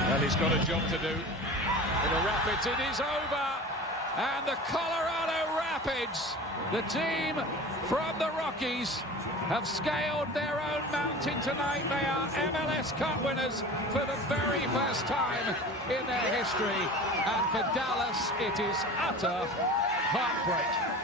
Well, he's got a job to do. For the Rapids, it is over. And the Colorado Rapids, the team from the Rockies, have scaled their own mountain tonight. They are MLS Cup winners for the very first time in their history. And for Dallas, it is utter heartbreak.